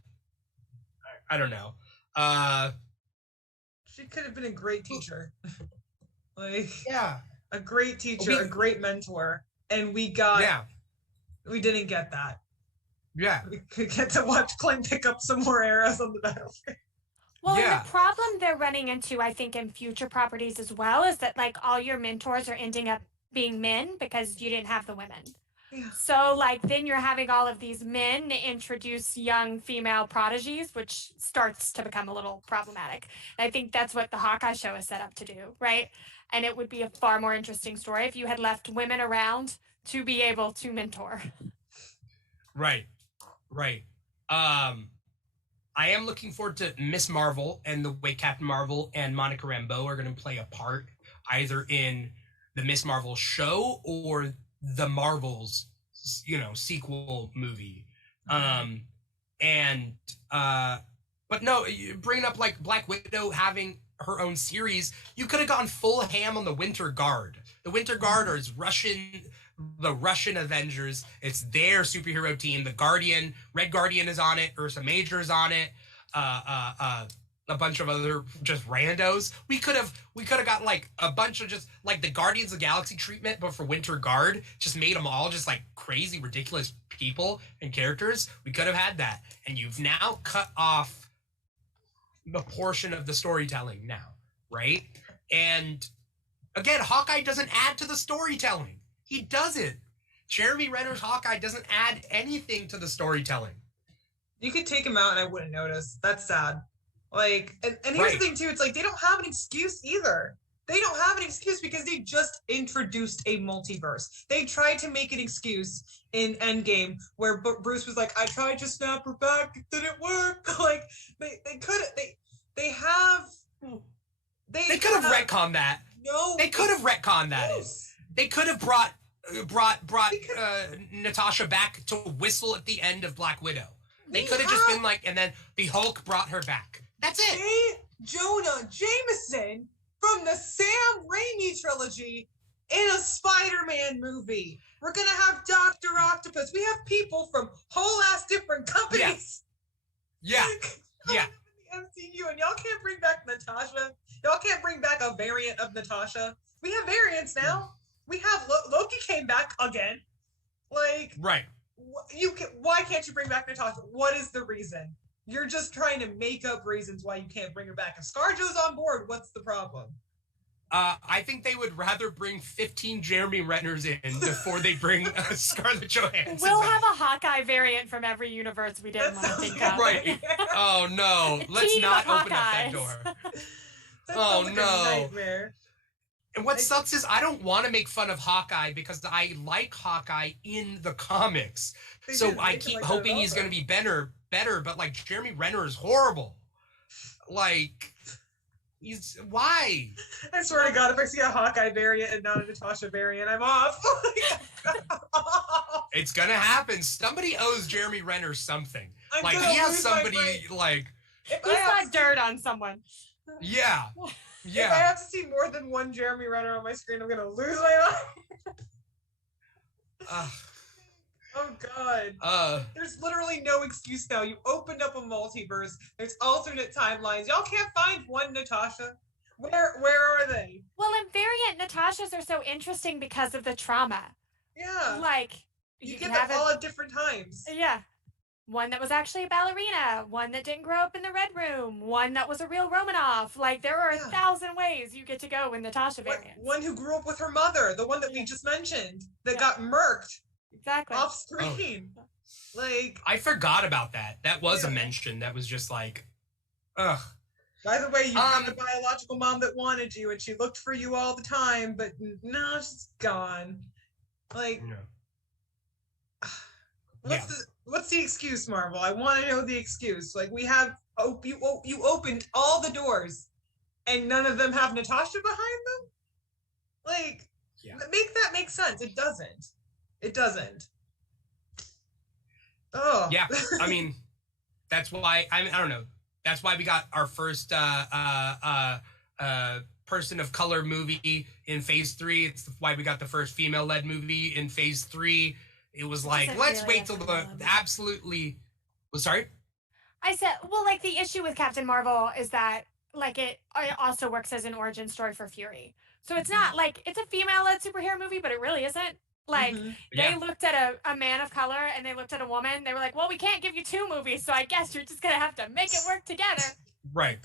I don't know. She could have been a great teacher. A great teacher, a great mentor, and we didn't get that. We could get to watch Clint pick up some more arrows on the battlefield. Well, and the problem they're running into, I think, in future properties as well, is that like all your mentors are ending up being men because you didn't have the women. Yeah. So like then you're having all of these men introduce young female prodigies, which starts to become a little problematic. And I think that's what the Hawkeye show is set up to do, right? And it would be a far more interesting story if you had left women around to be able to mentor. Right. I am looking forward to Miss Marvel and the way Captain Marvel and Monica Rambeau are going to play a part either in the Miss Marvel show or the Marvels, sequel movie. But no, bringing up like Black Widow having her own series, you could have gone full ham on the Winter Guard. The Winter Guard is the Russian Avengers. It's their superhero team. The Guardian, Red Guardian is on it. Ursa Major is on it. A bunch of other just randos. We could have got like a bunch of just like the Guardians of the Galaxy treatment, but for Winter Guard, just made them all just like crazy, ridiculous people and characters. We could have had that, and you've now cut off the portion of the storytelling now, right? And again, Hawkeye doesn't add to the storytelling. He doesn't. Jeremy Renner's Hawkeye doesn't add anything to the storytelling. You could take him out and I wouldn't notice. That's sad. Like, and here's the thing too, it's like they don't have an excuse either. They don't have an excuse because they just introduced a multiverse. They tried to make an excuse in Endgame where Bruce was like, I tried to snap her back, it didn't work. Like, they could have retconned that. No. They could have retconned that. Yes. They could have brought Natasha back to whistle at the end of Black Widow. They could have just been like, and then the Hulk brought her back. That's it. Jonah Jameson from the Sam Raimi trilogy in a Spider-Man movie. We're gonna have Dr. Octopus. We have people from whole ass different companies. Yeah. Yeah. In the MCU, and y'all can't bring back Natasha. Y'all can't bring back a variant of Natasha. We have variants now. We have Loki came back again. Like, right. Why can't you bring back Natasha? What is the reason? You're just trying to make up reasons why you can't bring her back. If ScarJo's on board, what's the problem? I think they would rather bring 15 Jeremy Renners in before they bring Scarlett Johansson. We'll have a Hawkeye variant from every universe we didn't want to think of. Right. Oh no. Let's not open up that door. Oh no. Nightmare. And what sucks is I don't want to make fun of Hawkeye because I like Hawkeye in the comics. So I keep hoping he's going to be better, but like Jeremy Renner is horrible. Like, why? I swear to God, if I see a Hawkeye variant and not a Natasha variant, I'm off. It's going to happen. Somebody owes Jeremy Renner something. Like, he has somebody, like... He's got dirt on someone. Yeah. Yeah. If I have to see more than one Jeremy Renner on my screen, I'm gonna lose my mind. Oh God. There's literally no excuse now. You opened up a multiverse. There's alternate timelines. Y'all can't find one Natasha. Where are they? Well, and variant Natashas are so interesting because of the trauma. Yeah. Like you get them all at different times. Yeah. One that was actually a ballerina, one that didn't grow up in the Red Room, one that was a real Romanoff. Like, there are 1,000 ways you get to go in Natasha variants. One who grew up with her mother, the one that we just mentioned, that got murked. Exactly. Off screen. Oh. Like, I forgot about that. That was a mention. That was just like, ugh. By the way, you had a biological mom that wanted you, and she looked for you all the time, but no, she's gone. Like, What's the excuse, Marvel? I want to know the excuse. Like, we have you opened all the doors, and none of them have Natasha behind them. Like, make that make sense. It doesn't. It doesn't. Oh. Yeah, I mean, that's why I don't know. That's why we got our first person of color movie in Phase 3. It's why we got the first female-led movie in Phase 3. It was like, let's wait till the absolutely... Well, sorry? I said, well, like, the issue with Captain Marvel is that, like, it also works as an origin story for Fury. So it's not, like, it's a female-led superhero movie, but it really isn't. Like, they looked at a man of color, and they looked at a woman, they were like, well, we can't give you 2 movies, so I guess you're just gonna have to make it work together. Right.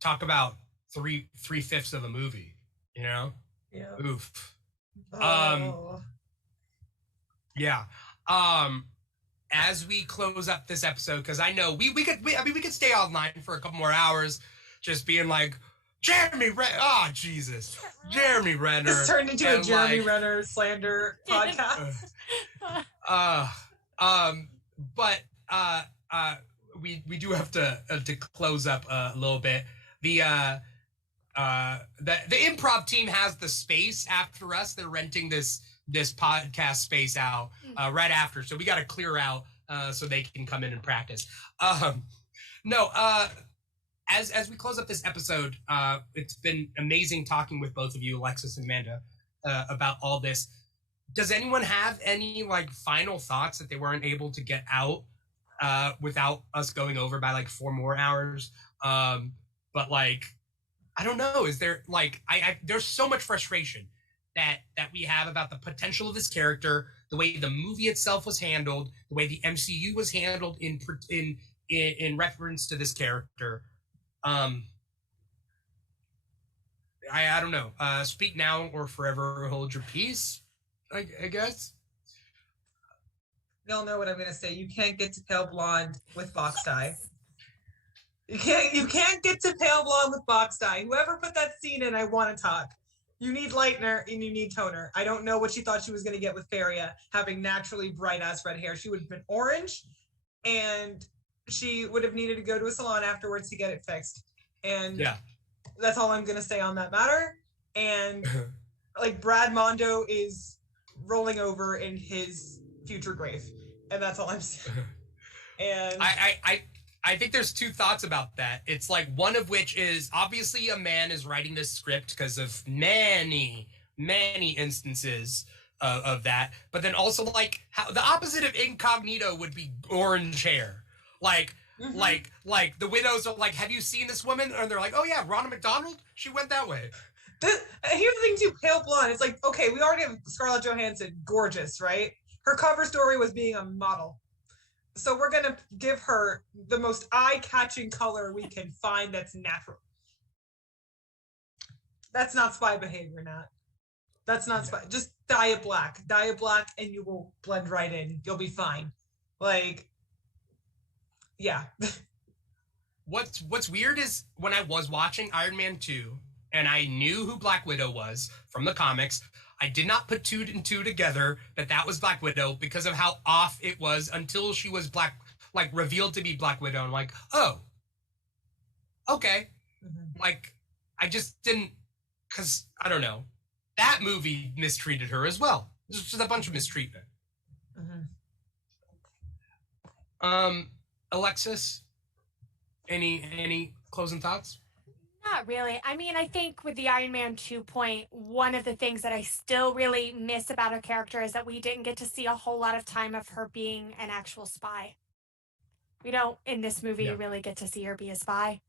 Talk about three-fifths of a movie, you know? Yeah. Oof. Oh. Yeah. As we close up this episode, because I know we could stay online for a couple more hours, just being like, Jeremy Renner. Oh, Jesus. Jeremy Renner. This turned into a Jeremy Renner slander podcast. We do have to close up a little bit. The improv team has the space after us. They're renting this podcast space out right after, so we got to clear out so they can come in and practice. As we close up this episode, it's been amazing talking with both of you, Alexis and Amanda, about all this. Does anyone have any like final thoughts that they weren't able to get out without us going over by like 4 more hours? But like, I don't know. Is there like, there's so much frustration that we have about the potential of this character, the way the movie itself was handled, the way the MCU was handled in reference to this character. I don't know. Speak now or forever hold your peace, I guess. Y'all know what I'm gonna say. You can't get to pale blonde with box dye. You can't get to pale blonde with box dye. Whoever put that scene in, I want to talk. You need lightener and you need toner. I don't know what she thought she was gonna get with Faria having naturally bright ass red hair. She would have been orange, and she would have needed to go to a salon afterwards to get it fixed. And yeah, that's all I'm gonna say on that matter. And like Brad Mondo is rolling over in his future grave, and that's all I'm saying. And I think there's 2 thoughts about that. It's like, one of which is obviously a man is writing this script because of many instances of that, but then also like how the opposite of incognito would be orange hair. Like, like the widows are like, have you seen this woman? And they're like, oh yeah, Ronald McDonald, she went that way. Here's the thing too, pale blonde. It's like, okay, we already have Scarlett Johansson, gorgeous, right? Her cover story was being a model. So we're gonna give her the most eye-catching color we can find that's natural. That's not spy behavior, Nat. That's not spy. Just dye it black. Dye it black and you will blend right in. You'll be fine. Like, yeah. What's weird is when I was watching Iron Man 2 and I knew who Black Widow was from the comics, I did not put 2 and 2 together that was Black Widow because of how off it was until she was revealed to be Black Widow. And like, oh, okay. Mm-hmm. Like, I just didn't, because I don't know. That movie mistreated her as well. There's just a bunch of mistreatment. Mm-hmm. Alexis, any closing thoughts? Not really. I mean, I think with the Iron Man 2 point, one of the things that I still really miss about her character is that we didn't get to see a whole lot of time of her being an actual spy. We don't, in this movie, really get to see her be a spy.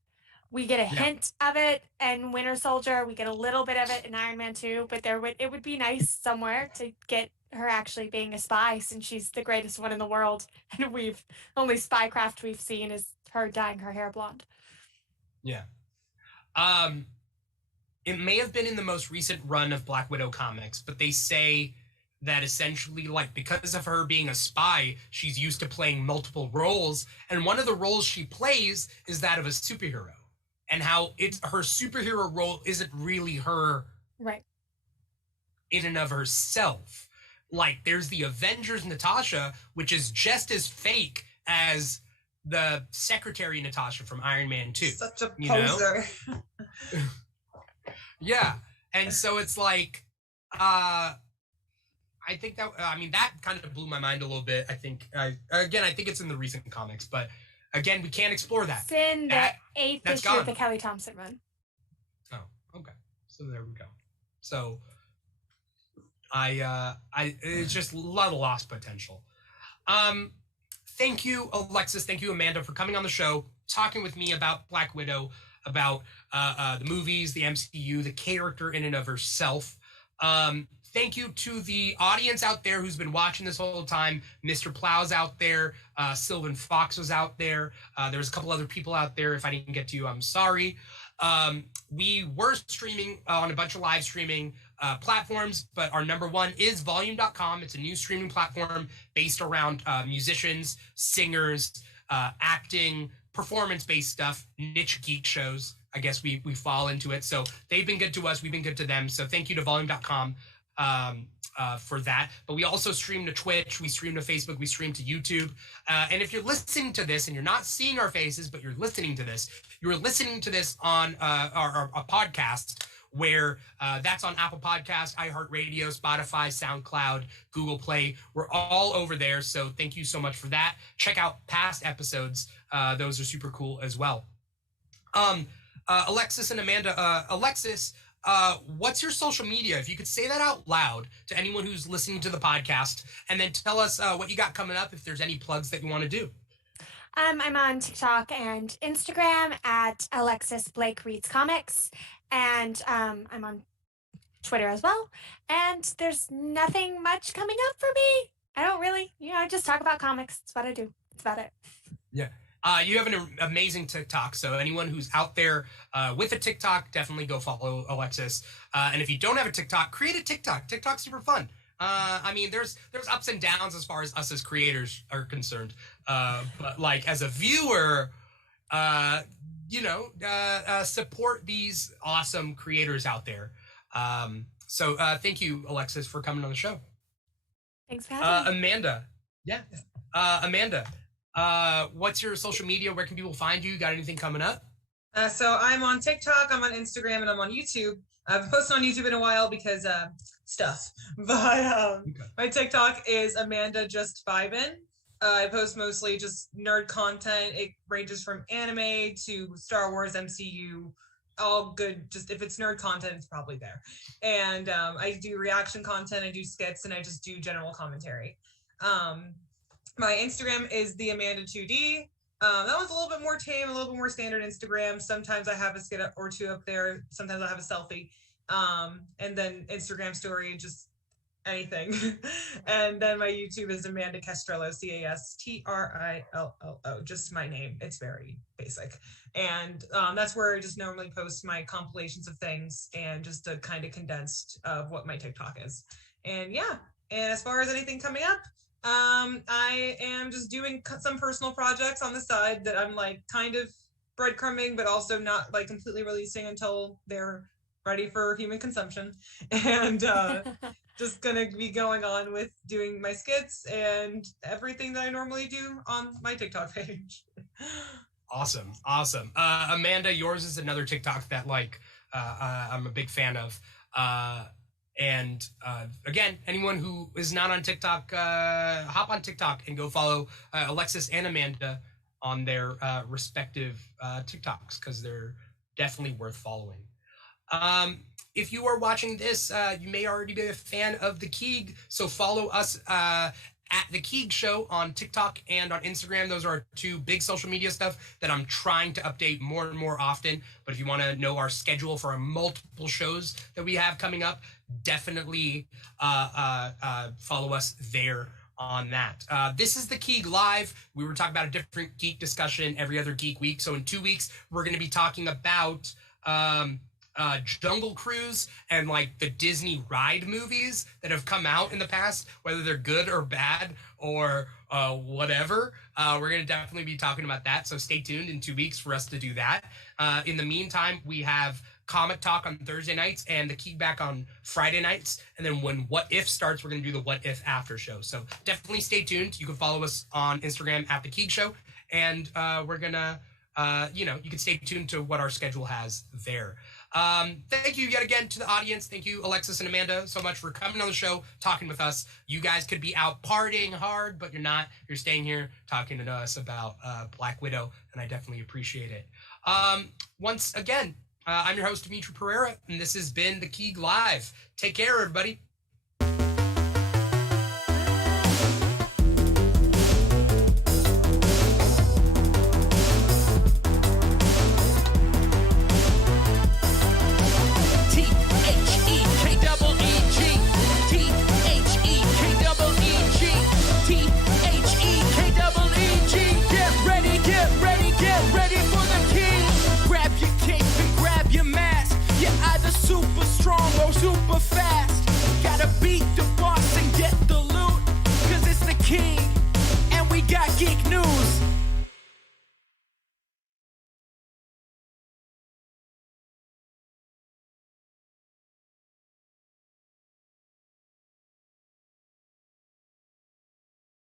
We get a hint of it in Winter Soldier. We get a little bit of it in Iron Man 2, but it would be nice somewhere to get her actually being a spy, since she's the greatest one in the world. And only spycraft we've seen is her dyeing her hair blonde. Yeah. It may have been in the most recent run of Black Widow comics, but they say that essentially, like, because of her being a spy, she's used to playing multiple roles, and one of the roles she plays is that of a superhero, and how it's her superhero role isn't really her right in and of herself. Like, there's the Avengers Natasha, which is just as fake as the secretary Natasha from Iron Man 2. Such a poser. Yeah. And so it's like, I think that, that kind of blew my mind a little bit. I think, I think it's in the recent comics, but again, we can't explore that. It's in the 8th issue of the Kelly Thompson run. Oh, okay. So there we go. So it's just a lot of lost potential. Thank you, Alexis. Thank you, Amanda, for coming on the show, talking with me about Black Widow, about the movies, the MCU, the character in and of herself. Thank you to the audience out there who's been watching this whole time. Mr. Plow's out there. Sylvan Fox was out there. There's a couple other people out there. If I didn't get to you, I'm sorry. We were streaming on a bunch of live streaming platforms, but our number one is volume.com. It's a new streaming platform based around musicians, singers, acting, performance-based stuff, niche geek shows. I guess we fall into it. So they've been good to us. We've been good to them. So thank you to volume.com for that. But we also stream to Twitch. We stream to Facebook. We stream to YouTube. And if you're listening to this and you're not seeing our faces, but you're listening to this, you're listening to this on our podcast where that's on Apple Podcasts, iHeartRadio, Spotify, SoundCloud, Google Play. We're all over there. So thank you so much for that. Check out past episodes. Those are super cool as well. Alexis and Amanda, Alexis, what's your social media? If you could say that out loud to anyone who's listening to the podcast, and then tell us what you got coming up, if there's any plugs that you want to do. I'm on TikTok and Instagram at Alexis Blake Reads Comics, and I'm on Twitter as well. And there's nothing much coming up for me. I don't really, I just talk about comics. That's what I do. That's about it. Yeah. You have an amazing TikTok, so anyone who's out there with a TikTok, definitely go follow Alexis. And if you don't have a TikTok, create a TikTok. TikTok's super fun. I mean, there's ups and downs as far as us as creators are concerned. But like as a viewer, support these awesome creators out there. So thank you, Alexis, for coming on the show. Thanks for having me. Amanda. Yeah. Amanda. What's your social media? Where can people find you? Got anything coming up? So I'm on TikTok, I'm on Instagram, and I'm on YouTube. I've posted on YouTube in a while because stuff. But my TikTok is Amanda Just Vibin. I post mostly just nerd content. It ranges from anime to Star Wars, MCU, all good. Just if it's nerd content, it's probably there. And I do reaction content, I do skits, and I just do general commentary. My Instagram is the Amanda2D. That one's a little bit more tame, a little bit more standard Instagram. Sometimes I have a skit or two up there. Sometimes I have a selfie. And then Instagram story, just anything. And then my YouTube is Amanda Castrillo, Castrillo, just my name. It's very basic. And that's where I just normally post my compilations of things and just a kind of condensed of what my TikTok is. And yeah, and as far as anything coming up, I am just doing some personal projects on the side that I'm like kind of breadcrumbing, but also not like completely releasing until they're ready for human consumption. And just gonna be going on with doing my skits and everything that I normally do on my TikTok page. Awesome. Amanda, yours is another TikTok that I'm a big fan of. And again, anyone who is not on TikTok, hop on TikTok and go follow Alexis and Amanda on their respective TikToks, because they're definitely worth following. If you are watching this, you may already be a fan of The Keeg, so follow us at The Keeg Show on TikTok and on Instagram. Those are our two big social media stuff that I'm trying to update more and more often. But if you want to know our schedule for our multiple shows that we have coming up, definitely follow us there on that. This is The Keeg Live. We were talking about a different geek discussion every other geek week. So in 2 weeks, we're going to be talking about Jungle Cruise and like the Disney ride movies that have come out in the past, whether they're good or bad or whatever. We're going to definitely be talking about that. So stay tuned in 2 weeks for us to do that. In the meantime, we have Comic Talk on Thursday nights and the Keeg back on Friday nights. And then when What If starts, we're going to do the What If after show. So definitely stay tuned. You can follow us on Instagram at The Keeg Show. And we're going to, you can stay tuned to what our schedule has there. Thank you yet again to the audience. Thank you, Alexis and Amanda, so much for coming on the show, talking with us. You guys could be out partying hard, but you're not. You're staying here talking to us about Black Widow, and I definitely appreciate it. Once again, I'm your host, Dimitri Pereira, and this has been The Keeg Live. Take care, everybody.